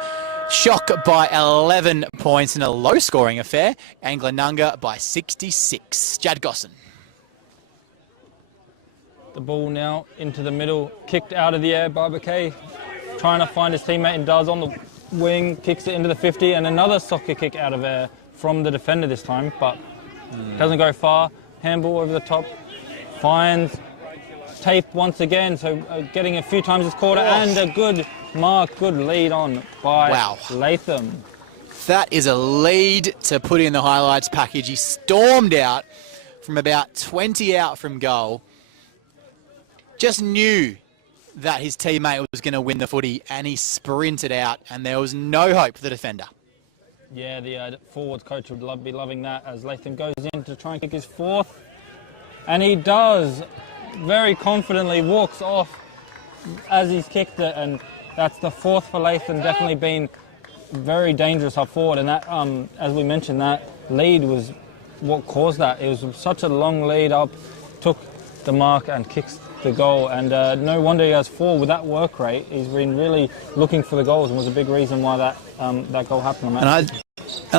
Shock by 11 points in a low-scoring affair. Anglanunga by 66. Jad Gosson. The ball now into the middle, kicked out of the air by Bakay, trying to find his teammate, and does on the wing, kicks it into the 50, and another soccer kick out of air from the defender this time, but doesn't go far. Handball over the top, finds tape once again, so getting a few times this quarter, and a good mark, good lead on by Latham. That is a lead to put in the highlights package. He stormed out from about 20 out from goal. Just knew that his teammate was going to win the footy, and he sprinted out, and there was no hope for the defender. Yeah, the forwards coach would be loving that as Latham goes in to try and kick his 4th, and he does. Very confidently walks off as he's kicked it, and that's the 4th for Latham. Definitely been very dangerous up forward, and that, as we mentioned, that lead was what caused that. It was such a long lead up, took the mark and kicks the goal, and no wonder he has 4 with that work rate. He's been really looking for the goals and was a big reason why that that goal happened. And I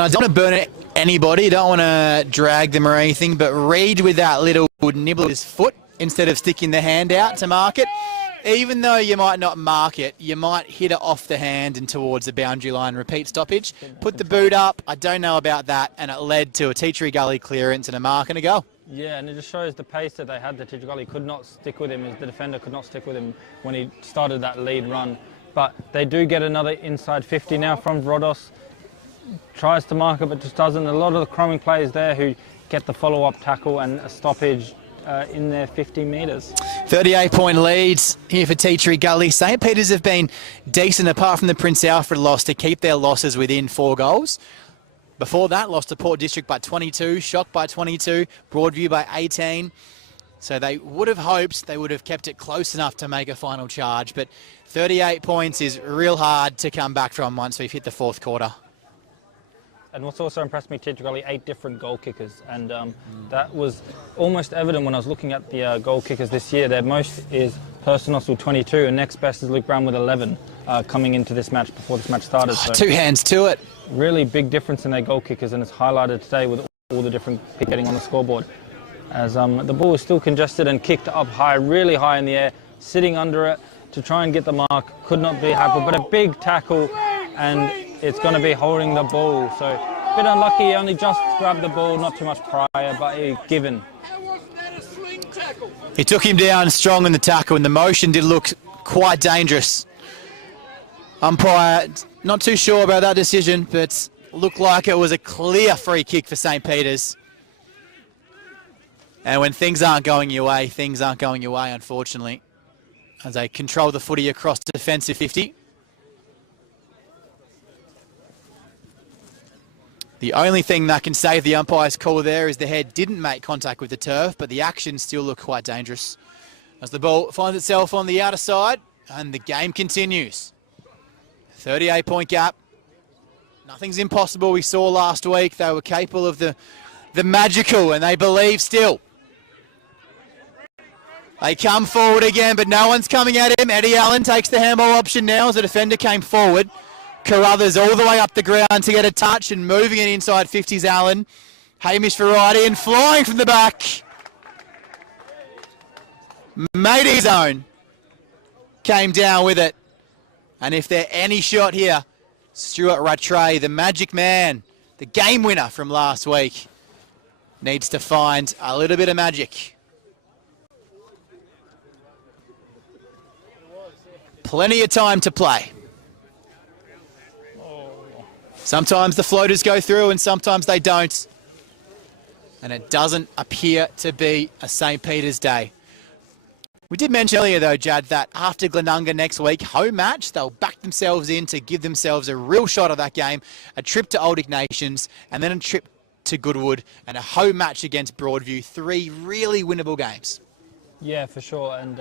don't want to burn anybody, don't want to drag them or anything, but Reed with that little nibble of his foot instead of sticking the hand out to mark it. Even though you might not mark it, you might hit it off the hand and towards the boundary line repeat stoppage. Put the boot up, I don't know about that, and it led to a Teachery Gully clearance and a mark and a goal. Yeah, and it just shows the pace that they had. The Teachery Gully could not stick with him, as the defender could not stick with him when he started that lead run. But they do get another inside 50 now from Rodos. Tries to mark it, but just doesn't. A lot of the crumbing players there who get the follow-up tackle and a stoppage in their 50 metres. 38-point leads here for Teachery Gully. St. Peter's have been decent apart from the Prince Alfred loss to keep their losses within 4 goals. Before that, lost to Port District by 22, Shock by 22, Broadview by 18. So they would have hoped they would have kept it close enough to make a final charge, but 38 points is real hard to come back from once we've hit the 4th quarter. And what's also impressed me, Teachery Gully, 8 different goal kickers, and that was almost evident when I was looking at the goal kickers this year. Their most is Personos with 22, and next best is Luke Brown with 11 coming into this match before this match started. So 2 hands to it. Really big difference in their goal kickers, and it's highlighted today with all the different people getting on the scoreboard. As the ball is still congested and kicked up high, really high in the air, sitting under it to try and get the mark. Could not be happy, but a big tackle, and it's going to be holding the ball. So a bit unlucky, he only just grabbed the ball, not too much prior, but he given. He took him down strong in the tackle, and the motion did look quite dangerous. Umpire, not too sure about that decision, but looked like it was a clear free kick for St. Peter's. And when things aren't going your way, things aren't going your way, unfortunately, as they control the footy across the defensive 50. The only thing that can save the umpire's call there is the head didn't make contact with the turf, but the action still looked quite dangerous. As the ball finds itself on the outer side, and the game continues. 38-point gap. Nothing's impossible. We saw last week they were capable of the magical, and they believe still. They come forward again, but no one's coming at him. Eddie Allen takes the handball option now as the defender came forward. Carruthers all the way up the ground to get a touch, and moving it inside 50's Allen. Hamish Variety and flying from the back. Made his own. Came down with it. And if there's any shot here, Stuart Rattray, the magic man, the game winner from last week, needs to find a little bit of magic. Plenty of time to play. Sometimes the floaters go through and sometimes they don't. and it doesn't appear to be a St. Peter's day. We did mention earlier, though, Jad, that after Glenunga next week, home match, they'll back themselves in to give themselves a real shot at that game, a trip to Old Ignatians, and then a trip to Goodwood, and a home match against Broadview. 3 really winnable games. Yeah, for sure, and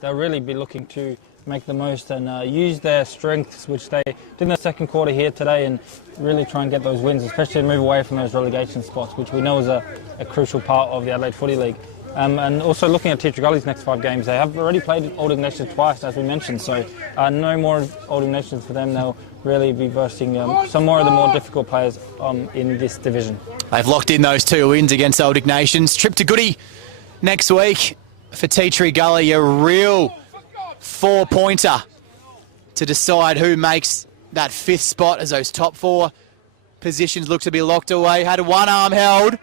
they'll really be looking to make the most and use their strengths, which they did in the second quarter here today, and really try and get those wins, especially to move away from those relegation spots, which we know is a crucial part of the Adelaide Footy League. And also looking at Teacher Gully's next 5 games, they have already played Old Ignatians twice, as we mentioned, so no more Old Ignatians for them. They'll really be versing some more of the more difficult players in this division. They've locked in those 2 wins against Old Ignatians. Trip to Goody next week for Teacher Gully, a real 4-pointer to decide who makes that 5th spot as those top 4 positions look to be locked away. Had one arm held.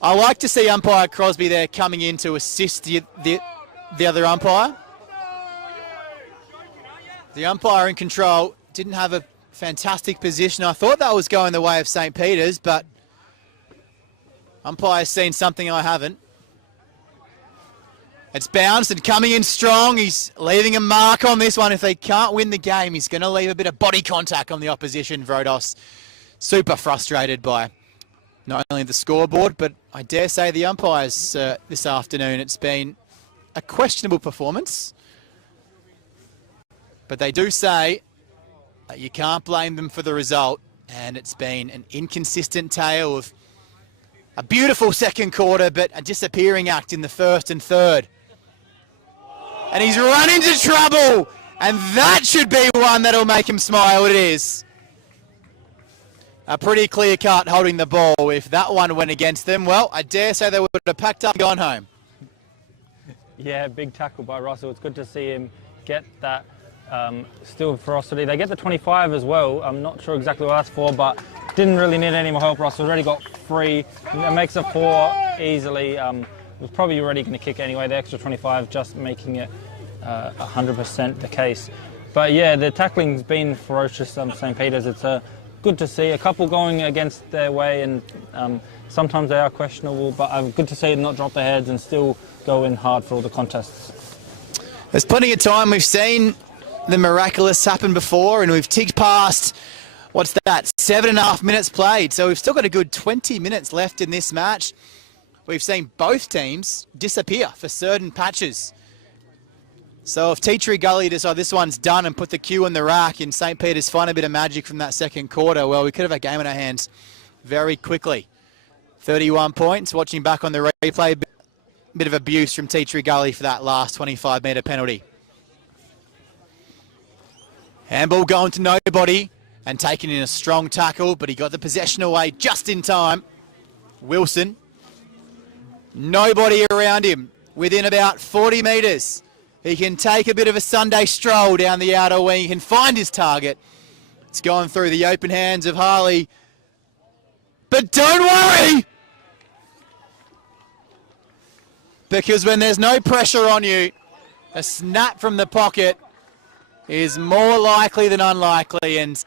I like to see umpire Crosby there coming in to assist the other umpire. The umpire in control didn't have a fantastic position. I thought that was going the way of St. Peter's, but umpire's seen something I haven't. It's bounced and coming in strong. He's leaving a mark on this one. If they can't win the game, he's going to leave a bit of body contact on the opposition. Vodos super frustrated by not only the scoreboard, but I dare say the umpires this afternoon. It's been a questionable performance, but they do say you can't blame them for the result, and it's been an inconsistent tale of a beautiful second quarter, but a disappearing act in the first and third. And he's run into trouble, and that should be one that'll make him smile. It is a pretty clear cut holding the ball. If that one went against them, well, I dare say they would have packed up and gone home. Yeah, big tackle by Russell. It's good to see him get that still ferocity. They get the 25 as well. I'm not sure exactly what that's for, but didn't really need any more help. Russell already got 3. It makes a 4 easily. Was probably already going to kick anyway. The extra 25 just making it 100% the case. But yeah, the tackling's been ferocious. St. Peter's. It's good to see a couple going against their way, and sometimes they are questionable. But good to see them not drop their heads and still go in hard for all the contests. There's plenty of time. We've seen the miraculous happen before, and we've ticked past, what's that, 7.5 minutes played. So we've still got a good 20 minutes left in this match. We've seen both teams disappear for certain patches. So if Teacher Gully decide this one's done and put the cue in the rack, and St. Peter's find a bit of magic from that second quarter, well, we could have a game in our hands very quickly. 31 points. Watching back on the replay, bit of abuse from Teacher Gully for that last 25-metre penalty. Handball going to nobody and taking in a strong tackle, but he got the possession away just in time. Wilson. Nobody around him within about 40 metres. He can take a bit of a Sunday stroll down the outer wing. He can find his target. It's gone through the open hands of Harley. But don't worry! Because when there's no pressure on you, a snap from the pocket is more likely than unlikely, and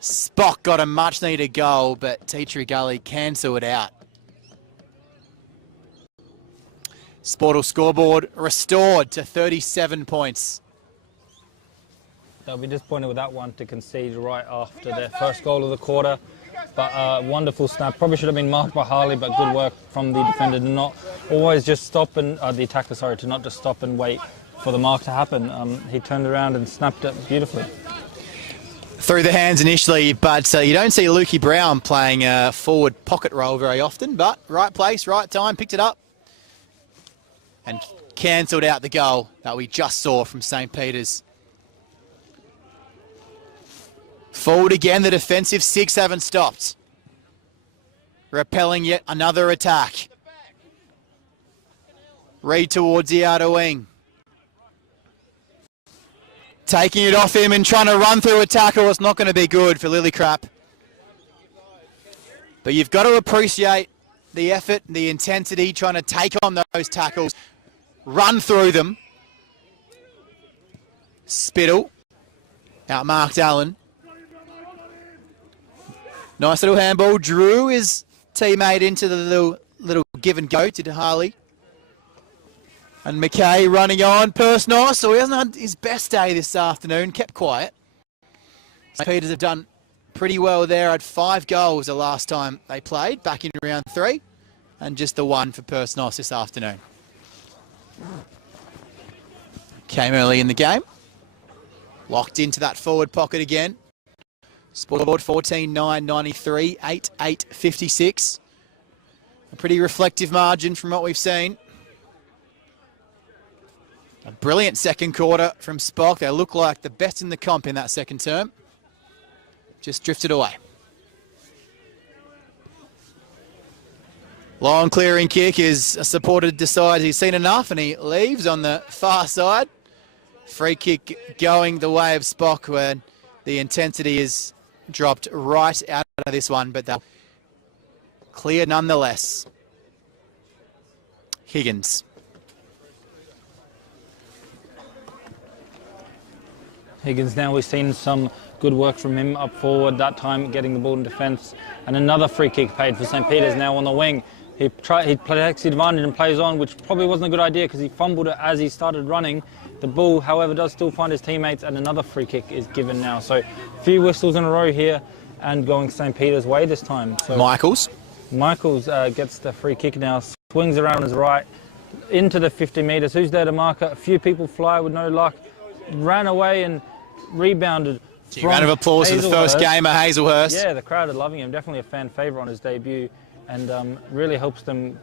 Spock got a much needed goal, but Teacher Gully cancelled it out. Sportal scoreboard restored to 37 points. They'll be disappointed with that one to concede right after their first goal of the quarter. But wonderful snap. Probably should have been marked by Harley, but good work from the defender to not always just stop and the attacker, sorry, to not just stop and wait for the mark to happen. He turned around and snapped it beautifully. Through the hands initially, but you don't see Lukey Brown playing a forward pocket role very often, but right place, right time, picked it up and cancelled out the goal that we just saw from St. Peter's. Forward again, the defensive 6 haven't stopped. Repelling yet another attack. Reed towards the outer wing. Taking it off him and trying to run through a tackle. It's not going to be good for Lillicrap. But you've got to appreciate the effort, the intensity, trying to take on those tackles, run through them. Spittle outmarked Allen. Nice little handball. Drew his teammate into the little give and go to Harley. And McKay running on. Persnos, so he hasn't had his best day this afternoon. Kept quiet. Peters have done pretty well there. Had 5 goals the last time they played, back in round 3. And just the 1 for Persnos this afternoon. Came early in the game. Locked into that forward pocket again. Scoreboard 14-9-93, 8-8-56. A pretty reflective margin from what we've seen. A brilliant second quarter from Spock. They look like the best in the comp in that second term. Just drifted away. Long clearing kick is a supporter decides he's seen enough and he leaves on the far side. Free kick going the way of Spock when the intensity is dropped right out of this one, but they'll clear nonetheless. Higgins. Higgins now, we've seen some good work from him up forward, that time getting the ball in defence. And another free kick paid for St. Peter's now on the wing. He takes the advantage and plays on, which probably wasn't a good idea because he fumbled it as he started running. The ball, however, does still find his teammates, and another free kick is given now. So a few whistles in a row here and going St. Peter's way this time. So Michaels gets the free kick now, swings around his right into the 50 metres. Who's there to mark it? A few people fly with no luck. Ran away and rebounded. Round of applause for the first game of Hazelhurst. Yeah, the crowd are loving him. Definitely a fan favourite on his debut, and really helps them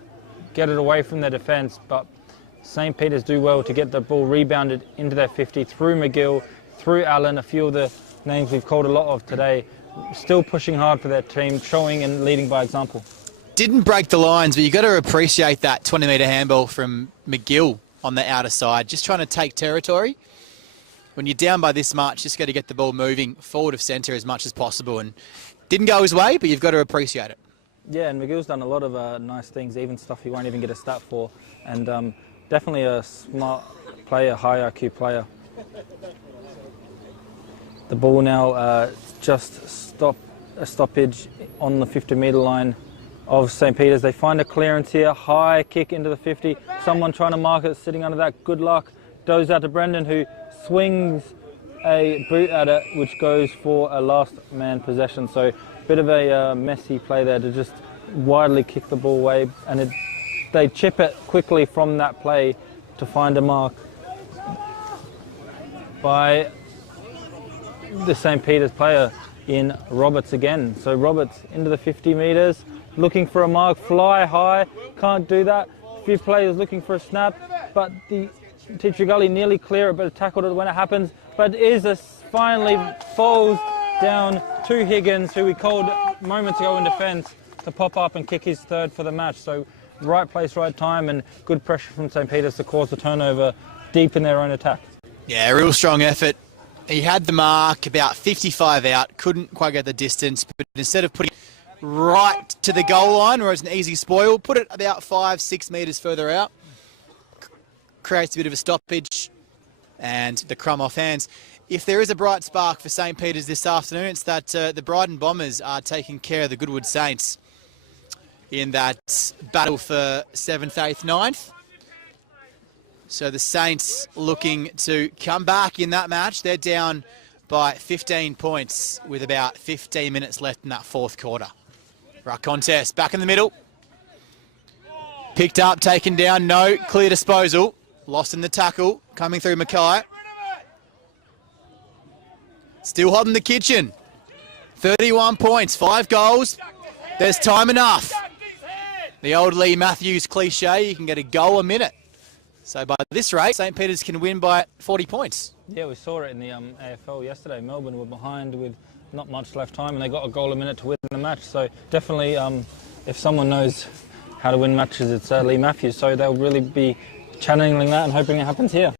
get it away from their defence. But St. Peter's do well to get the ball rebounded into their 50 through McGill, through Allen, a few of the names we've called a lot of today. Still pushing hard for their team, showing and leading by example. Didn't break the lines, but you've got to appreciate that 20-metre handball from McGill on the outer side, just trying to take territory. When you're down by this much, just got to get the ball moving forward of centre as much as possible. And didn't go his way, but you've got to appreciate it. Yeah, and McGill's done a lot of nice things, even stuff he won't even get a stat for. And definitely a smart player, high IQ player. The ball now just a stoppage on the 50-metre line of St. Peter's. They find a clearance here, high kick into the 50. Someone trying to mark it, sitting under that. Good luck. Goes out to Brendan, who swings a boot at it, which goes for a last man possession. So a bit of a messy play there to just widely kick the ball away, and they chip it quickly from that play to find a mark by the St. Peter's player in Roberts again. So Roberts into the 50 metres, looking for a mark, fly high, can't do that. A few players looking for a snap, but the Teacher Gully nearly clear it, but tackled it when it happens. But finally falls down to Higgins, who we called moments ago in defence, to pop up and kick his third for the match. So right place, right time, and good pressure from St. Peter's to cause the turnover deep in their own attack. Yeah, real strong effort. He had the mark about 55 out, couldn't quite get the distance, but instead of putting it right to the goal line, where it's an easy spoil, put it about 5-6 metres further out. Creates a bit of a stoppage and the crumb off hands. If there is a bright spark for St. Peter's this afternoon, it's that the Bryden Bombers are taking care of the Goodwood Saints in that battle for 7th, 8th, 9th. So the Saints looking to come back in that match. They're down by 15 points with about 15 minutes left in that fourth quarter. Right contest, back in the middle. Picked up, taken down, no, clear disposal. Lost in the tackle, coming through Mackay. Still hot in the kitchen. 31 points, 5 goals. There's time enough. The old Lee Matthews cliche, you can get a goal a minute. So by this rate, St. Peter's can win by 40 points. Yeah, we saw it in the AFL yesterday. Melbourne were behind with not much left time, and they got a goal a minute to win the match. So definitely, if someone knows how to win matches, it's Lee Matthews. So they'll really be channeling that and hoping it happens here.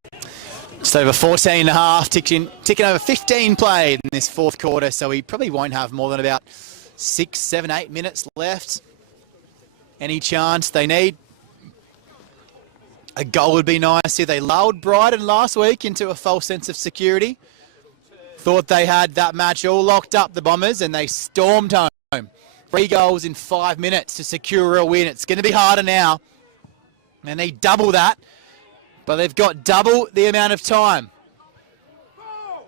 Just over 14 and a half, ticking over 15 played in this fourth quarter, so we probably won't have more than about 6, 7, 8 minutes left. Any chance they need? A goal would be nice here. They lulled Brighton last week into a false sense of security. Thought they had that match all locked up, the Bombers, and they stormed home 3 goals in 5 minutes to secure a win. It's going to be harder now. They need double that, but they've got double the amount of time.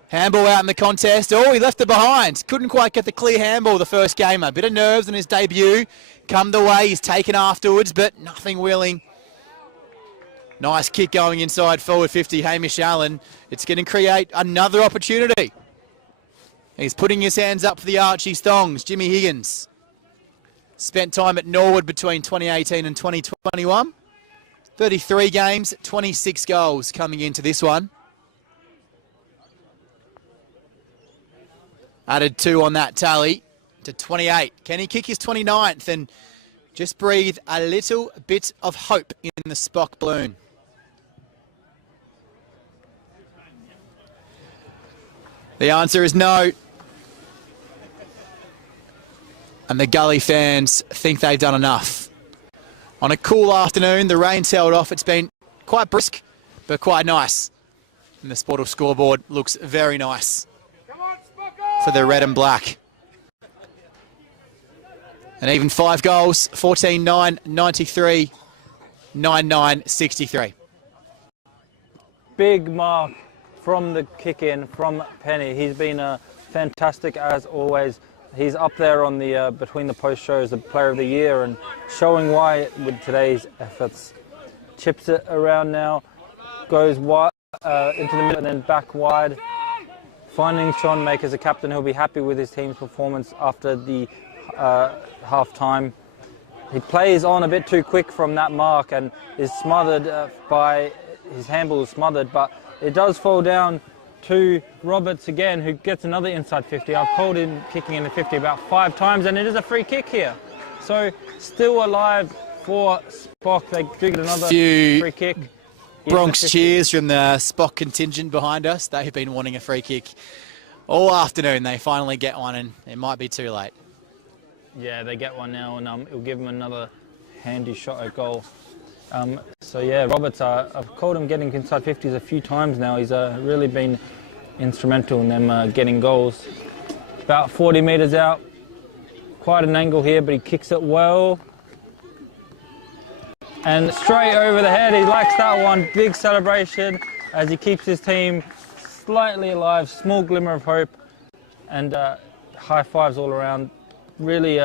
Handball out in the contest. Oh, he left it behind. Couldn't quite get the clear handball the first game. A bit of nerves in his debut. Come the way, he's taken afterwards, but nothing willing. Nice kick going inside forward 50, Hamish Allen. It's going to create another opportunity. He's putting his hands up for the Archie's Thongs. Jimmy Higgins spent time at Norwood between 2018 and 2021. 33 games, 26 goals coming into this one. Added 2 on that tally to 28. Can he kick his 29th and just breathe a little bit of hope in the Spock balloon? The answer is no. And the Gully fans think they've done enough. On a cool afternoon, the rain's held off. It's been quite brisk, but quite nice. And the Sportal scoreboard looks very nice for the red and black. And even 5 goals, 14-9, 93, 9-9, 63. Big mark from the kick-in from Penny. He's been fantastic as always. He's up there on the between the post shows, the player of the year, and showing why with today's efforts. Chips it around now, goes wide into the middle and then back wide. Finding Sean Make as a captain, he'll be happy with his team's performance after the half-time. He plays on a bit too quick from that mark and is smothered by his handball is smothered, but it does fall down to Roberts again, who gets another inside 50. I've called him kicking in the 50 about 5 times, and it is a free kick here. So still alive for Spock. They do get another free kick. Bronx cheers from the Spock contingent behind us. They've been wanting a free kick all afternoon. They finally get one, and it might be too late. Yeah, they get one now, and it'll give them another handy shot at goal. So yeah, Roberts, I've called him getting inside 50s a few times now. He's really been instrumental in them getting goals. About 40 metres out. Quite an angle here, but he kicks it well. And straight over the head, he likes that one. Big celebration as he keeps his team slightly alive. Small glimmer of hope. And high fives all around. Really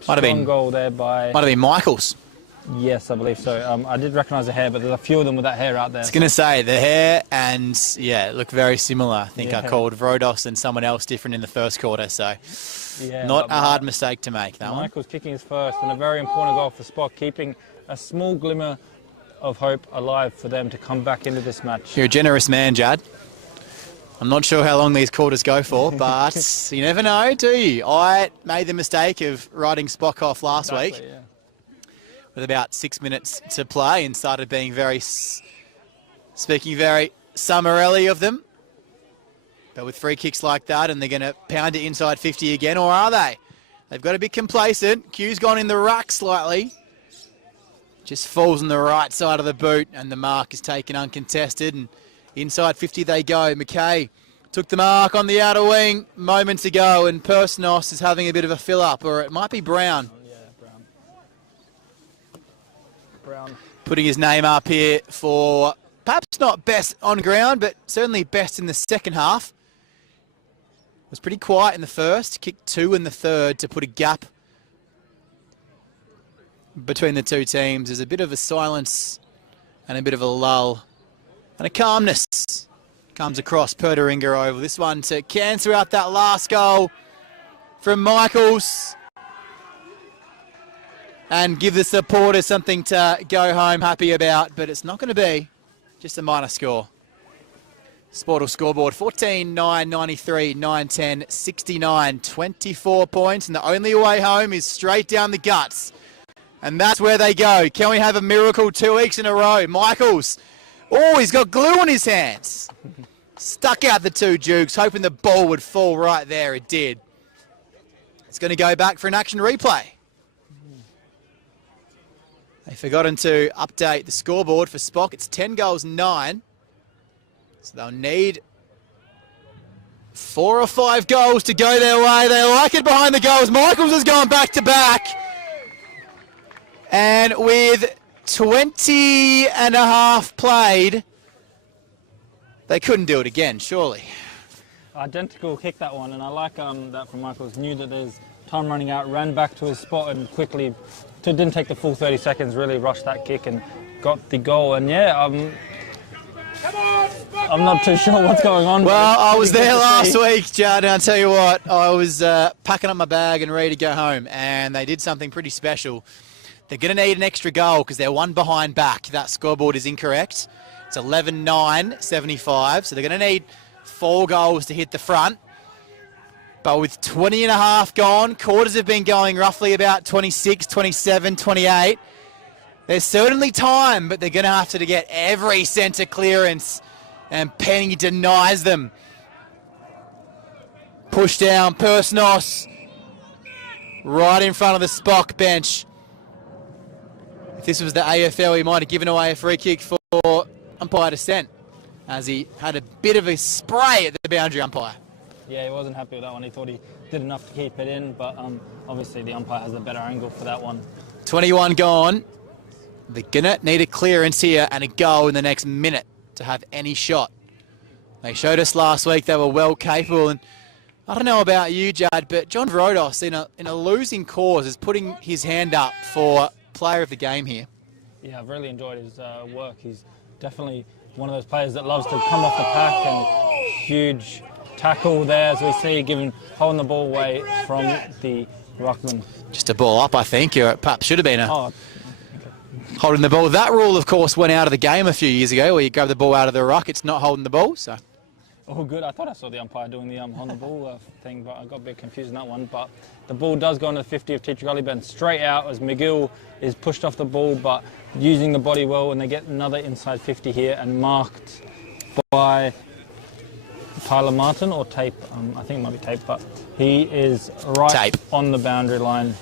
strong goal there by... Might have been Michaels. Yes, I believe so. I did recognise the hair, but there's a few of them with that hair out there. I was going to say, the hair and, yeah, look very similar. I think I called Rodos and someone else different in the first quarter, so yeah, not a hard mistake to make, that one. Michael's kicking his first, and a very important goal for Spock, keeping a small glimmer of hope alive for them to come back into this match. You're a generous man, Jad. I'm not sure how long these quarters go for, but you never know, do you? I made the mistake of writing Spock off last week. Yeah. With about 6 minutes to play and started being speaking very Summerelli of them. But with free kicks like that, and they're going to pound it inside 50 again, or are they? They've got to be complacent. Q's gone in the ruck slightly. Just falls on the right side of the boot, and the mark is taken uncontested, and inside 50 they go. McKay took the mark on the outer wing moments ago, and Persnos is having a bit of a fill-up, or it might be Brown. Putting his name up here for perhaps not best on ground, but certainly best in the second half. Was pretty quiet in the first, kicked 2 in the third to put a gap between the two teams. There's a bit of a silence and a bit of a lull and a calmness comes across Pertaringa over. This one to cancel out that last goal from Michaels. And give the supporters something to go home happy about, but it's not going to be just a minor score. Sportal scoreboard, 14, 9, 93, 9, 10, 69, 24 points, and the only way home is straight down the guts. And that's where they go. Can we have a miracle 2 weeks in a row? Michaels, oh, he's got glue on his hands. Stuck out the 2 jukes, hoping the ball would fall right there. It did. It's going to go back for an action replay. They've forgotten to update the scoreboard for Spock. It's 10 goals, 9. So they'll need 4 or 5 goals to go their way. They like it behind the goals. Michaels has gone back to back. And with 20 and a half played, they couldn't do it again, surely. Identical kick, that one, and I like that from Michaels. Knew that there's time running out, ran back to his spot and quickly, didn't take the full 30 seconds, really rushed that kick and got the goal. And yeah, I'm not too sure what's going on. Well, I was there last week, Judd, and I'll tell you what, I was packing up my bag and ready to go home, and they did something pretty special. They're going to need an extra goal because they're one behind back. That scoreboard is incorrect. It's 11-9, 75, so they're going to need 4 goals to hit the front. But with 20 and a half gone, quarters have been going roughly about 26, 27, 28. There's certainly time, but they're going to have to get every centre clearance, and Penny denies them. Push down, Persnos, right in front of the Spock bench. If this was the AFL, he might have given away a free kick for umpire dissent, as he had a bit of a spray at the boundary umpire. Yeah, he wasn't happy with that one. He thought he did enough to keep it in, but obviously the umpire has a better angle for that one. 21 gone. They're going to need a clearance here and a goal in the next minute to have any shot. They showed us last week they were well capable, and I don't know about you, Judd, but John Vrodos in a losing cause is putting his hand up for player of the game here. Yeah, I've really enjoyed his work. He's definitely one of those players that loves to come off the pack, and huge tackle there, as we see, holding the ball away from the ruckman. Just a ball up, I think, or it perhaps should have been okay. Holding the ball. That rule, of course, went out of the game a few years ago, where you grab the ball out of the ruck. It's not holding the ball, so. Oh, good. I thought I saw the umpire doing the on the ball thing, but I got a bit confused in that one. But the ball does go into the 50 of Teacher Gully, but straight out as McGill is pushed off the ball, but using the body well, and they get another inside 50 here and marked by Tyler Martin or Tape. I think it might be Tape, but he is right on the boundary line.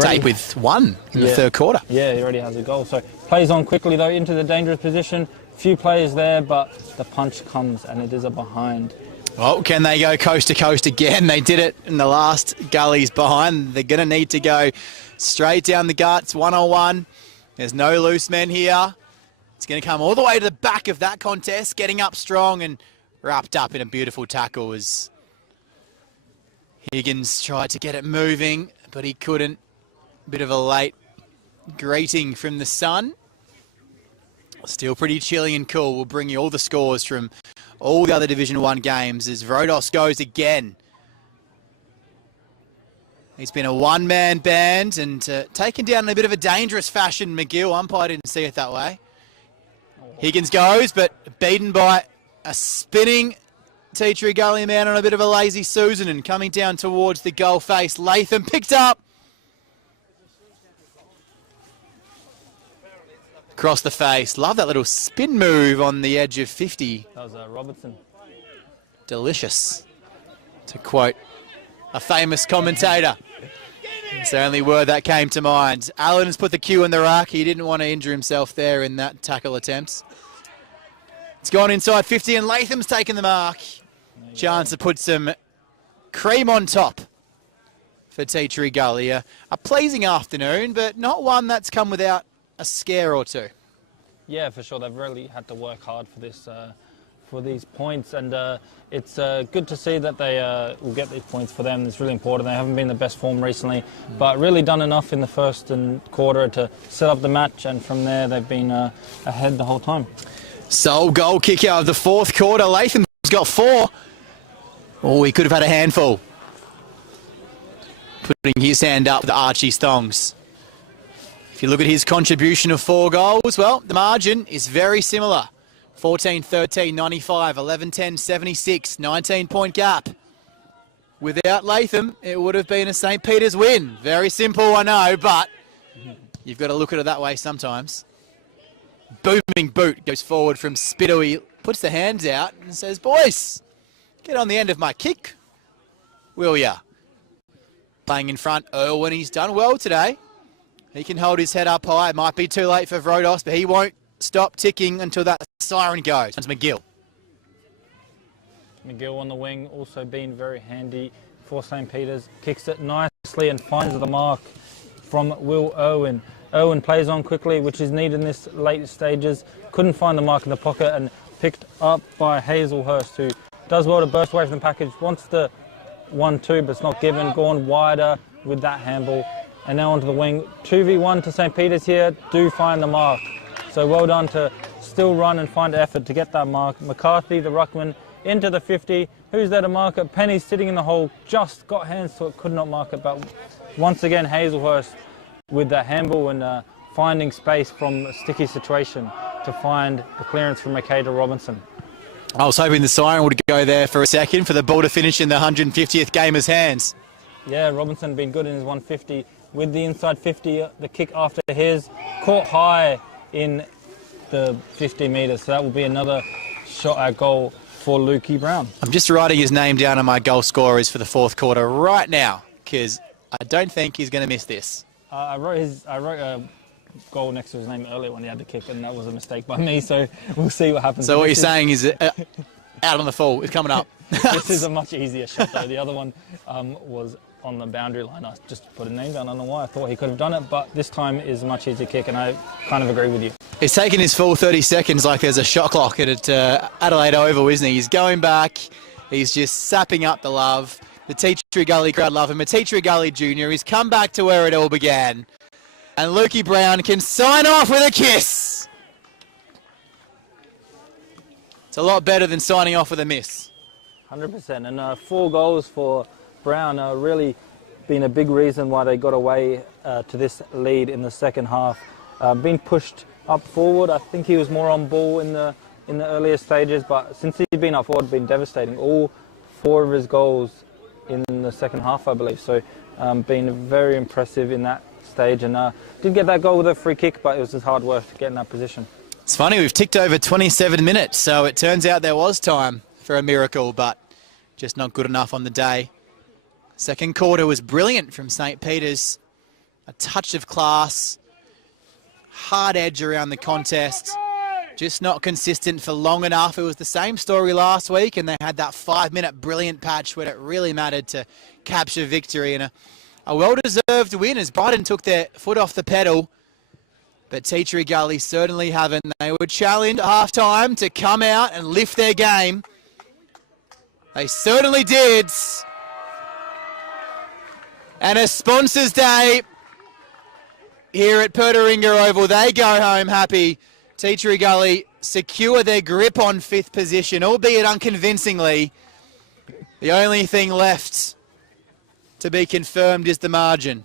Tape with 1 in the third quarter. Yeah, he already has a goal. So plays on quickly though into the dangerous position. Few players there, but the punch comes and it is a behind. Oh, can they go coast to coast again? They did it in the last Gully's behind. They're going to need to go straight down the guts, 1-on-1. There's no loose men here. It's going to come all the way to the back of that contest, getting up strong and wrapped up in a beautiful tackle as Higgins tried to get it moving, but he couldn't. Bit of a late greeting from the sun. Still pretty chilly and cool. We'll bring you all the scores from all the other Division 1 games as Vrodos goes again. He's been a one-man band and taken down in a bit of a dangerous fashion. McGill, umpire didn't see it that way. Higgins goes, but beaten by a spinning Teacher Gully man on a bit of a lazy Susan, and coming down towards the goal face. Latham picked up. Across the face. Love that little spin move on the edge of 50. That was Robertson. Delicious, to quote a famous commentator. It's the only word that came to mind. Allen has put the cue in the rack. He didn't want to injure himself there in that tackle attempt. It's gone inside 50 and Latham's taken the mark. Chance to put some cream on top for Teacher Gully. A pleasing afternoon, but not one that's come without a scare or two. Yeah, for sure. They've really had to work hard for this, for these points, and it's good to see that they will get these points for them. It's really important. They haven't been the best form recently, but really done enough in the first and quarter to set up the match, and from there they've been ahead the whole time. Sole goal kicker of the fourth quarter. Latham's got 4. Oh, he could have had a handful. Putting his hand up with Archie's thongs. If you look at his contribution of 4 goals, well, the margin is very similar. 14-13, 95, 11-10, 76, 19-point gap. Without Latham, it would have been a St. Peter's win. Very simple, I know, but you've got to look at it that way sometimes. Booming boot goes forward from Spittle. He puts the hands out and says, boys, get on the end of my kick, will ya? Playing in front, Irwin, he's done well today. He can hold his head up high. It might be too late for Vrodos, but he won't stop ticking until that siren goes. It's McGill. McGill on the wing, also been very handy for St. Peter's. Kicks it nicely and finds the mark from Will Irwin. Irwin plays on quickly, which is needed in this late stages. Couldn't find the mark in the pocket and picked up by Hazelhurst, who does well to burst away from the package. Wants the 1-2, but it's not given. Gone wider with that handball. And now onto the wing. 2v1 to St. Peter's here. Do find the mark. So well done to still run and find effort to get that mark. McCarthy, the ruckman, into the 50. Who's there to mark it? Penny sitting in the hole. Just got hands to it. Could not mark it. But once again, Hazelhurst with the handball and finding space from a sticky situation to find the clearance from Makeda Robinson. I was hoping the siren would go there for a second for the ball to finish in the 150th gamer's hands. Yeah, Robinson been good in his 150. With the inside 50, the kick after his, caught high in the 50 metres. So that will be another shot at goal for Lukey Brown. I'm just writing his name down on my goal scorers for the fourth quarter right now, because I don't think he's going to miss this. I wrote a goal next to his name earlier when he had the kick, and that was a mistake by me, so we'll see what happens. So what you're saying is out on the full, it's coming up. This is a much easier shot though. The other one was on the boundary line. I just put a name down. I don't know why. I thought he could have done it, but this time is a much easier kick, and I kind of agree with you. He's taking his full 30 seconds like there's a shot clock at Adelaide Oval, isn't he? He's going back. He's just sapping up the love. The Teachery Gully crowd love him. A Teachery Gully Junior. He's come back to where it all began. And Lukey Brown can sign off with a kiss. It's a lot better than signing off with a miss. 100%. And 4 goals for Brown really been a big reason why they got away to this lead in the second half. Been pushed up forward. I think he was more on ball in the earlier stages, but since he's been up forward, been devastating. All 4 of his goals in the second half, I believe. So been very impressive in that stage, and did get that goal with a free kick, but it was just hard work to get in that position. It's funny, we've ticked over 27 minutes, so it turns out there was time for a miracle, but just not good enough on the day. Second quarter was brilliant from St. Peter's. A touch of class, hard edge around the contest, just not consistent for long enough. It was the same story last week, and they had that 5-minute brilliant patch when it really mattered to capture victory, and a well-deserved win as Brighton took their foot off the pedal. But Teachery Gully certainly haven't. They were challenged at half-time to come out and lift their game. They certainly did. And a sponsors day here at Pertaringa Oval. They go home happy. Teachery Gully secure their grip on 5th position, albeit unconvincingly. The only thing left to be confirmed is the margin.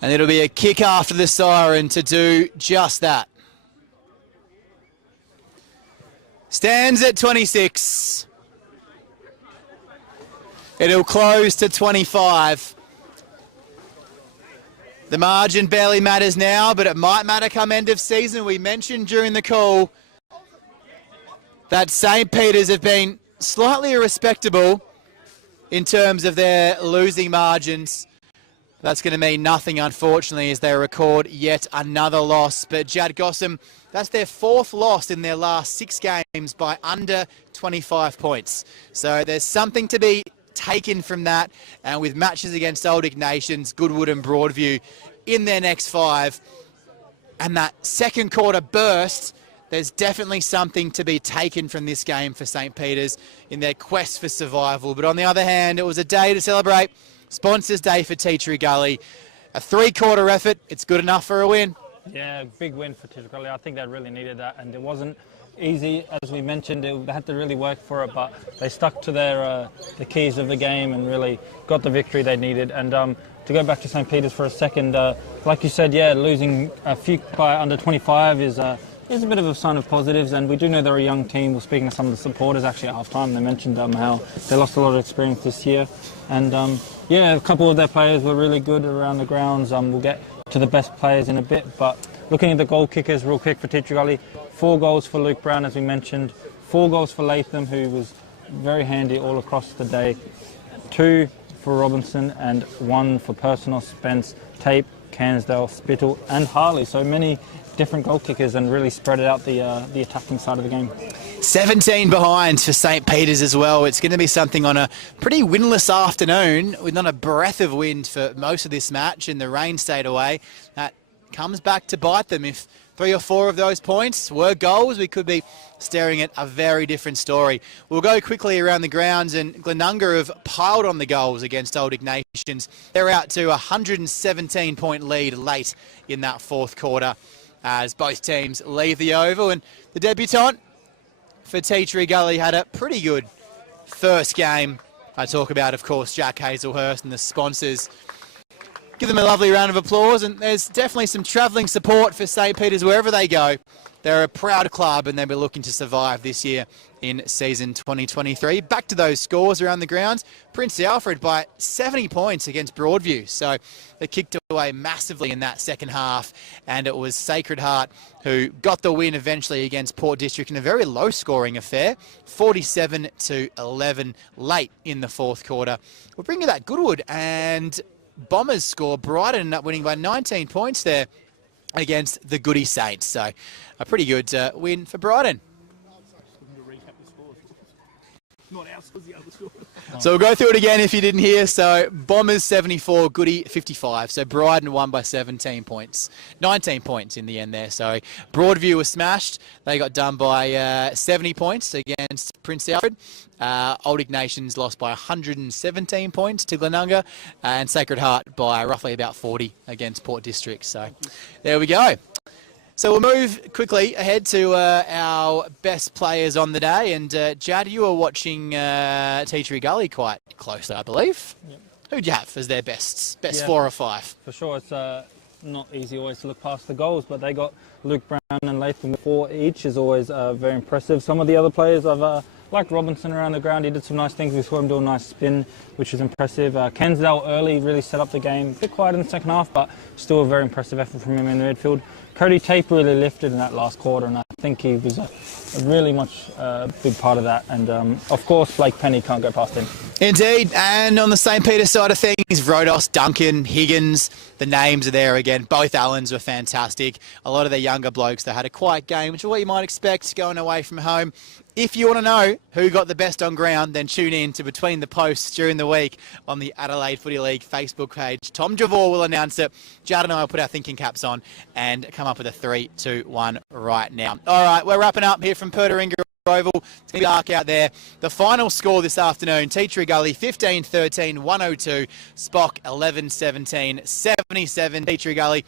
And it'll be a kick after the siren to do just that. Stands at 26. It'll close to 25. The margin barely matters now, but it might matter come end of season. We mentioned during the call that St. Peter's have been slightly irrespectable in terms of their losing margins. That's going to mean nothing, unfortunately, as they record yet another loss. But Jad Gossam, that's their 4th loss in their last 6 games by under 25 points. So there's something to be taken from that. And with matches against Old Ignatians, Goodwood and Broadview in their next 5, and that second quarter burst, there's definitely something to be taken from this game for St. Peter's in their quest for survival. But on the other hand, it was a day to celebrate. Sponsors Day for Teachery Gully. A 3-quarter effort, it's good enough for a win. Yeah, big win for Teachery Gully. I think they really needed that, and it wasn't easy, as we mentioned. They had to really work for it, but they stuck to their the keys of the game and really got the victory they needed. And to go back to St. Peter's for a second, like you said, yeah, losing a few by under 25 is a bit of a sign of positives, and we do know they're a young team. We're speaking to some of the supporters actually at half-time. They mentioned how they lost a lot of experience this year, and yeah, a couple of their players were really good around the grounds. We'll get to the best players in a bit, but looking at the goal kickers real quick for Teachery Gully, 4 goals for Luke Brown, as we mentioned, 4 goals for Latham, who was very handy all across the day, 2 for Robinson and 1 for Personal, Spence, Tape, Cansdale, Spittle and Harley. So many different goal kickers and really spread out the attacking side of the game. 17 behind for St. Peter's as well. It's going to be something on a pretty windless afternoon with not a breath of wind for most of this match, and the rain stayed away. That comes back to bite them. If 3 or 4 of those points were goals, we could be staring at a very different story. We'll go quickly around the grounds, and Glenunga have piled on the goals against Old Ignatians. They're out to a 117-point lead late in that fourth quarter as both teams leave the oval, and the debutant for Gully had a pretty good first game. I talk about, of course, Jack Hazelhurst and the sponsors. Give them a lovely round of applause, and there's definitely some travelling support for St. Peter's wherever they go. They're a proud club, and they'll be looking to survive this year in season 2023. Back to those scores around the grounds. Prince Alfred by 70 points against Broadview. So they kicked away massively in that second half, and it was Sacred Heart who got the win eventually against Port District in a very low-scoring affair, 47-11 late in the fourth quarter. We'll bring you that Goodwood, and Bombers score. Brighton ended up winning by 19 points there against the Goody Saints. So a pretty good win for Brighton. So we'll go through it again if you didn't hear. So Bombers 74, Goody 55. So Brighton won by 17 points. 19 points in the end there. So Broadview was smashed. They got done by 70 points against Prince Alfred. Old Ignatians lost by 117 points to Glenunga, and Sacred Heart by roughly about 40 against Port District. So there we go. So we'll move quickly ahead to our best players on the day. And Jad, you were watching Gully quite closely, I believe. Yep. Who'd you have as their best 4 or 5? For sure, it's not easy always to look past the goals, but they got Luke Brown and Latham with 4 each is always very impressive. Some of the other players I've liked Robinson around the ground. He did some nice things. We saw him do a nice spin, which was impressive. Kensdale early really set up the game. A bit quiet in the second half, but still a very impressive effort from him in the midfield. Cody Tape really lifted in that last quarter, and I think he was a really much big part of that. And of course, Blake Penny, can't go past him. Indeed, and on the St. Peter side of things, Rodos, Duncan, Higgins, the names are there again. Both Allens were fantastic. A lot of their younger blokes, they had a quiet game, which is what you might expect going away from home. If you want to know who got the best on ground, then tune in to Between the Posts during the week on the Adelaide Footy League Facebook page. Tom Javor will announce it. Jad and I will put our thinking caps on and come up with a 3, 2, 1 right now. All right, we're wrapping up here from Pertaringa Oval. It's going to be dark out there. The final score this afternoon, Gully 15-13, 102. Spock 11-17, 77. Gully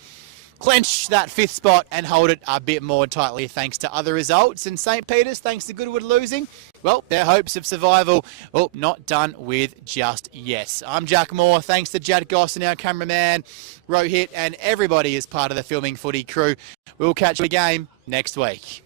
clench that 5th spot and hold it a bit more tightly thanks to other results. And St. Peter's, thanks to Goodwood losing, well, their hopes of survival, not done with just yet. I'm Jack Moore. Thanks to Jad Goss and our cameraman, Rohit, and everybody as part of the Filming Footy crew. We'll catch you again next week.